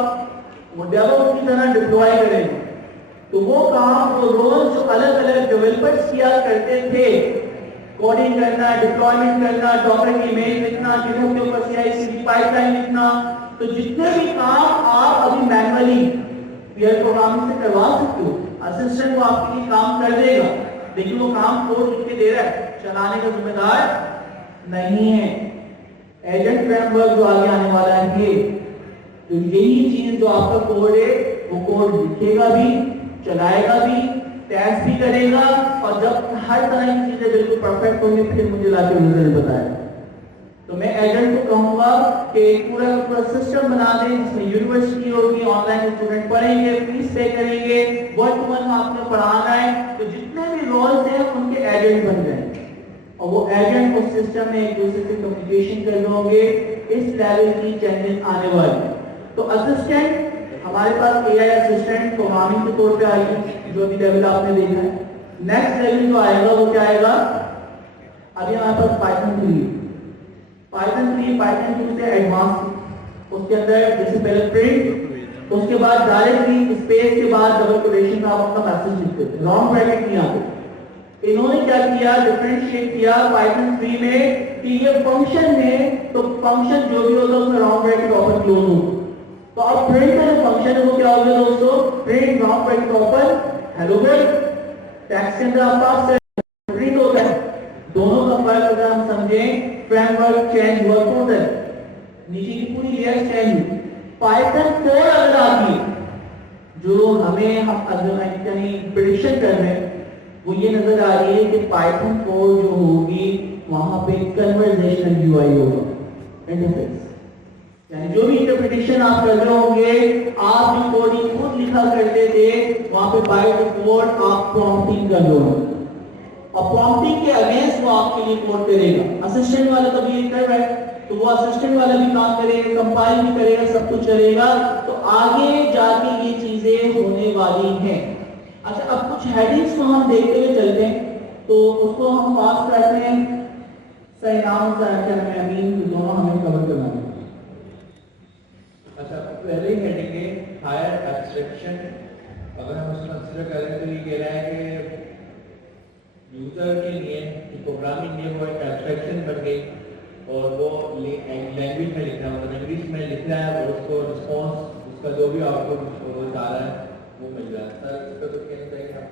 वो डेवलप की तरह डिप्लॉय करेगा। तो वो काम, वो रोल जो अलग अलग डेवलपर्स किया करते थे, कोडिंग करना, डिप्लॉयमेंट करना, डॉकर की इमेज लिखना, गिटहब के ऊपर CI/CD पाइपलाइन लिखना, तो जितने भी काम आप अभी मैनुअली पेयर प्रोग्रामिंग से करवा सकते हो, असिस्टेंट को आपके लिए काम कर देगा, लेकिन वो काम कोड लिख के दे रहा है, चलाने का जिम्मेदार नहीं है। एजेंट फ्रेमवर्क जो आगे आने वाला है, तो यही चीज जो आपका कोड है वो कोड लिखेगा भी, चलाएगा भी, टेस्ट भी करेगा, और जब हर तरह की चीजें बिल्कुल परफेक्ट होंगी फिर मुझे लाके रिजल्ट बताएगा। तो मैं एजेंट को कहूंगा कि एक पूरा सिस्टम बना दें जिसमें यूनिवर्सिटी होगी, ऑनलाइन स्टूडेंट पढ़ेंगे, फीस पे करेंगे, 1-to-1 आपने पढ़ाना है, तो जितने भी रोल्स हैं उनके एजेंट बन जाएंगे और वो एजेंट उस सिस्टम में एक दूसरे से कम्युनिकेशन कर रहे होंगे। इस लेवल की चेंजेस आने वाली। तो असिस्टेंट, हमारे पास AI असिस्टेंट प्रोग्रामिंग के तौर पे आएगी, जो भी लेवल आपने देखा है। नेक्स्ट लेवल जो आएगा वो क्या आएगा, अभी हमारे पास पाइथन 3, पाइथन 2 से एडवांस, उसके अंदर जैसे पहले प्रिंट, उसके बाद डायरेक्टली स्पेस के बाद डबल कोटेशन का आपका मैसेज लिखते थे, लॉन्ग ब्रैकेट नहीं आते। इन्होंने क्या किया, डिफरेंशिएट किया पाइथन 3 में कि ये फंक्शन में, तो फंक्शन जो भी होगा उसमें लॉन्ग ब्रैकेट ओपन क्लोज होगा। तो अब प्रिंट का जो फंक्शन है वो क्या होगा दोस्तों, print long bracket open hello world, text के अंदर आपका प्रिंट होता है। दोनों का फर्क अगर हम समझें, फ्रेमवर्क चेंज वर्क होता है, नीचे की पूरी लेयर चेंज। पाइथन 4 अगर आती है, जो हमें हम प्रेडिक्शन कर रहे हैं, वो ये नजर आ रही है कि पाइथन 4 जो होगी वहां पे कन्वर्सेशनल यूआई होगा, इंटरफेस। यानी जो भी इंटरप्रिटेशन आप कर रहे होंगे, आप जो कोडिंग खुद लिखा करते थे, वहां पे बाय डिफॉल्ट आप प्रॉम्प्टिंग कर रहे हो, और प्रॉम्प्टिंग के अगेंस्ट वो आपके लिए कोड करेगा। असिस्टेंट वाला तो ये कर रहा है, तो वो असिस्टेंट वाला भी काम करेगा, कंपाइल भी करेगा, सब कुछ करेगा। तो आगे जाके ये चीजें होने वाली हैं। अच्छा, अब कुछ हेडिंग्स को हम देखते हुए चलते हैं, तो उसको हम पास करते हैं। सही नाम से अमीन दोनों हमें कवर करना है। अच्छा, पहले ही हेडिंग है हायर एब्स्ट्रैक्शन। अगर हम उसको कंसीडर करें तो ये कह रहा है कि यूजर के लिए प्रोग्रामिंग है वो एक एब्स्ट्रैक्शन बन गई, और वो लैंग्वेज में लिख रहा है, मतलब इंग्लिश में लिख रहा है, और उसको रिस्पॉन्स उसका जो भी आउटपुट वो जा रहा है वो मिल रहा है। सर इस पर तो कहना चाहिए।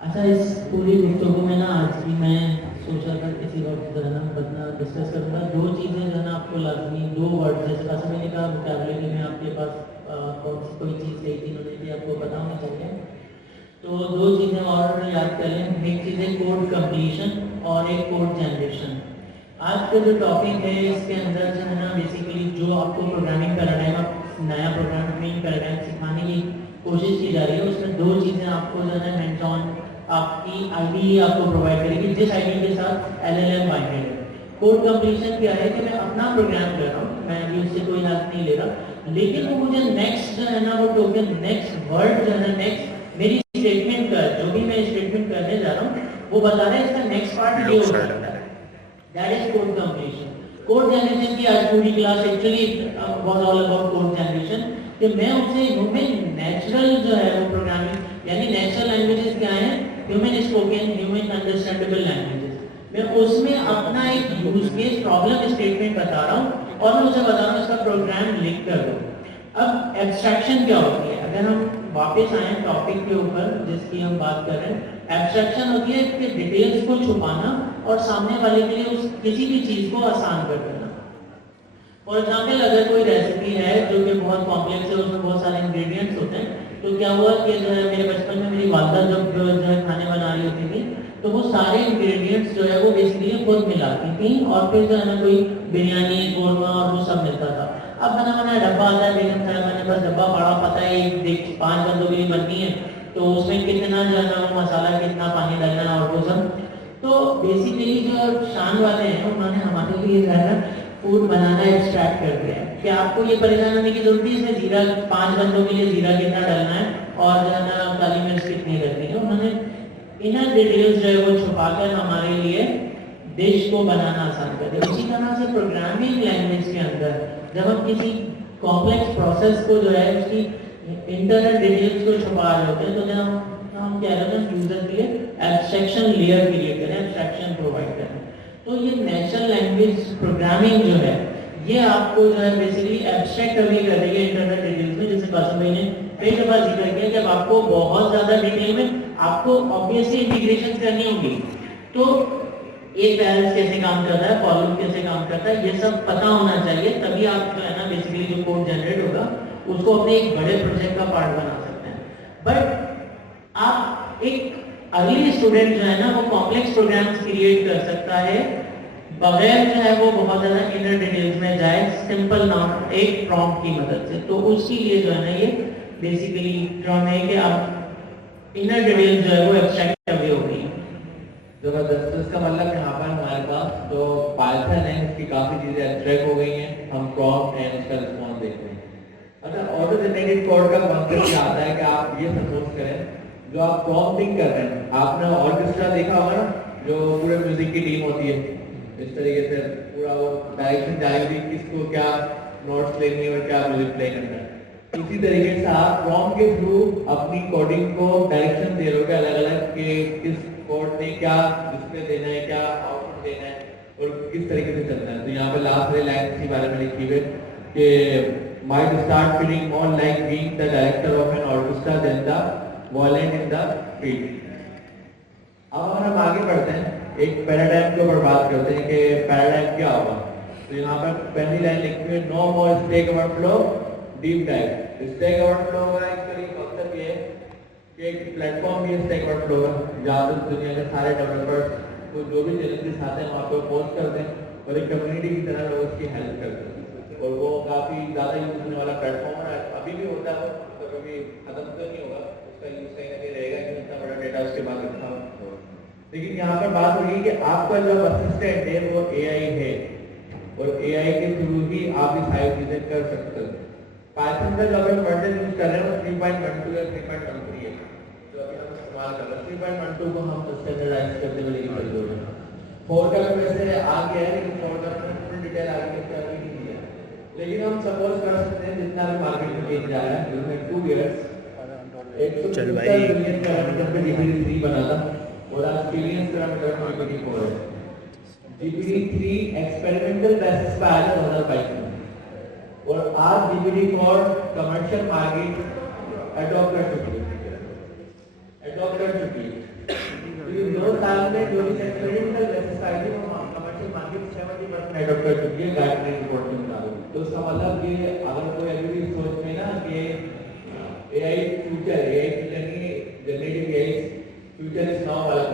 अच्छा, इस पूरी गुफ्तगू में ना आज की मैं सोचा था किसी वक्त जो है ना बतना डिस्कस करूँगा। दो चीज़ें जो है ना आपको लाजमी, दो वर्ड, जैसे कासिम मैंने कहा वोकैबुलरी में आपके पास कौन सी कोई चीज़ कही थी उन्होंने भी आपको पता होना चाहिए। तो दो चीज़ें और याद कर लें। एक चीज़ है कोड कंप्लीशन और एक कोड जनरेशन। आज का जो टॉपिक है इसके अंदर जो है ना बेसिकली जो आपको प्रोग्रामिंग पैराडाइम, नया प्रोग्रामिंग पैराडाइम सिखाने की कोशिश की जा रही है, उसमें दो चीज़ें आपको जो है हैंड्स ऑन आपकी आईडी आपको प्रोवाइड करेगी, जिस आईडी के साथ एलएलएम बाइंडेड है। कोड कंप्लीशन क्या है कि मैं अपना प्रोग्राम कर रहा हूँ, मैं अभी उससे कोई हेल्प नहीं ले रहा, लेकिन वो मुझे नेक्स्ट जो है ना वो टोकन, नेक्स्ट वर्ड जो है ना, नेक्स्ट मेरी स्टेटमेंट का जो भी मैं स्टेटमेंट करने जा रहा हूँ वो बता रहा है इसका नेक्स्ट पार्ट ये हो सकता है। That is code completion. Code generation की आज पूरी class actually was all about code generation, कि मैं उसे ह्यूमन नेचुरल जो है वो प्रोग्रामिंग, यानी नेचुरल लैंग्वेजेस क्या है, human spoken, human understandable languages, मैं उसमें अपना एक यूज केस प्रॉब्लम स्टेटमेंट बता रहा हूँ और मैं उसे बता रहा हूँ इसका प्रोग्राम लिख कर दो। अब एब्स्ट्रैक्शन क्या होती है, अगर हम वापस आए टॉपिक के ऊपर जिसकी हम बात कर रहे हैं, एब्स्ट्रैक्शन होती है कि डिटेल्स को छुपाना और सामने वाले के लिए उस किसी भी चीज को आसान कर देना। फॉर एग्जाम्पल, अगर कोई रेसिपी है जो कि बहुत कॉम्प्लेक्स है, उसमें बहुत सारे इंग्रेडिएंट्स होते हैं, तो क्या हुआ कि जो है मेरे बचपन में मेरी वालदा जब जो है खाने बना रही होती थी, तो वो सारे इंग्रेडिएंट्स जो है वो बेसिकली खुद मिलाती थी, और फिर जो है ना कोई बिरयानी, कोरमा और वो सब मिलता था। अब बना बना डब्बा आता है बेगम साहब, मैंने बस डब्बा पड़ा, पता है एक देख 5 बंदों के लिए बननी है, तो उसमें कितना जो है ना वो मसाला, कितना पानी डालना है और वो सब। तो बेसिकली जो शान वाले हैं उन्होंने हमारे लिए जो है ना फूड बनाना एक्सट्रैक्ट कर दिया है कि आपको ये परेशान होने की जरूरत नहीं, इसमें जीरा 5 बंदों के लिए जीरा कितना डालना है और जो है ना काली मिर्च कितनी रखनी है। उन्होंने इनर डिटेल्स जो है वो छुपाकर हमारे लिए डिश को बनाना आसान कर दिया। उसी तरह से प्रोग्रामिंग लैंग्वेज के अंदर जब हम किसी कॉम्प्लेक्स प्रोसेस को जो है उसकी इंटरनल डिटेल्स को छुपा रहे होते हैं, तो जब हम कह रहे हैं यूजर के लिए एब्स्ट्रैक्शन लेयर क्रिएट करें, एब्स्ट्रैक्शन प्रोवाइड करें, तो ये नेचुरल लैंग्वेज प्रोग्रामिंग जो है ये आपको जो है बेसिकली एब्स्ट्रैक्ट अवे कर रही है इंटरनल डिटेल्स में। जैसे कासिम भाई ने कई दफा जिक्र किया कि आपको बहुत ज्यादा डिटेल में आपको ऑब्वियसली इंटीग्रेशन करनी होगी, तो एक बैलेंस कैसे काम करता है, कॉलम कैसे काम करता है, ये सब पता होना चाहिए, तभी आप जो है ना बेसिकली जो कोड जनरेट होगा उसको अपने एक बड़े प्रोजेक्ट का पार्ट बना सकते हैं। बट आप एक अगली स्टूडेंट जो है ना वो कॉम्प्लेक्स प्रोग्राम्स क्रिएट कर सकता है बगैर जो है वो बहुत ज्यादा इनर डिटेल्स में जाए, सिंपल नाम एक प्रॉम्प्ट की मदद से। तो उसके लिए जो है ना ये बेसिकली ड्रॉम है कि आप इनर डिटेल्स जो है वो एब्स्ट्रैक्ट अवे हो गई। जबरदस्त। तो इसका मतलब यहाँ पर हमारे पास जो पाइथन है उसकी काफी चीजें एब्स्ट्रैक्ट हो गई हैं, हम प्रॉम्प्ट एंड उसका रिस्पॉन्स देख रहे हैं। अच्छा, ऑटो जनरेटेड कोड का कॉन्सेप्ट क्या आता है कि आप ये सपोज करें जो आप प्रॉम्प्टिंग कर रहे हैं, आपने ऑर्केस्ट्रा देखा होगा ना, जो पूरे म्यूजिक की टीम होती है, इस तरीके से पूरा वो डायरेक्शन जाएगी किसको क्या नोट्स लेनी है और क्या म्यूजिक प्ले करना है। इसी तरीके से आप प्रॉम्प्ट के थ्रू अपनी कोडिंग को डायरेक्शन दे रहे हो अलग अलग कि किस कोड ने क्या डिस्प्ले देना है, क्या आउटपुट देना है और किस तरीके से चलना है। तो यहाँ पे लास्ट वाली लाइन इसी बारे में लिखी हुई कि might start feeling more like being the director of an orchestra than the violin in the field। अब अगर हम आगे बढ़ते हैं, एक पैराडाइम के ऊपर बात करते हैं कि पैराडाइम क्या होगा। तो यहाँ पर पहली लाइन लिखी हुई no more Stack Overflow deep dive. Stack Overflow का एक्चुअली कॉन्सेप्ट ये है कि एक प्लेटफॉर्म भी स्टैक ओवरफ्लो है जहाँ पर दुनिया के सारे डेवलपर्स तो जो भी चैलेंजेस आते हैं वहाँ पे पोस्ट कर दें और एक कम्युनिटी की तरह लोग उसकी हेल्प करते हैं। और वो काफ़ी ज़्यादा यूज होने वाला प्लेटफॉर्म है, अभी भी होता है, तो कभी खत्म तो नहीं होगा, उसका यूज कहीं ना कहीं रहेगा कि इतना बड़ा डेटा उसके बाद रखा हो। लेकिन यहाँ पर बात होगी कि आपका जो असिस्टेंट है वो AI है और AI के थ्रू ही आप ये सारी चीज़ें कर सकते हो। पाइथन का जो अगर वर्जन यूज कर रहे हैं वो 3.12 या 3.13 है, जो अभी हम इस्तेमाल कर रहे हैं। 3.12 को हम स्टैंडर्डाइज करते हुए लेके चल रहे हैं। 4 का भी वैसे आ गया है, लेकिन 4 का फुल डिटेल आगे करके अभी नहीं दिया, लेकिन हम सपोज कर सकते हैं जितना भी मार्केट में चेंज आ रहा है जिसमें 2 इयर्स चल भाई। बिलियन पैरामीटर पे GPT-3 बना था और आज बिलियन पैरामीटर पे GPT-4 है। GPT-3 एक्सपेरिमेंटल बेसिस पे आया 2022 में और आज GPT-4 कमर्शियल मार्केट अडॉप्ट कर चुकी है। तो ये 2 साल में जो भी एक्सपेरिमेंटल बेसिस पे आई थी वो कमर्शियल मार्केट 70% अडॉप्ट कर चुकी है गार्टनर रिपोर्ट के मुताबिक। तो इसका मतलब ये अगर कोई अभी भी सोच में ना कि AI फ्यूचर नहीं, generative AI future is now वाला है।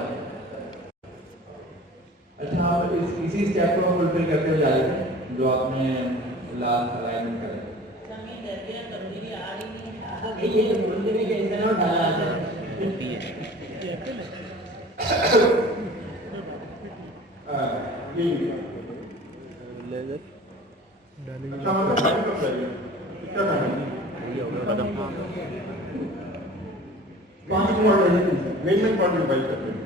अच्छा, आप इसी स्टेप को फुलफिल करते हुए जा रहे हैं जो आपने लास्ट अलाइनमेंट करा। ये तो बोलते हैं कि ऐसा ना डाला जाए। अच्छा, मतलब टाइम कब चाहिए, कितना टाइम? 5 मिनट ले लेते हैं, मेन पॉइंट रिवाइज करते हैं।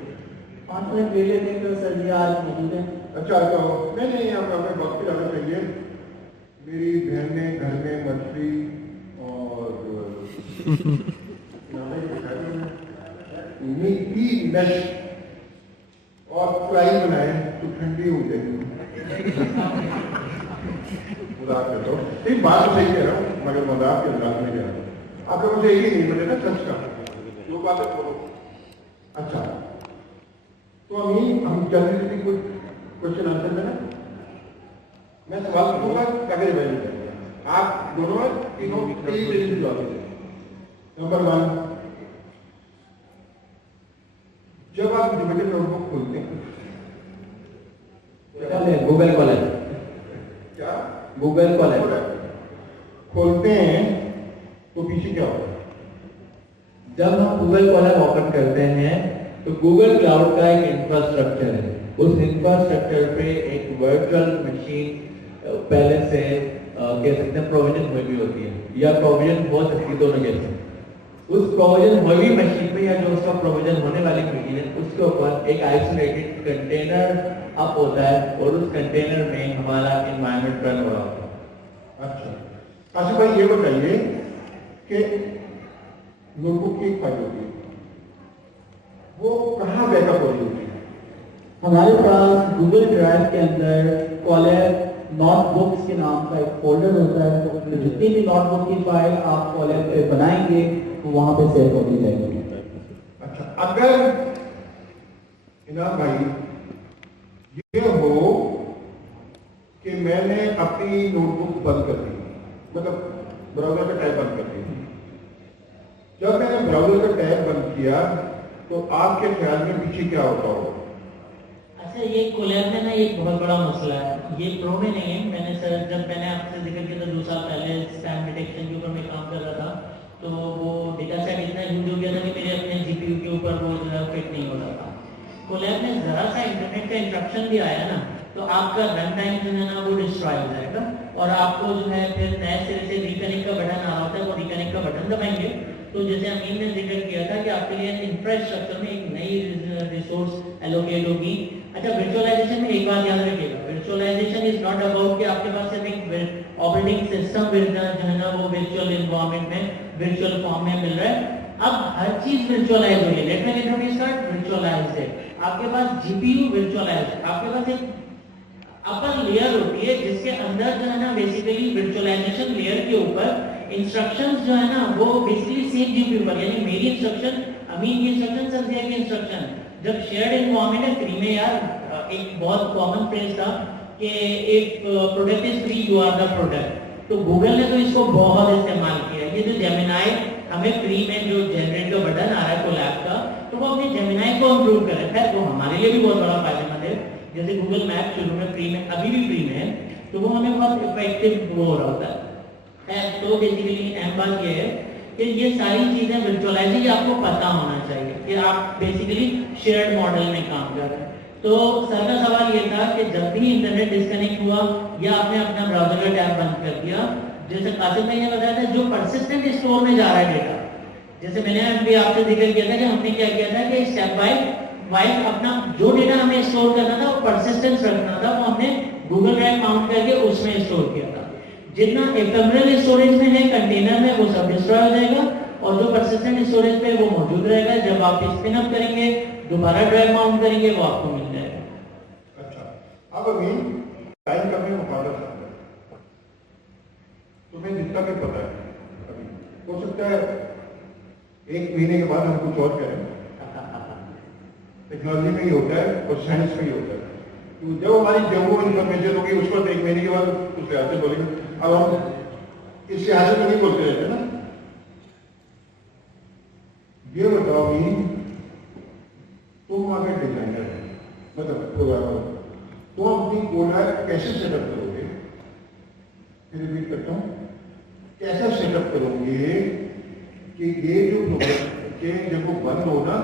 5 मिनट ले लेते हैं तो सर जी आज मौजूद है। अच्छा, तो नहीं यहाँ पर हमें वक्त की ज़्यादा चाहिए। मेरी बहन ने घर में मछली और मीठी मैश और फ्राई बनाए तो ठंडी हो जाएगी। मजाक कर दो, एक बात तो सही कह रहा हूँ मगर मजाक के अंदाज में कह रहा हूँ। आप लोगों से यही नहीं मिले ना सच का, जो बातें बोलो। अच्छा, तो अमीन हम जल्दी जल्दी कुछ क्वेश्चन आंसर देना। मैं सवाल पूछूंगा, अगर वैल्यू करेंगे आप दोनों तीनों तेजी जवाब देंगे। नंबर 1, जब आप डिजिटल नोटबुक खोलते हैं, गूगल कॉलेज, क्या गूगल कॉलेज खोलते हैं तो पीछे क्या होता है? जब हम गूगल कॉलम ओपन करते हैं तो गूगल क्लाउड का एक इंफ्रास्ट्रक्चर है, उस इंफ्रास्ट्रक्चर पे एक वर्चुअल मशीन पहले से कह सकते हैं प्रोविजन हुई भी होती है या प्रोविजन हो सकती है, दोनों कैसे। उस प्रोविजन हुई मशीन पे या जो उसका प्रोविजन होने वाली मशीन है उसके ऊपर एक आइसोलेटेड कंटेनर अप होता है और उस कंटेनर में हमारा एनवायरनमेंट रन हो रहा होता है। अच्छा, आसिफ भाई ये बताइए कि नोटबुक की एक फाइल होती है, वो कहाँ बैकअप हो रही होती है? हमारे पास गूगल ड्राइव के अंदर कॉलेब नोटबुक्स के नाम का एक फोल्डर होता है, तो जितनी भी नोटबुक की फाइल आप कॉलेब पे बनाएंगे तो वहाँ पे सेव होती जाएगी। अच्छा, अगर इनाम भाई ये हो कि मैंने अपनी नोटबुक बंद कर दी, मतलब ब्राउजर का टैब बंद कर दिया, जब मैंने ब्राउजर का टैब बंद किया तो आपके ख्याल में पीछे क्या होता होगा? अच्छा, ये कोलैब में ना एक बहुत बड़ा मसला है, ये प्रो में नहीं है। मैंने सर जब मैंने आपसे जिक्र किया था 2 साल पहले स्पैम डिटेक्शन के ऊपर मैं काम कर रहा था, तो वो डेटा सेट इतना ह्यूज हो गया था कि मेरे अपने जीपीयू के ऊपर वो जो है फिट नहीं होता था। कोलैब में जरा सा इंटरनेट का इंटरप्शन भी आया ना तो आपका रन टाइम जो है ना वो डिस्ट्रॉय हो जाएगा और आपको जो है फिर नए सिरे से रिकनेक्ट का बटन आ रहा होता है, वो रिकनेक्ट का बटन दबाएंगे तो जैसे अमीन ने जिक्र किया था कि आपके लिए इंफ्रास्ट्रक्चर में एक नई रिसोर्स एलोकेट होगी। अच्छा, वर्चुअलाइजेशन में एक बात याद रखिएगा, वर्चुअलाइजेशन इज नॉट अबाउट कि आपके पास सिर्फ एक ऑपरेटिंग सिस्टम जो है ना वो वर्चुअल एनवायरनमेंट में वर्चुअल फॉर्म में मिल रहा है। अब हर चीज वर्चुअलाइज हो रही है। Let me introduce that virtualized है। आपके पास जीपीयू वर्चुअलाइज्ड, आपके पास एक अपर लेयर होती है जिसके अंदर जो है ना बेसिकली वर्चुअलाइजेशन लेयर के ऊपर इंस्ट्रक्शंस जो है ना वो बेसिकली सेम जीपीयू पर, यानी मेरी इंस्ट्रक्शन, अमीन की इंस्ट्रक्शन, संध्या की इंस्ट्रक्शन। जब शेयर्ड एनवायरनमेंट है फ्री में, यार एक बहुत कॉमन फ्रेज था कि एक product is free, you are the product. तो गूगल ने तो इसको बहुत इस्तेमाल किया। ये जो जेमिनाई हमें फ्री में जो जनरेट का बटन आ रहा है कोलैब का, तो तो वो अपनी जेमिनाई को इम्प्रूव करें। खैर वो हमारे लिए भी बहुत बड़ा फायदेमंद है, जैसे गूगल मैप शुरू में फ्री में, अभी भी फ्री में है, तो वो हमें बहुत इफेक्टिव वो हो रहा होता है। तो बेसिकली अहम बात ये है कि ये सारी चीजें वर्चुअलाइजिंग आपको पता होना चाहिए कि आप बेसिकली शेयर्ड मॉडल में काम कर रहे हैं। तो सर का सवाल ये था कि जब भी इंटरनेट डिस्कनेक्ट हुआ या आपने अपना ब्राउजर का टैब बंद कर दिया, जैसे कासिम भाई ने बताया था, जो परसिस्टेंट स्टोर में जा रहा है डेटा, जैसे मैंने अभी आपसे जिक्र किया था कि हमने क्या किया था कि स्टेप बाय वाइज अपना जो डेटा हमें स्टोर करना था वो परसिस्टेंस रखना था, वो हमने गूगल ड्राइव माउंट करके उसमें स्टोर किया था। जितना एफएमएल स्टोरेज में है कंटेनर में, वो सब डिस्ट्रॉय हो जाएगा, और जो परसिस्टेंट स्टोरेज पे वो मौजूद रहेगा। जब आप स्पिन अप करेंगे, दोबारा ड्राइव माउंट करेंगे, वो आपको मिल जाएगा। अच्छा, अब अभी टाइम का भी मुकाबला करते हैं, तुम्हें जितना भी पता है, अभी हो सकता है 1 महीने के बाद हम कुछ और करें। टेक्नोलॉजी में ही होता है और साइंस में ही होता है। तो जब हमारी जम्मू इन्फॉर्मेशन होगी उसको 1 महीने के बाद कुछ लिहाज से बोलेंगे। अब हम इस लिहाज से नहीं बोलते रहते ना। ये बताओ कि तुम अगर डिजाइनर है, मतलब प्रोग्रामर, तो अपनी कोड कैसे सेटअप करोगे? फिर रिपीट करता हूँ, कैसा सेटअप करोगे कि ये जो प्रोग्राम के जब वो बंद होगा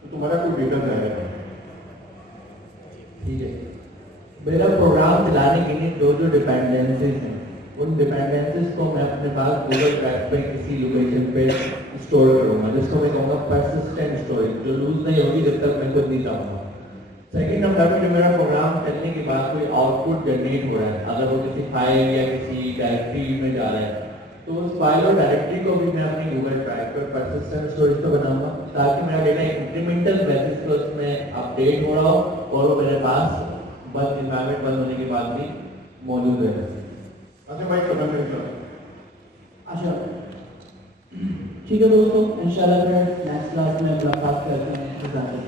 तो तुम्हारा कोई डेटा जाएगा। ठीक है, मेरा प्रोग्राम चलाने के लिए जो डिपेंडेंसीज हैं, उन डिपेंडेंसीज को मैं अपने पास गूगल ड्राइव पे किसी लोकेशन पे स्टोर करूँगा, जिसको मैं कहूँगा परसिस्टेंट स्टोरेज, जो लूज नहीं होगी जब तक मैं खुद नहीं चाहूँगा। सेकेंड नंबर में जो मेरा प्रोग्राम चलने के बाद कोई आउटपुट जनरेट हो रहा है, अगर वो किसी फाइल या किसी डायरेक्टरी में जा रहा है, तो उस फाइल और डायरेक्टरी को भी मैं अपनी गूगल ड्राइव पर परसिस्टेंट स्टोरेज पे बनाऊंगा, ताकि मेरा डेटा इंक्रीमेंटल बेसिस पे उसमें अपडेट हो रहा हो और वो मेरे पास बंद इन्वायरमेंट बंद होने के बाद भी मौजूद रहे। अच्छा भाई, करना मेरे अच्छा, ठीक है दोस्तों, इंशाल्लाह फिर नेक्स्ट क्लास में मुलाकात करते हैं।